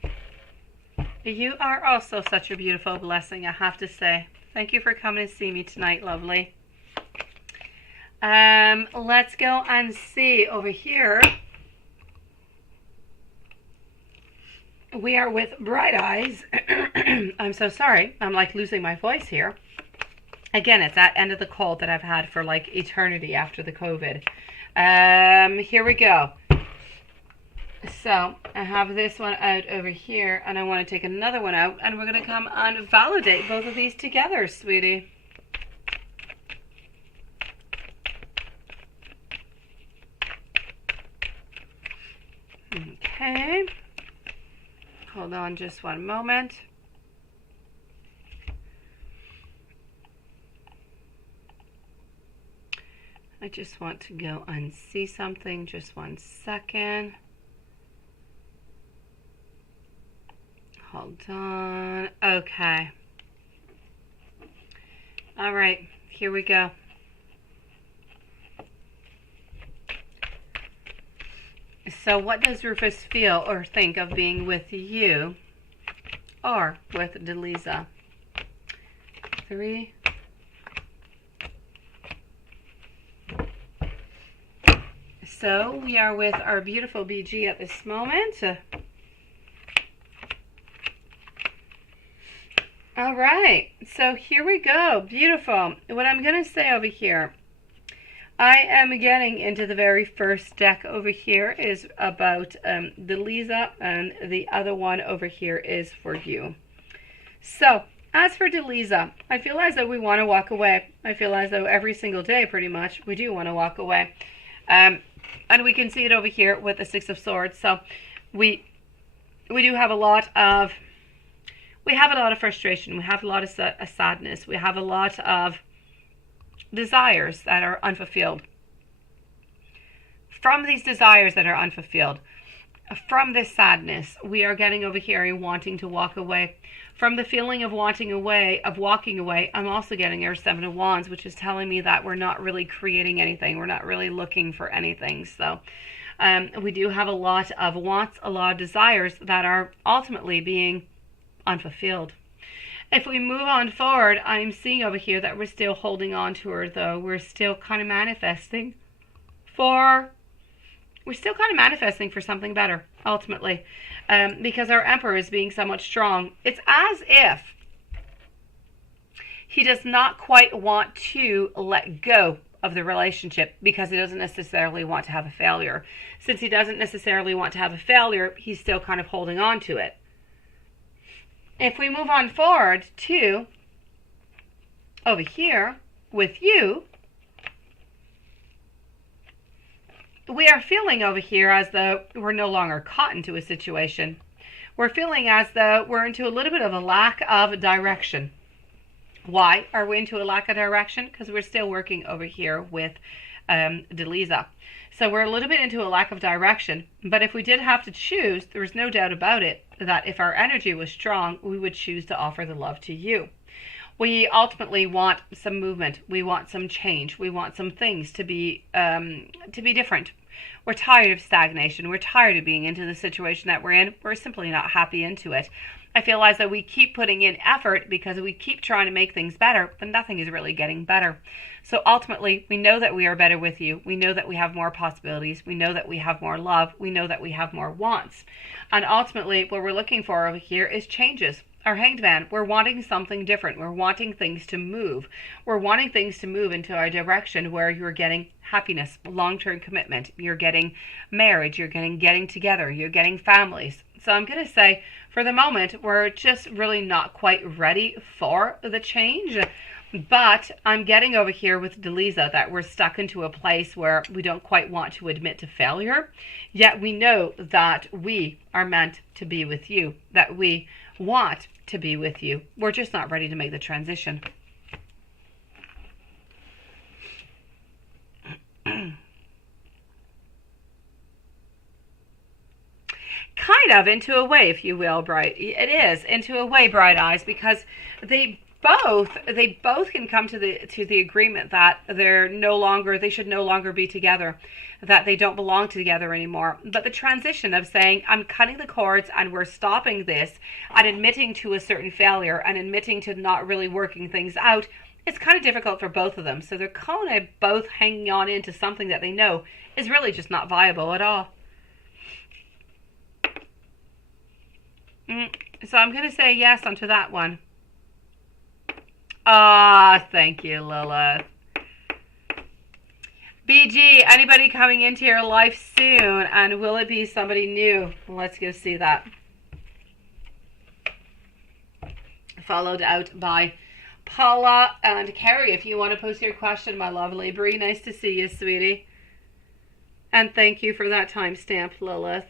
You are also such a beautiful blessing, I have to say. Thank you for coming to see me tonight, lovely. Let's go and see over here. We are with Bright Eyes. I'm so sorry. I'm like losing my voice here. Again, it's that end of the cold that I've had for like eternity after the COVID. Here we go. So I have this one out over here, and I want to take another one out, and we're going to come and validate both of these together, sweetie. Okay. Hold on just one moment. I just want to go and see something. Just 1 second. Hold on. Okay. All right. Here we go. So what does Rufus feel or think of being with you or with Delisa? 3. So we are with our beautiful BG at this moment. All right, so here we go. Beautiful. What I'm going to say over here, I am getting into the very first deck over here is about Delisa, and the other one over here is for you. So as for Delisa, I feel as though we want to walk away. I feel as though every single day, pretty much, we do want to walk away. And we can see it over here with the Six of Swords. So we do have a lot of frustration. We have a lot of sadness. We have a lot of desires that are unfulfilled. From these desires that are unfulfilled, from this sadness, we are getting over here and wanting to walk away. From the feeling of walking away, I'm also getting our 7 of Wands, which is telling me that we're not really creating anything. We're not really looking for anything. So we do have a lot of wants, a lot of desires that are ultimately being unfulfilled. If we move on forward, I'm seeing over here that we're still holding on to her, though. We're still kind of manifesting for something better, ultimately. Because our Emperor is being somewhat strong. It's as if he does not quite want to let go of the relationship because he doesn't necessarily want to have a failure. Since he doesn't necessarily want to have a failure, he's still kind of holding on to it. If we move on forward to over here with you, we are feeling over here as though we're no longer caught into a situation. We're feeling as though we're into a little bit of a lack of direction. Why are we into a lack of direction? Because we're still working over here with Delisa. So we're a little bit into a lack of direction. But if we did have to choose, there was no doubt about it that if our energy was strong, we would choose to offer the love to you. We ultimately want some movement. We want some change. We want some things to be different. We're tired of stagnation. We're tired of being into the situation that we're in. We're simply not happy into it. I feel as though we keep putting in effort because we keep trying to make things better, but nothing is really getting better. So ultimately, we know that we are better with you. We know that we have more possibilities. We know that we have more love. We know that we have more wants. And ultimately, what we're looking for over here is changes. Our Hanged Man, we're wanting something different. We're wanting things to move. We're wanting things to move into our direction where you're getting happiness, long-term commitment. You're getting marriage. You're getting together. You're getting families. So I'm going to say, for the moment, we're just really not quite ready for the change. But I'm getting over here with Delisa that we're stuck into a place where we don't quite want to admit to failure. Yet we know that we are meant to be with you, that we want to be with you. We're just not ready to make the transition. Kind of into a way, if you will, Bright. It is into a way, Bright Eyes, because the they both can come to the agreement that they should no longer be together, that they don't belong together anymore. But the transition of saying, I'm cutting the cords and we're stopping this, and admitting to a certain failure and admitting to not really working things out, it's kind of difficult for both of them. So they're kind of both hanging on into something that they know is really just not viable at all. So I'm going to say yes onto that one. Ah, thank you, Lilith. BG, anybody coming into your life soon? And will it be somebody new? Let's go see that. Followed out by Paula and Carrie. If you want to post your question, my lovely Bree, nice to see you, sweetie. And thank you for that timestamp, Lilith.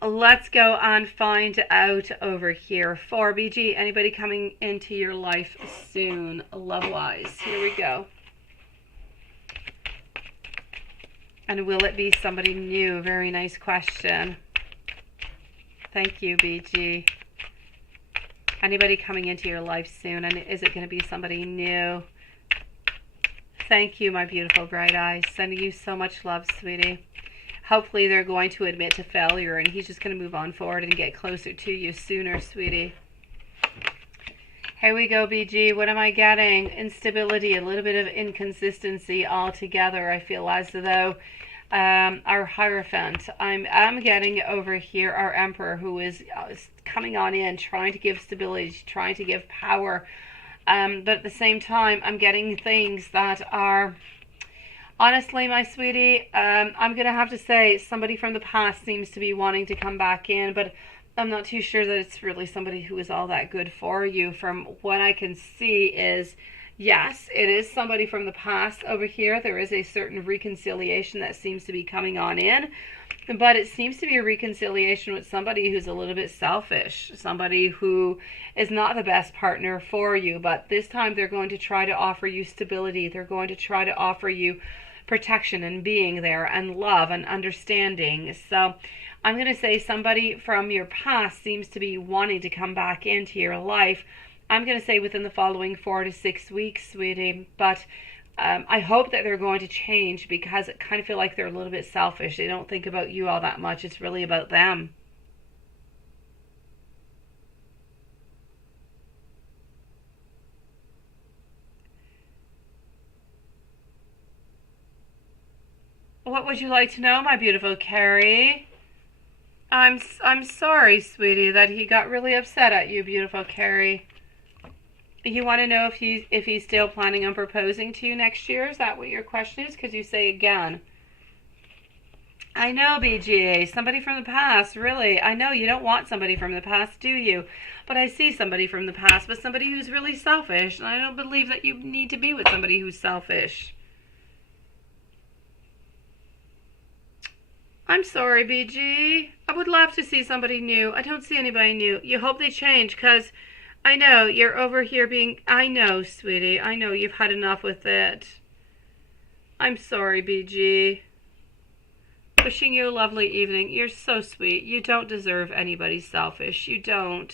Let's go and find out over here for BG. Anybody coming into your life soon, love-wise? Here we go. And will it be somebody new? Very nice question. Thank you, BG. Anybody coming into your life soon? And is it going to be somebody new? Thank you, my beautiful bright eyes. Sending you so much love, sweetie. Hopefully they're going to admit to failure and he's just going to move on forward and get closer to you sooner, sweetie. Here we go, BG. What am I getting? Instability, a little bit of inconsistency altogether. I feel as though our Hierophant. I'm getting over here our Emperor, who is coming on in, trying to give stability, trying to give power. But at the same time, I'm getting things that are... Honestly, my sweetie, I'm going to have to say somebody from the past seems to be wanting to come back in, but I'm not too sure that it's really somebody who is all that good for you. From what I can see is, yes, it is somebody from the past over here. There is a certain reconciliation that seems to be coming on in, but it seems to be a reconciliation with somebody who's a little bit selfish, somebody who is not the best partner for you, but this time they're going to try to offer you stability. They're going to try to offer you protection and being there and love and understanding. So I'm going to say somebody from your past seems to be wanting to come back into your life. I'm going to say within the following 4 to 6 weeks, sweetie, but I hope that they're going to change, because I kind of feel like they're a little bit selfish. They don't think about you all that much. It's really about them. What would you like to know, my beautiful Carrie? I'm sorry, sweetie, that he got really upset at you, beautiful Carrie. You want to know if he's still planning on proposing to you next year? Is that what your question is? Because you say again. I know, BGA, somebody from the past, really. I know you don't want somebody from the past, do you? But I see somebody from the past, but somebody who's really selfish, and I don't believe that you need to be with somebody who's selfish. I'm sorry, BG. I would love to see somebody new. I don't see anybody new. You hope they change, because I know you're over here being... I know, sweetie. I know you've had enough with it. I'm sorry, BG. Wishing you a lovely evening. You're so sweet. You don't deserve anybody selfish. You don't.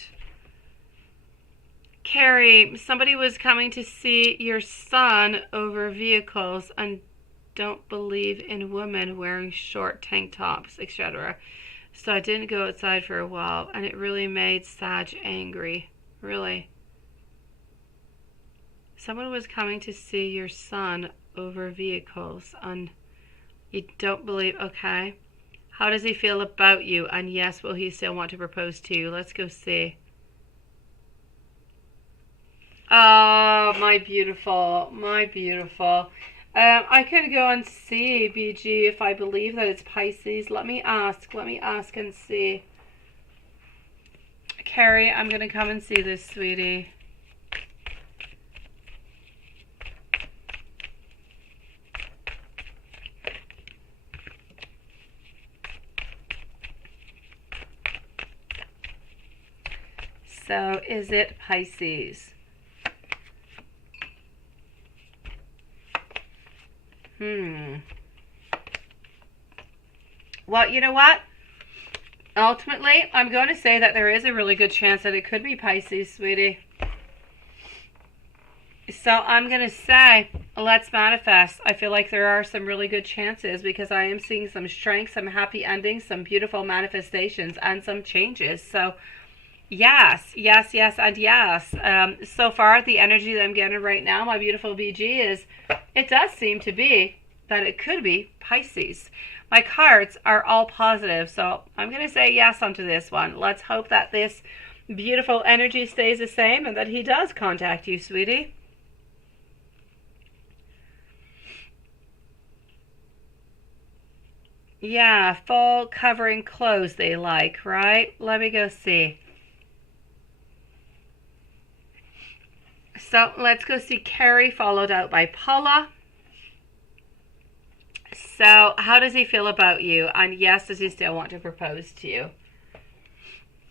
Carrie, somebody was coming to see your son over vehicles and don't believe in women wearing short tank tops, etc. So I didn't go outside for a while, and it really made Sag angry. Really. Someone was coming to see your son over vehicles, and you don't believe... Okay. How does he feel about you? And yes, will he still want to propose to you? Let's go see. Oh, my beautiful. My beautiful. I can go and see, BG, if I believe that it's Pisces. Let me ask and see. Carrie, I'm going to come and see this, sweetie. So, is it Pisces? Well, you know what? Ultimately, I'm going to say that there is a really good chance that it could be Pisces, sweetie. So I'm going to say, let's manifest. I feel like there are some really good chances because I am seeing some strength, some happy endings, some beautiful manifestations, and some changes. So yes, yes, yes, and yes. So far, the energy that I'm getting right now, my beautiful BG, is it does seem to be that it could be Pisces. My cards are all positive, so I'm going to say yes onto this one. Let's hope that this beautiful energy stays the same and that he does contact you, sweetie. Yeah, full covering clothes they like, right? Let me go see. So let's go see Carrie, followed out by Paula. So how does he feel about you? And yes, does he still want to propose to you?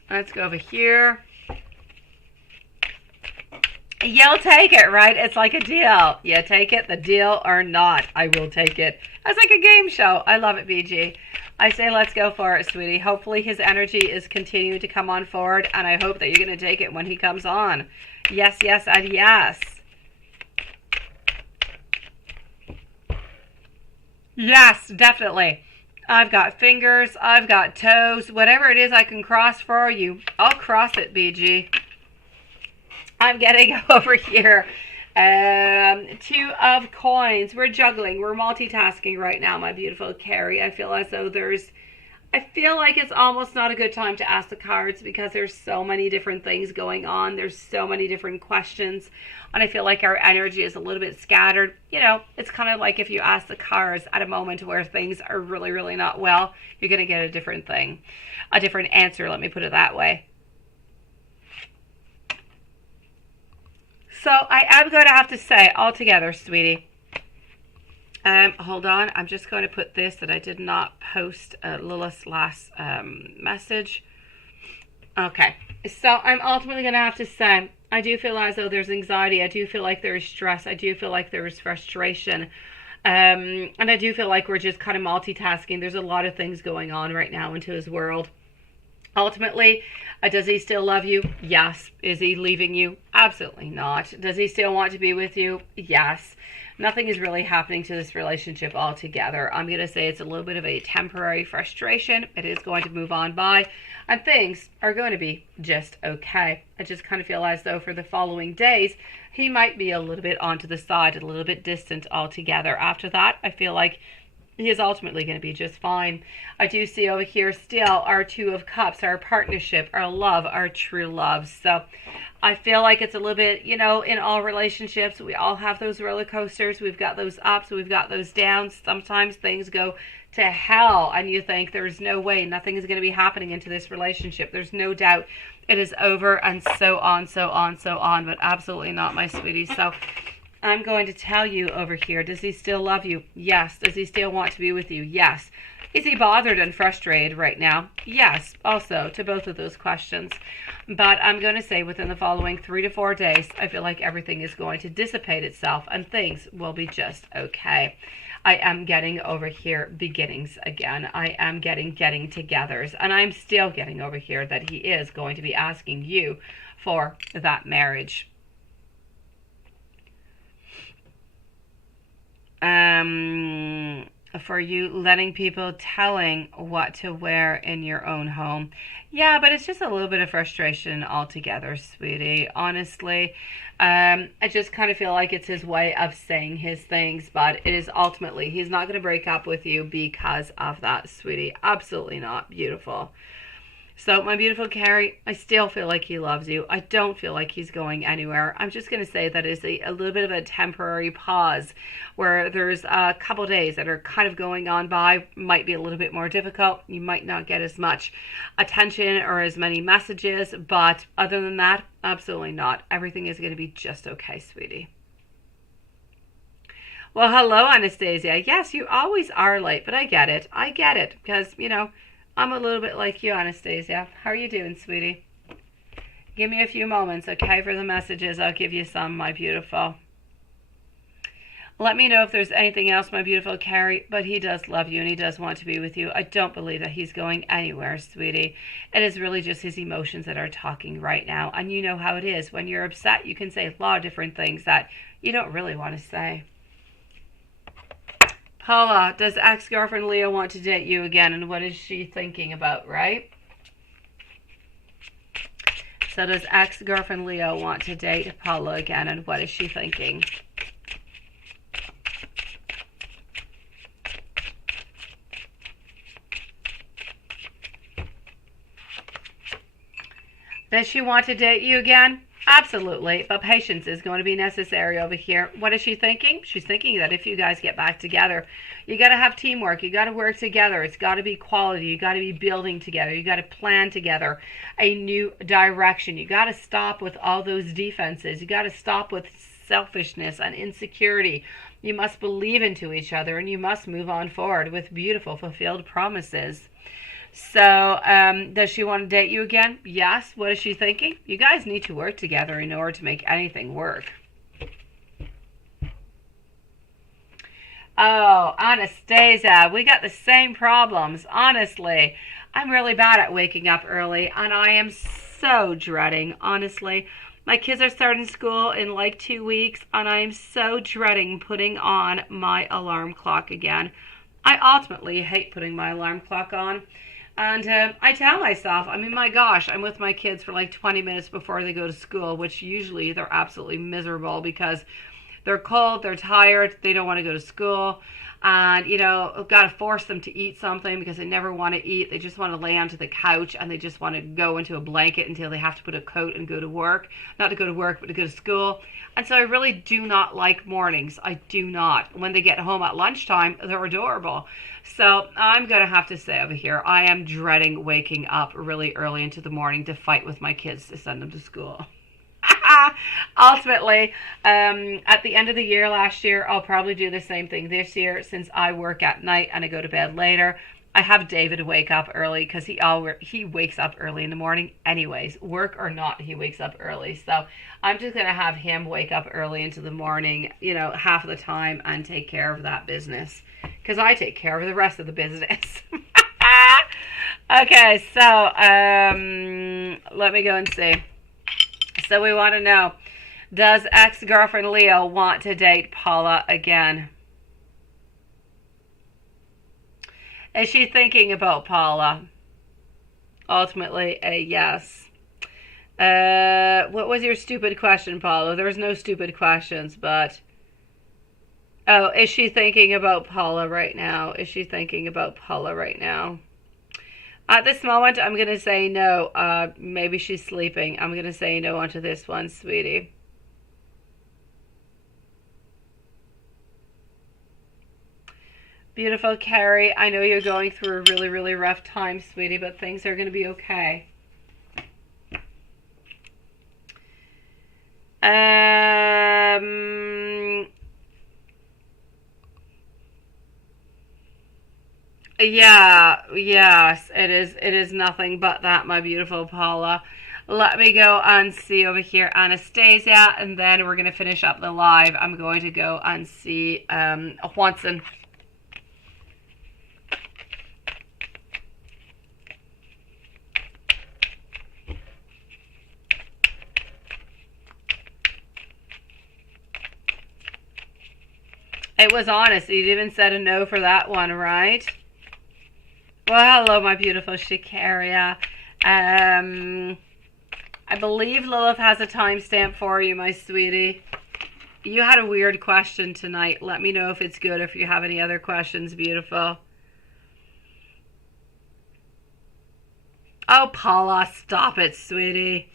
Let's go over here. You'll take it, right? It's like a deal. You take it, the deal or not. I will take it. It's like a game show. I love it, BG. I say let's go for it, sweetie. Hopefully his energy is continuing to come on forward, and I hope that you're going to take it when he comes on. Yes, yes, and yes. Yes, definitely. I've got fingers, I've got toes, whatever it is I can cross for you, I'll cross it, BG. I'm getting over here. 2 of coins. We're juggling. We're multitasking right now, my beautiful Carrie. I feel as though I feel like it's almost not a good time to ask the cards because there's so many different things going on. There's so many different questions. And I feel like our energy is a little bit scattered. You know, it's kind of like if you ask the cards at a moment where things are really, really not well, you're going to get a different thing. A different answer, let me put it that way. So I am going to have to say altogether, sweetie. Hold on. I'm just going to put this that I did not post Lilith's last message. Okay. So I'm ultimately going to have to say I do feel as though there's anxiety. I do feel like there is stress. I do feel like there is frustration. And I do feel like we're just kind of multitasking. There's a lot of things going on right now into his world. Ultimately, does he still love you? Yes. Is he leaving you? Absolutely not. Does he still want to be with you? Yes. Nothing is really happening to this relationship altogether. I'm going to say it's a little bit of a temporary frustration. It is going to move on by, and things are going to be just okay. I just kind of feel as though for the following days, he might be a little bit onto the side, a little bit distant altogether. After that, I feel like he is ultimately going to be just fine. I do see over here still our 2 of Cups, our partnership, our love, our true love. So I feel like it's a little bit, you know, in all relationships, we all have those roller coasters. We've got those ups, we've got those downs. Sometimes things go to hell and you think there's no way, nothing is going to be happening into this relationship. There's no doubt it is over, and so on, so on, so on. But absolutely not, my sweetie. So I'm going to tell you over here, does he still love you? Yes. Does he still want to be with you? Yes. Is he bothered and frustrated right now? Yes, also to both of those questions. But I'm going to say within the following 3 to 4 days, I feel like everything is going to dissipate itself and things will be just okay. I am getting over here beginnings again. I am getting togethers, and I'm still getting over here that he is going to be asking you for that marriage. For you letting people telling what to wear in your own home. Yeah, but it's just a little bit of frustration altogether, sweetie. Honestly, I just kind of feel like it's his way of saying his things, but it is ultimately, he's not going to break up with you because of that, sweetie. Absolutely not. Beautiful. So, my beautiful Carrie, I still feel like he loves you. I don't feel like he's going anywhere. I'm just going to say that it's a little bit of a temporary pause where there's a couple days that are kind of going on by. Might be a little bit more difficult. You might not get as much attention or as many messages, but other than that, absolutely not. Everything is going to be just okay, sweetie. Well, hello, Anastasia. Yes, you always are late, but I get it. I get it because, you know, I'm a little bit like you, Anastasia. How are you doing, sweetie? Give me a few moments, okay, for the messages. I'll give you some, my beautiful. Let me know if there's anything else, my beautiful Carrie, but he does love you and he does want to be with you. I don't believe that he's going anywhere, sweetie. It is really just his emotions that are talking right now. And you know how it is. When you're upset, you can say a lot of different things that you don't really want to say. Paula, does ex-girlfriend Leo want to date you again? And what is she thinking about, right? So does ex-girlfriend Leo want to date Paula again? And what is she thinking? Does she want to date you again? Absolutely, but patience is going to be necessary over here. What is she thinking? She's thinking that if you guys get back together, you got to have teamwork. You got to work together. It's got to be quality. You got to be building together. You got to plan together a new direction. You got to stop with all those defenses. You got to stop with selfishness and insecurity. You must believe into each other, and you must move on forward with beautiful, fulfilled promises. So, does she want to date you again? Yes. What is she thinking? You guys need to work together in order to make anything work. Oh, Anastasia, we got the same problems. Honestly, I'm really bad at waking up early, and I am so dreading, honestly. My kids are starting school in like 2 weeks, and I am so dreading putting on my alarm clock again. I ultimately hate putting my alarm clock on. And I tell myself, I mean, my gosh, I'm with my kids for like 20 minutes before they go to school, which usually they're absolutely miserable because they're cold, they're tired, they don't want to go to school. And, you know, I've got to force them to eat something because they never want to eat. They just want to lay onto the couch and they just want to go into a blanket until they have to put a coat and go to work. Not to go to work, but to go to school. And so I really do not like mornings. I do not. When they get home at lunchtime, they're adorable. So I'm going to have to say over here, I am dreading waking up really early into the morning to fight with my kids to send them to school. Ultimately, at the end of the year last year, I'll probably do the same thing this year since I work at night and I go to bed later. I have David wake up early because he wakes up early in the morning anyways. Work or not, he wakes up early. So I'm just going to have him wake up early into the morning, you know, half of the time and take care of that business because I take care of the rest of the business. Okay, so let me go and see. So we want to know, does ex-girlfriend Leo want to date Paula again? Is she thinking about Paula? Ultimately, a yes. What was your stupid question, Paula? There was no stupid questions, but... Oh, is she thinking about Paula right now? Is she thinking about Paula right now? At this moment, I'm going to say no. Maybe she's sleeping. I'm going to say no onto this one, sweetie. Beautiful Carrie, I know you're going through a really, really rough time, sweetie, but things are going to be okay. Yeah, yes, it is nothing but that, my beautiful Paula. Let me go and see over here Anastasia, and then we're going to finish up the live. I'm going to go and see Juanson. It was honest. You even said a no for that one, right? Well, hello, my beautiful Shikaria. I believe Lilith has a timestamp for you, my sweetie. You had a weird question tonight. Let me know if it's good, if you have any other questions, beautiful. Oh, Paula, stop it, sweetie.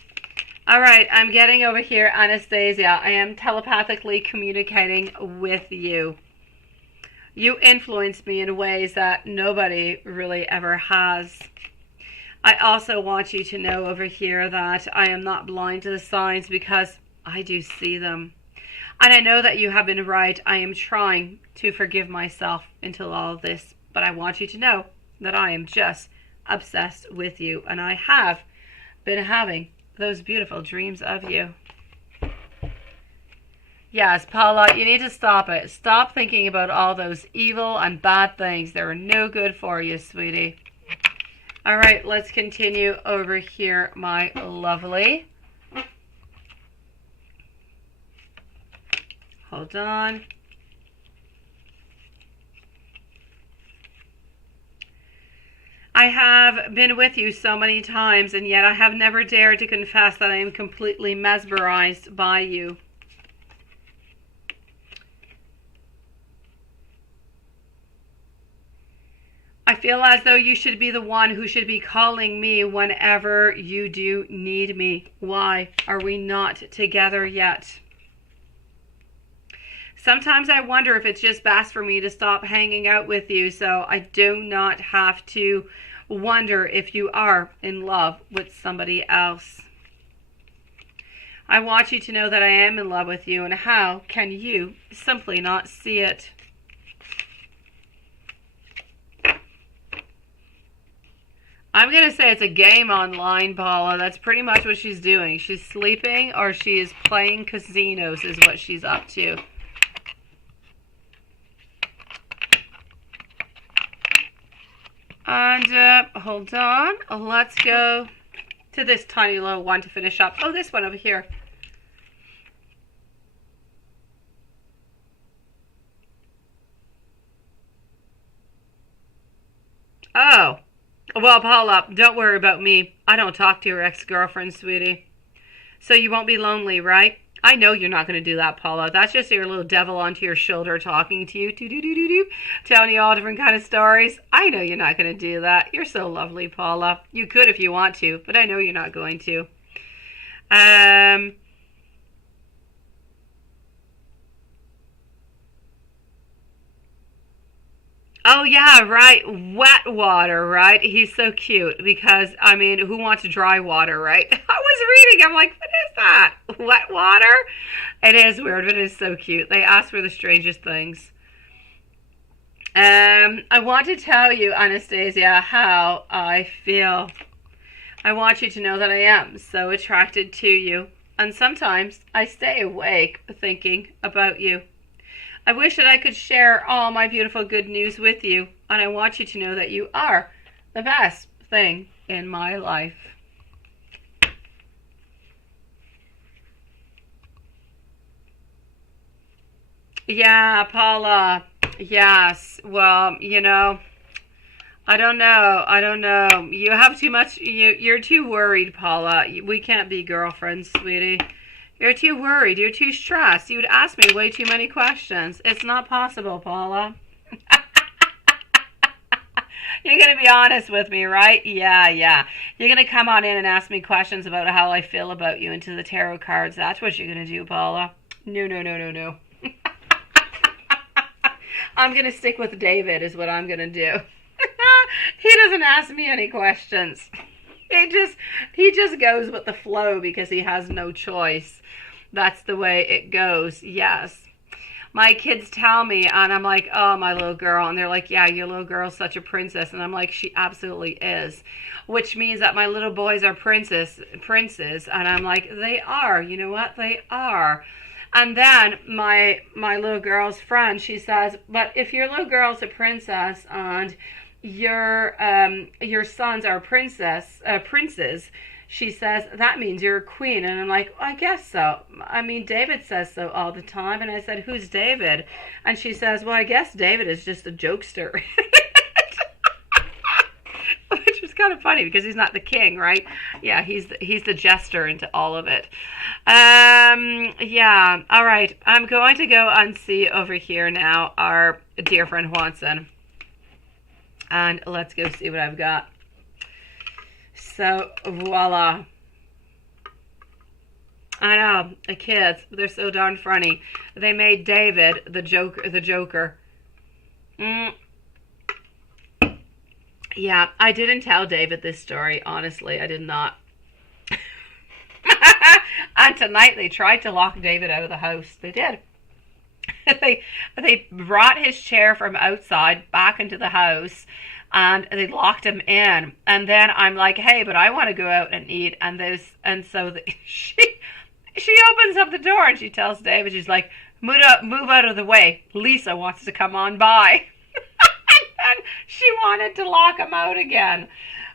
All right, I'm getting over here, Anastasia. I am telepathically communicating with you. You influence me in ways that nobody really ever has. I also want you to know over here that I am not blind to the signs because I do see them. And I know that you have been right. I am trying to forgive myself until all of this. But I want you to know that I am just obsessed with you. And I have been having those beautiful dreams of you. Yes, Paula, you need to stop it. Stop thinking about all those evil and bad things. They're no good for you, sweetie. All right, let's continue over here, my lovely. Hold on. I have been with you so many times, and yet I have never dared to confess that I am completely mesmerized by you. I feel as though you should be the one who should be calling me whenever you do need me. Why are we not together yet? Sometimes I wonder if it's just best for me to stop hanging out with you so I do not have to wonder if you are in love with somebody else. I want you to know that I am in love with you, and how can you simply not see it? I'm going to say it's a game online, Paula. That's pretty much what she's doing. She's sleeping or she is playing casinos is what she's up to. And hold on. Let's go to this tiny little one to finish up. Oh, this one over here. Oh. Well, Paula, don't worry about me. I don't talk to your ex-girlfriend, sweetie. So you won't be lonely, right? I know you're not going to do that, Paula. That's just your little devil onto your shoulder talking to you, telling you all different kind of stories. I know you're not going to do that. You're so lovely, Paula. You could if you want to, but I know you're not going to. Oh, yeah, right. Wet water, right? He's so cute because, I mean, who wants dry water, right? I was reading. I'm like, what is that? Wet water? It is weird, but it is so cute. They ask for the strangest things. I want to tell you, Anastasia, how I feel. I want you to know that I am so attracted to you. And sometimes I stay awake thinking about you. I wish that I could share all my beautiful good news with you, and I want you to know that you are the best thing in my life. Yeah, Paula. Yes. Well, you know, I don't know. You have too much. You're too worried, Paula. We can't be girlfriends, sweetie. You're too worried. You're too stressed. You would ask me way too many questions. It's not possible, Paula. You're going to be honest with me, right? Yeah. You're going to come on in and ask me questions about how I feel about you into the tarot cards. That's what you're going to do, Paula. No. I'm going to stick with David is what I'm going to do. He doesn't ask me any questions. He just goes with the flow because he has no choice. That's the way it goes. Yes. My kids tell me, and I'm like, oh, my little girl. And they're like, yeah, your little girl's such a princess. And I'm like, she absolutely is. Which means that my little boys are princes. And I'm like, they are. You know what? They are. And then my little girl's friend, she says, but if your little girl's a princess and your sons are princes, she says, that means you're a queen. And I'm like, I guess so. I mean, David says so all the time. And I said, who's David? And she says, well, I guess David is just a jokester. Which is kind of funny because he's not the king, right? Yeah, he's the jester into all of it. Yeah, all right. I'm going to go and see over here now our dear friend Juanson. And let's go see what I've got. So, voila. I know, the kids, they're so darn funny. They made David the Joker. Yeah, I didn't tell David this story, honestly. I did not. And tonight they tried to lock David out of the house. They did. They brought his chair from outside back into the house and they locked him in. And then I'm like, hey, but I want to go out and eat. And so she opens up the door and she tells David, she's like, move out of the way. Lisa wants to come on by. And she wanted to lock him out again.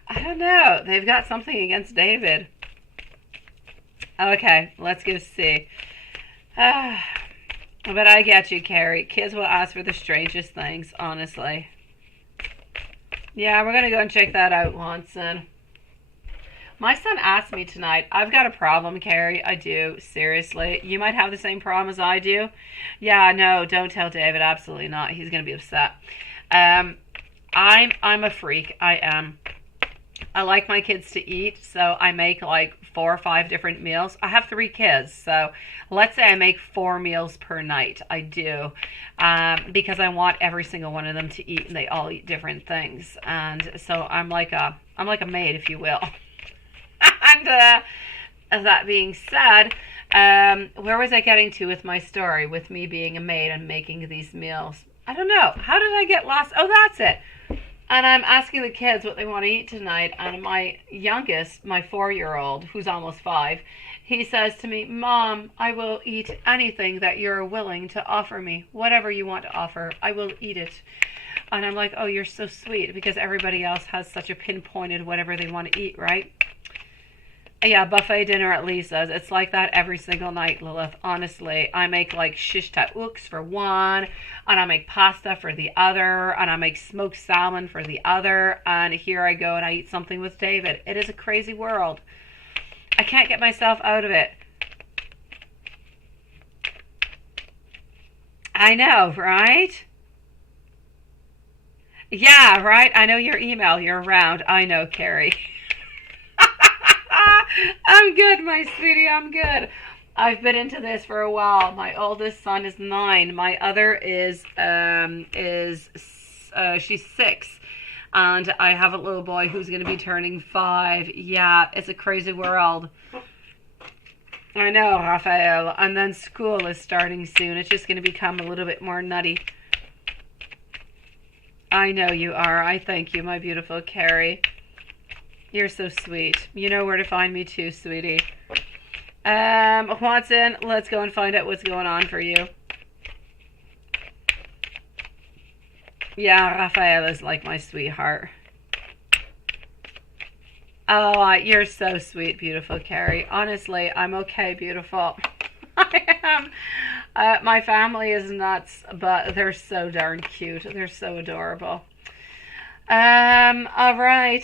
I don't know. They've got something against David. Okay, let's go see. But I get you, Carrie. Kids will ask for the strangest things, honestly. Yeah, we're going to go and check that out once then. My son asked me tonight, I've got a problem, Carrie. I do, seriously. You might have the same problem as I do. Yeah, no, don't tell David. Absolutely not. He's going to be upset. I'm a freak. I am. I like my kids to eat, so I make like 4 or 5 different meals. I have 3 kids, so let's say I make 4 meals per night. I do, because I want every single one of them to eat, and they all eat different things. And so I'm like a maid, if you will. And that being said, where was I getting to with my story, with me being a maid and making these meals? I don't know. How did I get lost? Oh, that's it. And I'm asking the kids what they want to eat tonight. And my youngest, my 4-year-old, who's almost 5, he says to me, Mom, I will eat anything that you're willing to offer me. Whatever you want to offer, I will eat it. And I'm like, oh, you're so sweet, because everybody else has such a pinpointed whatever they want to eat, right? Yeah, buffet dinner at Lisa's. It's like that every single night, Lilith. Honestly, I make like shish taouk for one, and I make pasta for the other, and I make smoked salmon for the other, and here I go and I eat something with David. It is a crazy world. I can't get myself out of it. I know, right? Yeah, right? I know your email. You're around. I know, Carrie. I'm good, my sweetie. I'm good. I've been into this for a while. My oldest son is 9. My other is she's 6, and I have a little boy who's going to be turning 5. Yeah, it's a crazy world. I know, Raphael. And then school is starting soon. It's just going to become a little bit more nutty. I know you are. I thank you, my beautiful Carrie. You're so sweet. You know where to find me too, sweetie. Watson, let's go and find out what's going on for you. Yeah, Raphael is like my sweetheart. Oh, you're so sweet, beautiful Carrie. Honestly, I'm okay, beautiful. I am. My family is nuts, but they're so darn cute. They're so adorable. All right,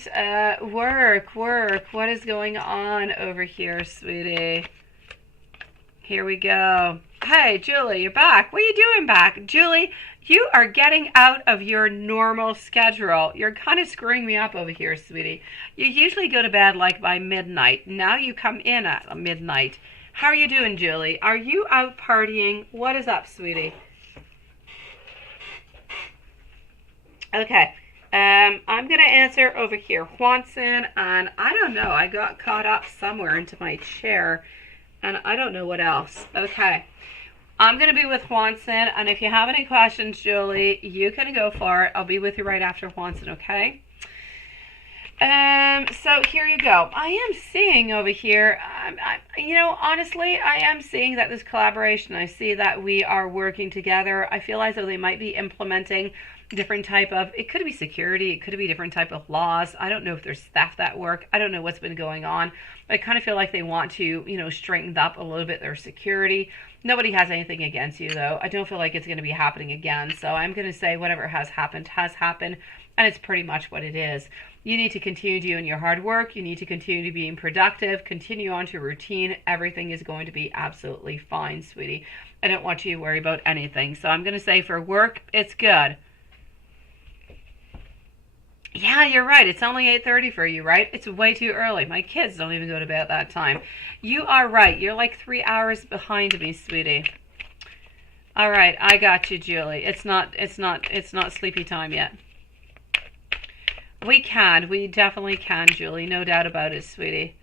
work. What is going on over here, sweetie? Here we go. Hey, Julie, you're back. What are you doing back? Julie, you are getting out of your normal schedule. You're kind of screwing me up over here, sweetie. You usually go to bed like by midnight. Now you come in at midnight. How are you doing, Julie? Are you out partying? What is up, sweetie? Okay. I'm going to answer over here, Juanson, and I don't know. I got caught up somewhere into my chair, and I don't know what else. Okay. I'm going to be with Juanson, and if you have any questions, Julie, you can go for it. I'll be with you right after Juanson, okay? So here you go. I am seeing over here, you know, honestly, I am seeing that this collaboration, I see that we are working together. I feel as though they might be implementing different type of, it could be security, it could be different type of laws. I don't know if there's theft at work. I don't know what's been going on, but I kind of feel like they want to, you know, straighten up a little bit their security. Nobody has anything against you, though. I don't feel like it's going to be happening again. So I'm going to say whatever has happened, and it's pretty much what it is. You need to continue doing your hard work. You need to continue being productive. Continue on to routine. Everything is going to be absolutely fine, sweetie. I don't want you to worry about anything. So I'm going to say for work, it's good. Yeah, you're right. It's only 8:30 for you, right? It's way too early. My kids don't even go to bed at that time. You are right. You're like 3 hours behind me, sweetie. All right, I got you, Julie. It's not sleepy time yet. We definitely can, Julie. No doubt about it, sweetie.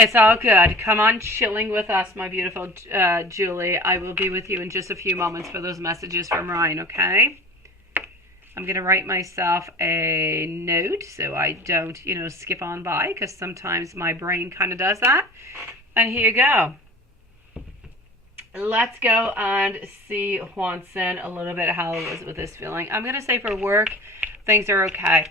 It's all good. Come on, chilling with us, my beautiful Julie. I will be with you in just a few moments for those messages from Ryan, okay? I'm going to write myself a note so I don't, skip on by, because sometimes my brain kind of does that. And here you go. Let's go and see Juanson a little bit how Elizabeth is feeling. I'm going to say for work, things are okay.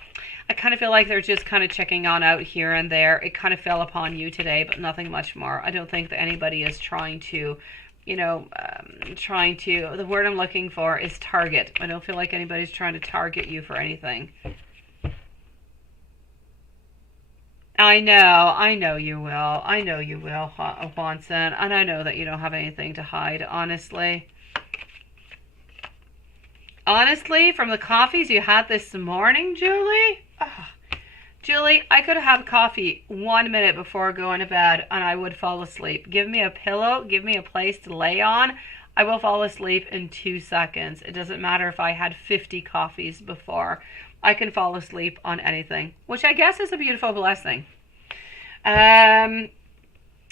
I kind of feel like they're just kind of checking on out here and there. It kind of fell upon you today, but nothing much more. I don't think that anybody is trying to, the word I'm looking for is target. I don't feel like anybody's trying to target you for anything. I know you will. I know you will, Juanson. And I know that you don't have anything to hide, honestly. Honestly, from the coffees you had this morning, Julie? Oh, Julie, I could have coffee 1 minute before going to bed and I would fall asleep. Give me a pillow, give me a place to lay on. I will fall asleep in 2 seconds. It doesn't matter if I had 50 coffees before. I can fall asleep on anything, which I guess is a beautiful blessing. I'm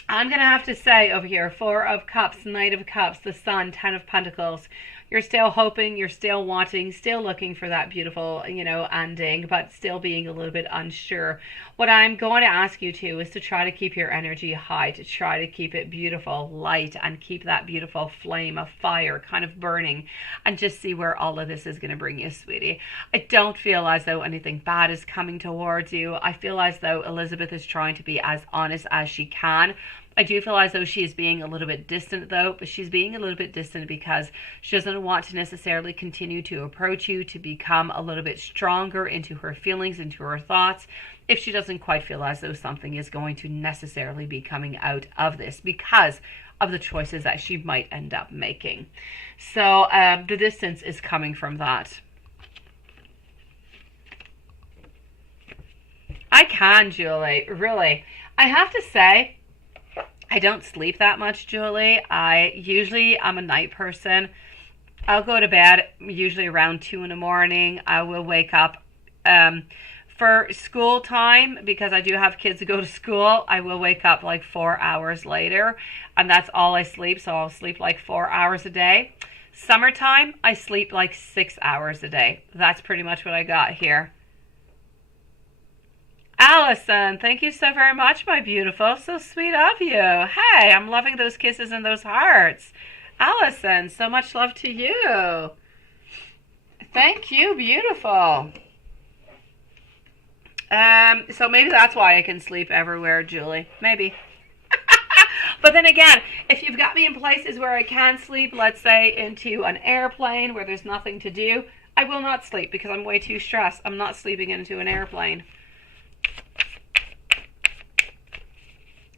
going to have to say over here, 4 of Cups, Knight of Cups, the Sun, 10 of Pentacles. You're still hoping, you're still wanting, still looking for that beautiful, ending, but still being a little bit unsure. What I'm going to ask you to is to try to keep your energy high, to try to keep it beautiful, light, and keep that beautiful flame of fire kind of burning, and just see where all of this is going to bring you, sweetie. I don't feel as though anything bad is coming towards you. I feel as though Elizabeth is trying to be as honest as she can. I do feel as though she is being a little bit distant, though, but she's being a little bit distant because she doesn't want to necessarily continue to approach you, to become a little bit stronger into her feelings, into her thoughts, if she doesn't quite feel as though something is going to necessarily be coming out of this because of the choices that she might end up making. So the distance is coming from that. I can, Julie, really. I have to say, I don't sleep that much, Julie. I'm a night person. I'll go to bed usually around 2 in the morning. I will wake up for school time, because I do have kids to go to school. I will wake up like 4 hours later, and that's all I sleep. So I'll sleep like 4 hours a day. Summertime, I sleep like 6 hours a day. That's pretty much what I got here. Allison, thank you so very much, my beautiful. So sweet of you. Hey, I'm loving those kisses and those hearts. Allison, so much love to you. Thank you, beautiful. So maybe that's why I can sleep everywhere, Julie. Maybe. But then again, if you've got me in places where I can sleep, let's say into an airplane where there's nothing to do, I will not sleep because I'm way too stressed. I'm not sleeping into an airplane.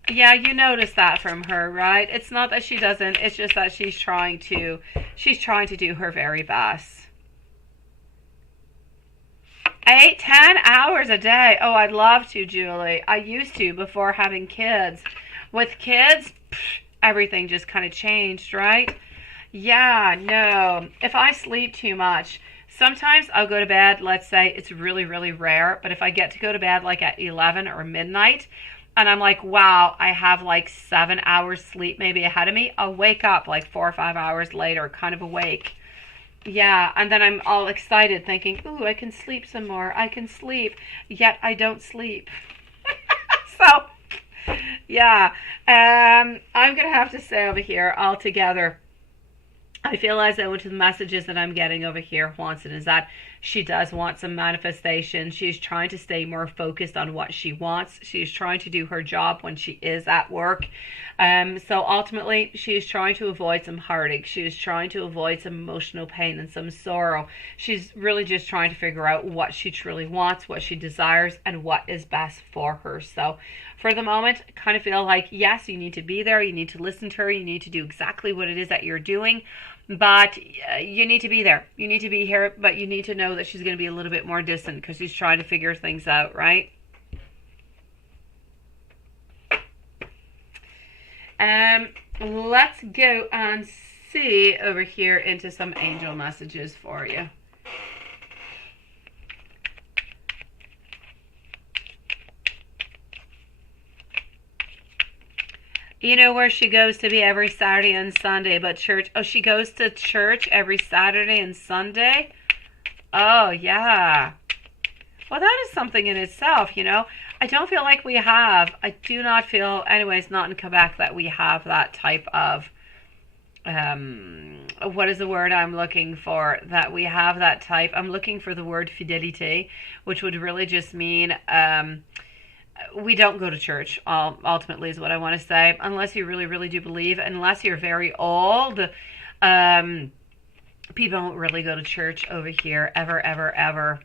Yeah, you noticed that from her, right? It's not that she doesn't, it's just that she's trying to do her very best. 8, 10 hours a day. Oh, I'd love to, Julie. I used to before having kids. With kids, everything just kind of changed, right? Yeah, no. If I sleep too much, sometimes I'll go to bed, let's say it's really, really rare, but if I get to go to bed like at 11 or midnight, and I'm like, wow, I have like 7 hours sleep maybe ahead of me, I'll wake up like 4 or 5 hours later, kind of awake. Yeah, and then I'm all excited thinking, ooh, I can sleep some more. I can sleep, yet I don't sleep. So, yeah, I'm going to have to say over here altogether, I feel as though with the messages that I'm getting over here, Juanson, is that she does want some manifestation. She's trying to stay more focused on what she wants. She's trying to do her job when she is at work. So ultimately, she's trying to avoid some heartache. She's trying to avoid some emotional pain and some sorrow. She's really just trying to figure out what she truly wants, what she desires, and what is best for her. So for the moment, I kind of feel like, yes, you need to be there. You need to listen to her. You need to do exactly what it is that you're doing. But you need to be there. You need to be here, but you need to know that she's going to be a little bit more distant because she's trying to figure things out, right? Let's go and see over here into some angel messages for you. You know where she goes to be every Saturday and Sunday, but church. Oh, she goes to church every Saturday and Sunday? Oh, yeah. Well, that is something in itself, you know. I don't feel like we have, I do not feel, anyways, not in Quebec, that we have that type of, what is the word I'm looking for? That we have that type, I'm looking for the word fidelité, which would really just mean, we don't go to church, ultimately is what I want to say, unless you really, really do believe, unless you're very old. People don't really go to church over here, ever, ever, ever.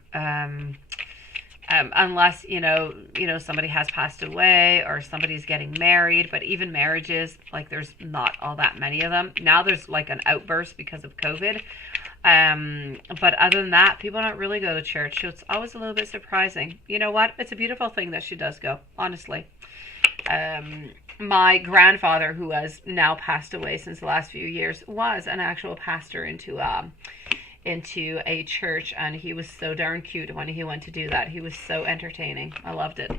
Unless somebody has passed away or somebody's getting married. But even marriages, like, there's not all that many of them now. There's like an outburst because of COVID, but other than that, people don't really go to church, so it's always a little bit surprising. You know what, it's a beautiful thing that she does go, honestly. My grandfather, who has now passed away since the last few years, was an actual pastor into a church, and he was so darn cute when he went to do that. He was so entertaining. I loved it.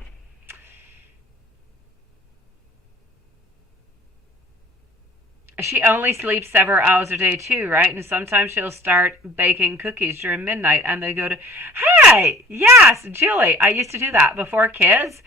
She only sleeps several hours a day too, right? And sometimes she'll start baking cookies during midnight, and they go to, hey, yes, Julie, I used to do that before kids.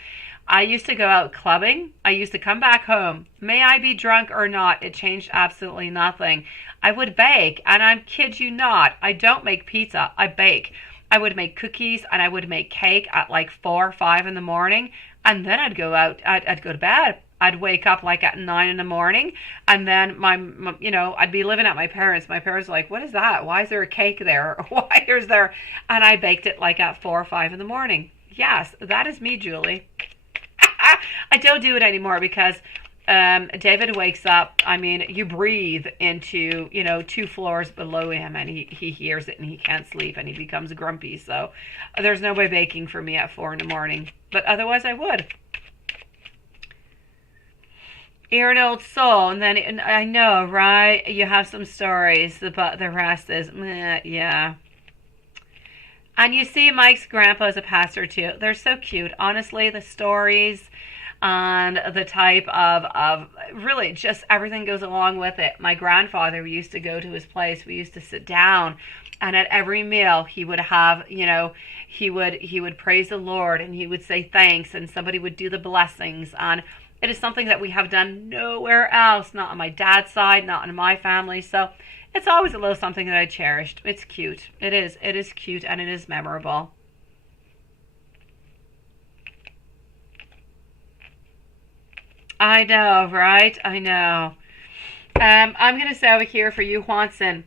I used to go out clubbing. I used to come back home. May I be drunk or not, it changed absolutely nothing. I would bake, and I kid you not, I don't make pizza, I bake. I would make cookies, and I would make cake at like 4 or 5 in the morning, and then I'd go out, I'd go to bed. I'd wake up like at 9 in the morning, and then I'd be living at my parents'. My parents were like, what is that? Why is there a cake there? Why is there? And I baked it like at 4 or 5 in the morning. Yes, that is me, Julie. I don't do it anymore because David wakes up. I mean, you breathe into, 2 floors below him, and he hears it, and he can't sleep, and he becomes grumpy. So there's no way baking for me at 4 in the morning. But otherwise I would. You're an old soul, and then I know, right? You have some stories, but the rest is, meh, yeah. And you see, Mike's grandpa is a pastor too. They're so cute. Honestly, the stories and the type of really just everything goes along with it. My grandfather, we used to go to his place. We used to sit down, and at every meal he would have, he would praise the Lord, and he would say thanks, and somebody would do the blessings. And it is something that we have done nowhere else, not on my dad's side, not in my family. So it's always a little something that I cherished. It's cute. It is cute, and it is memorable. I know, right? I know. I'm going to say over here for you, Juanson.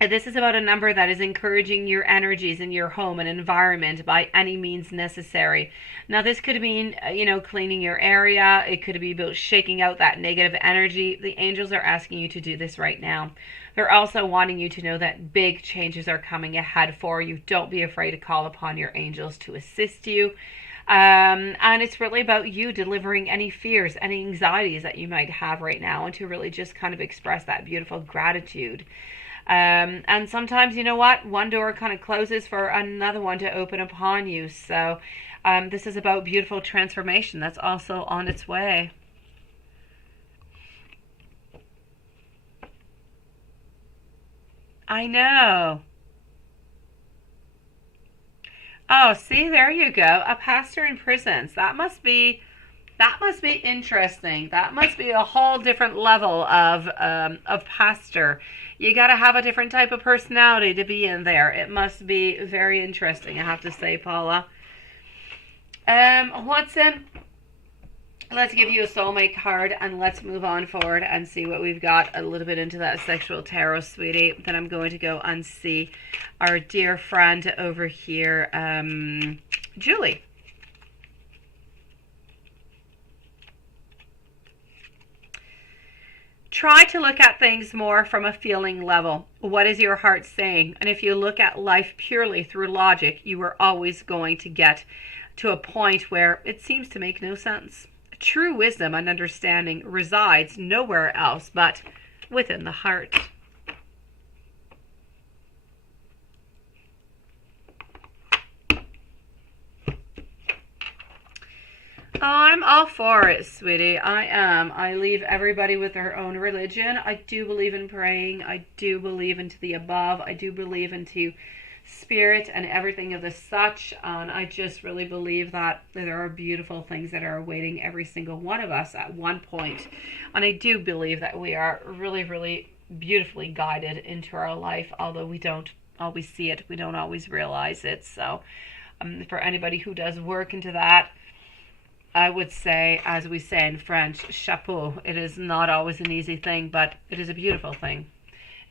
This is about a number that is encouraging your energies in your home and environment by any means necessary. Now, this could mean, cleaning your area. It could be about shaking out that negative energy. The angels are asking you to do this right now. They're also wanting you to know that big changes are coming ahead for you. Don't be afraid to call upon your angels to assist you. And it's really about you delivering any fears, any anxieties that you might have right now, and to really just kind of express that beautiful gratitude. And sometimes, you know what, one door kind of closes for another one to open upon you. So this is about beautiful transformation that's also on its way. I know. Oh, see, there you go. A pastor in prisons. That must be interesting. That must be a whole different level of pastor. You got to have a different type of personality to be in there. It must be very interesting, I have to say, Paula. Watson, let's give you a soulmate card, and let's move on forward and see what we've got a little bit into that sexual tarot, sweetie. Then I'm going to go and see our dear friend over here, Julie. Try to look at things more from a feeling level. What is your heart saying? And if you look at life purely through logic, you are always going to get to a point where it seems to make no sense. True wisdom and understanding resides nowhere else but within the heart. Oh, I'm all for it, sweetie. I am. I leave everybody with their own religion. I do believe in praying. I do believe into the above. I do believe into spirit and everything of the such. And I just really believe that there are beautiful things that are awaiting every single one of us at one point. And I do believe that we are really, really beautifully guided into our life, although we don't always see it, we don't always realize it. So for anybody who does work into that, I would say, as we say in French, chapeau. It is not always an easy thing, but it is a beautiful thing.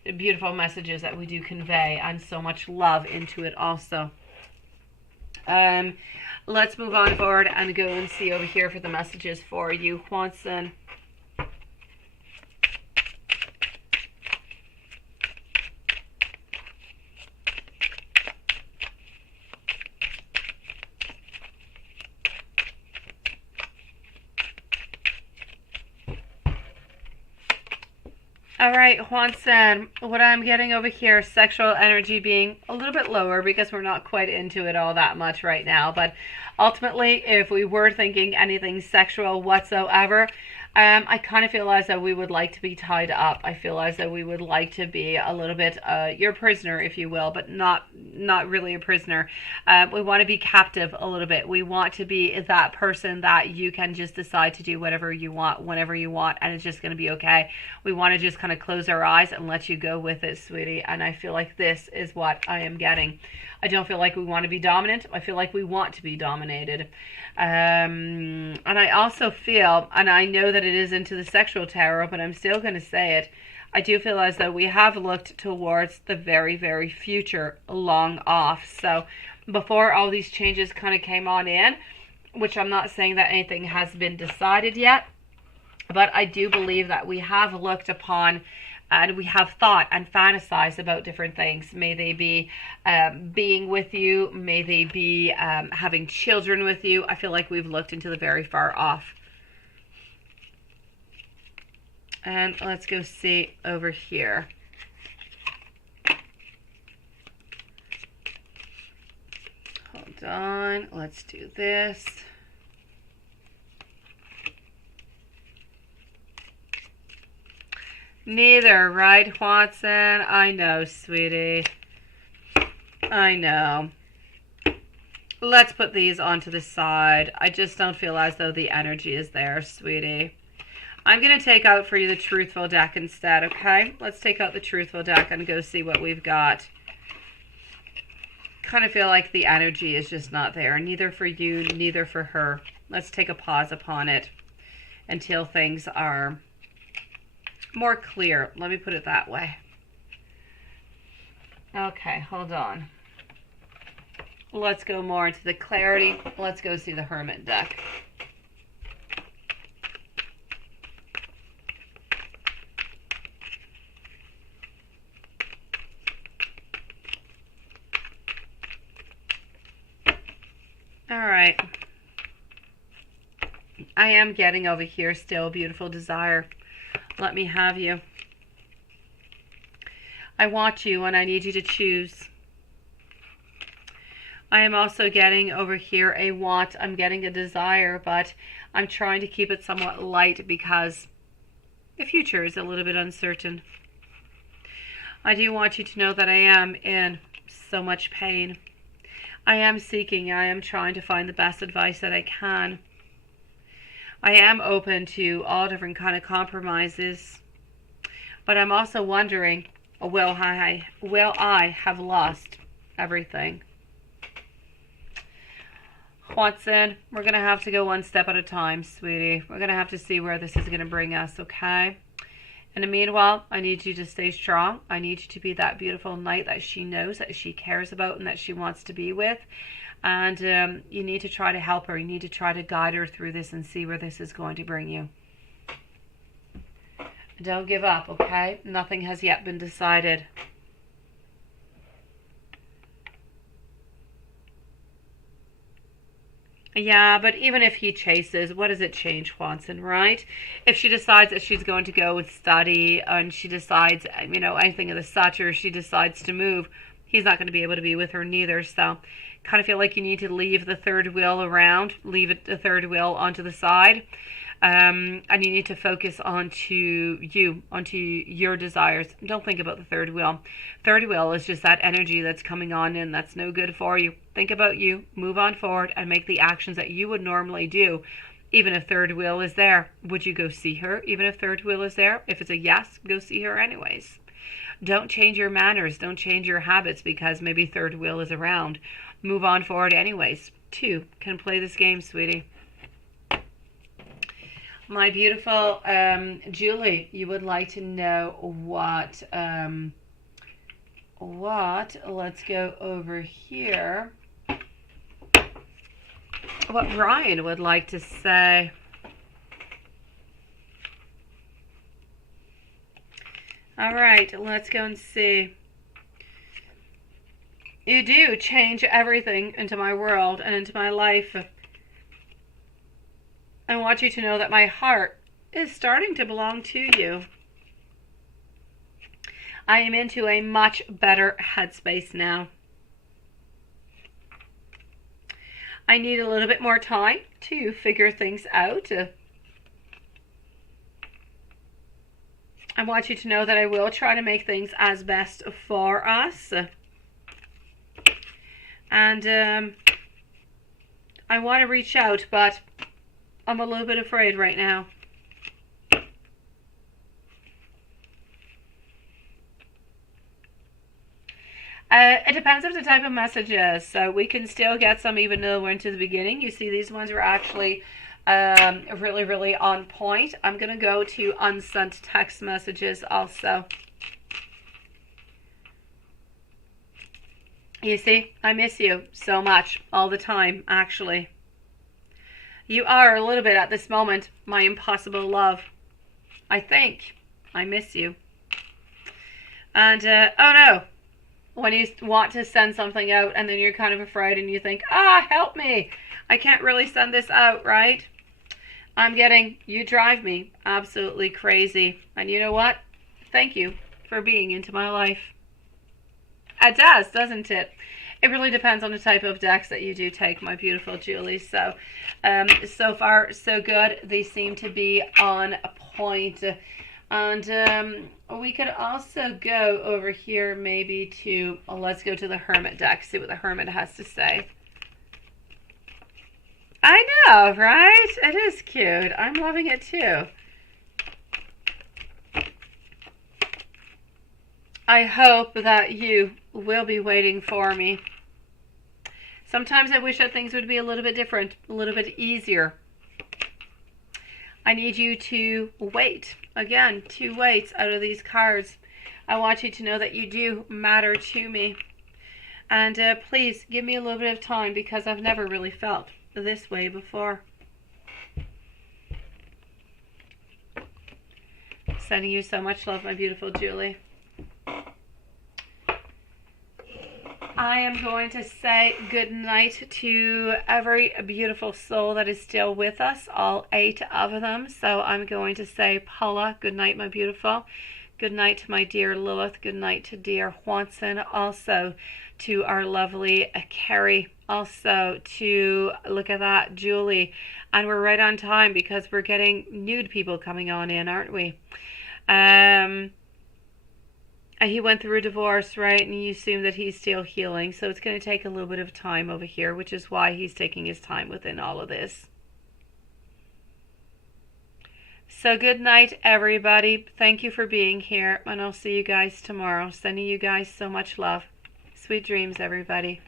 Beautiful messages that we do convey, and so much love into it also. Let's move on forward and go and see over here for the messages for you, Juanson. All right, Juanson, what I'm getting over here, sexual energy being a little bit lower because we're not quite into it all that much right now. But ultimately, if we were thinking anything sexual whatsoever, I kind of feel as though we would like to be tied up. I feel as though we would like to be a little bit your prisoner, if you will, but not really a prisoner. We want to be captive a little bit. We want to be that person that you can just decide to do whatever you want, whenever you want, and it's just going to be okay. We want to just kind of close our eyes and let you go with it, sweetie. And I feel like this is what I am getting. I don't feel like we want to be dominant. I feel like we want to be dominated. And I also feel, and I know that it is into the sexual tarot, but I'm still going to say it, I do feel as though we have looked towards the very, very future long off. So before all these changes kind of came on in, which I'm not saying that anything has been decided yet, but I do believe that we have looked upon and we have thought and fantasized about different things. May they be being with you, may they be having children with you. I feel like we've looked into the very far off. And let's go see over here. Hold on, let's do this. Neither, right, Watson? I know, sweetie. I know. Let's put these onto the side. I just don't feel as though the energy is there, sweetie. I'm going to take out for you the Truthful deck instead, okay? Let's take out the Truthful deck and go see what we've got. Kind of feel like the energy is just not there. Neither for you, neither for her. Let's take a pause upon it until things are more clear. Let me put it that way. Okay, hold on. Let's go more into the clarity. Let's go see the Hermit deck. All right. I am getting over here still beautiful desire. Let me have you. I want you and I need you to choose. I am also getting over here a want. I'm getting a desire, but I'm trying to keep it somewhat light because the future is a little bit uncertain. I do want you to know that I am in so much pain. I am seeking. I am trying to find the best advice that I can. I am open to all different kind of compromises, but I'm also wondering, will I have lost everything? Watson, we're going to have to go one step at a time, sweetie. We're going to have to see where this is going to bring us, okay? In the meanwhile, I need you to stay strong. I need you to be that beautiful knight that she knows, that she cares about, and that she wants to be with. And you need to try to help her. You need to try to guide her through this and see where this is going to bring you. Don't give up, okay? Nothing has yet been decided. Yeah, but even if he chases, what does it change, Watson, right? If she decides that she's going to go and study and she decides, you know, anything of the such, or she decides to move, he's not going to be able to be with her neither. So kind of feel like you need to leave the third wheel around, leave the third wheel onto the side. And you need to focus onto your desires. Don't think about the third wheel. Third wheel is just that energy that's coming on in that's no good for you. Think about you, move on forward, and make the actions that you would normally do. Even if third wheel is there, would you go see her? Even if third wheel is there, if it's a yes, go see her anyways. Don't change your manners. Don't change your habits because maybe third wheel is around. Move on forward anyways. 2 can play this game, sweetie. My beautiful Julie, you would like to know what, let's go over here. What Ryan would like to say. All right, let's go and see. You do change everything into my world and into my life. I want you to know that my heart is starting to belong to you. I am into a much better headspace now. I need a little bit more time to figure things out. I want you to know that I will try to make things as best for us. And I want to reach out, but I'm a little bit afraid right now. It depends on the type of message is. So we can still get some even though we're into the beginning. You see these ones were actually really, really on point. I'm going to go to unsent text messages also. You see, I miss you so much all the time, actually. You are a little bit at this moment my impossible love. I think I miss you. And, oh no. When you want to send something out and then you're kind of afraid and you think, help me. I can't really send this out, right? You drive me absolutely crazy. And you know what? Thank you for being into my life. It does, doesn't it? It really depends on the type of decks that you do take, my beautiful Julie. So, so far, so good. They seem to be on point. And we could also go over here maybe to, let's go to the Hermit deck, see what the Hermit has to say. I know, right? It is cute. I'm loving it too. I hope that you will be waiting for me. Sometimes I wish that things would be a little bit different, a little bit easier. I need you to wait. Again, 2 waits out of these cards. I want you to know that you do matter to me. And please give me a little bit of time because I've never really felt this way before. Sending you so much love, my beautiful Julie. I am going to say good night to every beautiful soul that is still with us, all 8 of them. So I'm going to say, Paula, good night, my beautiful. Good night to my dear Lilith. Good night to dear Juanson. Also to our lovely Carrie. Also to, look at that, Julie. And we're right on time because we're getting nude people coming on in, aren't we? He went through a divorce, right? And you assume that he's still healing. So it's going to take a little bit of time over here, which is why he's taking his time within all of this. So good night, everybody. Thank you for being here. And I'll see you guys tomorrow. Sending you guys so much love. Sweet dreams, everybody.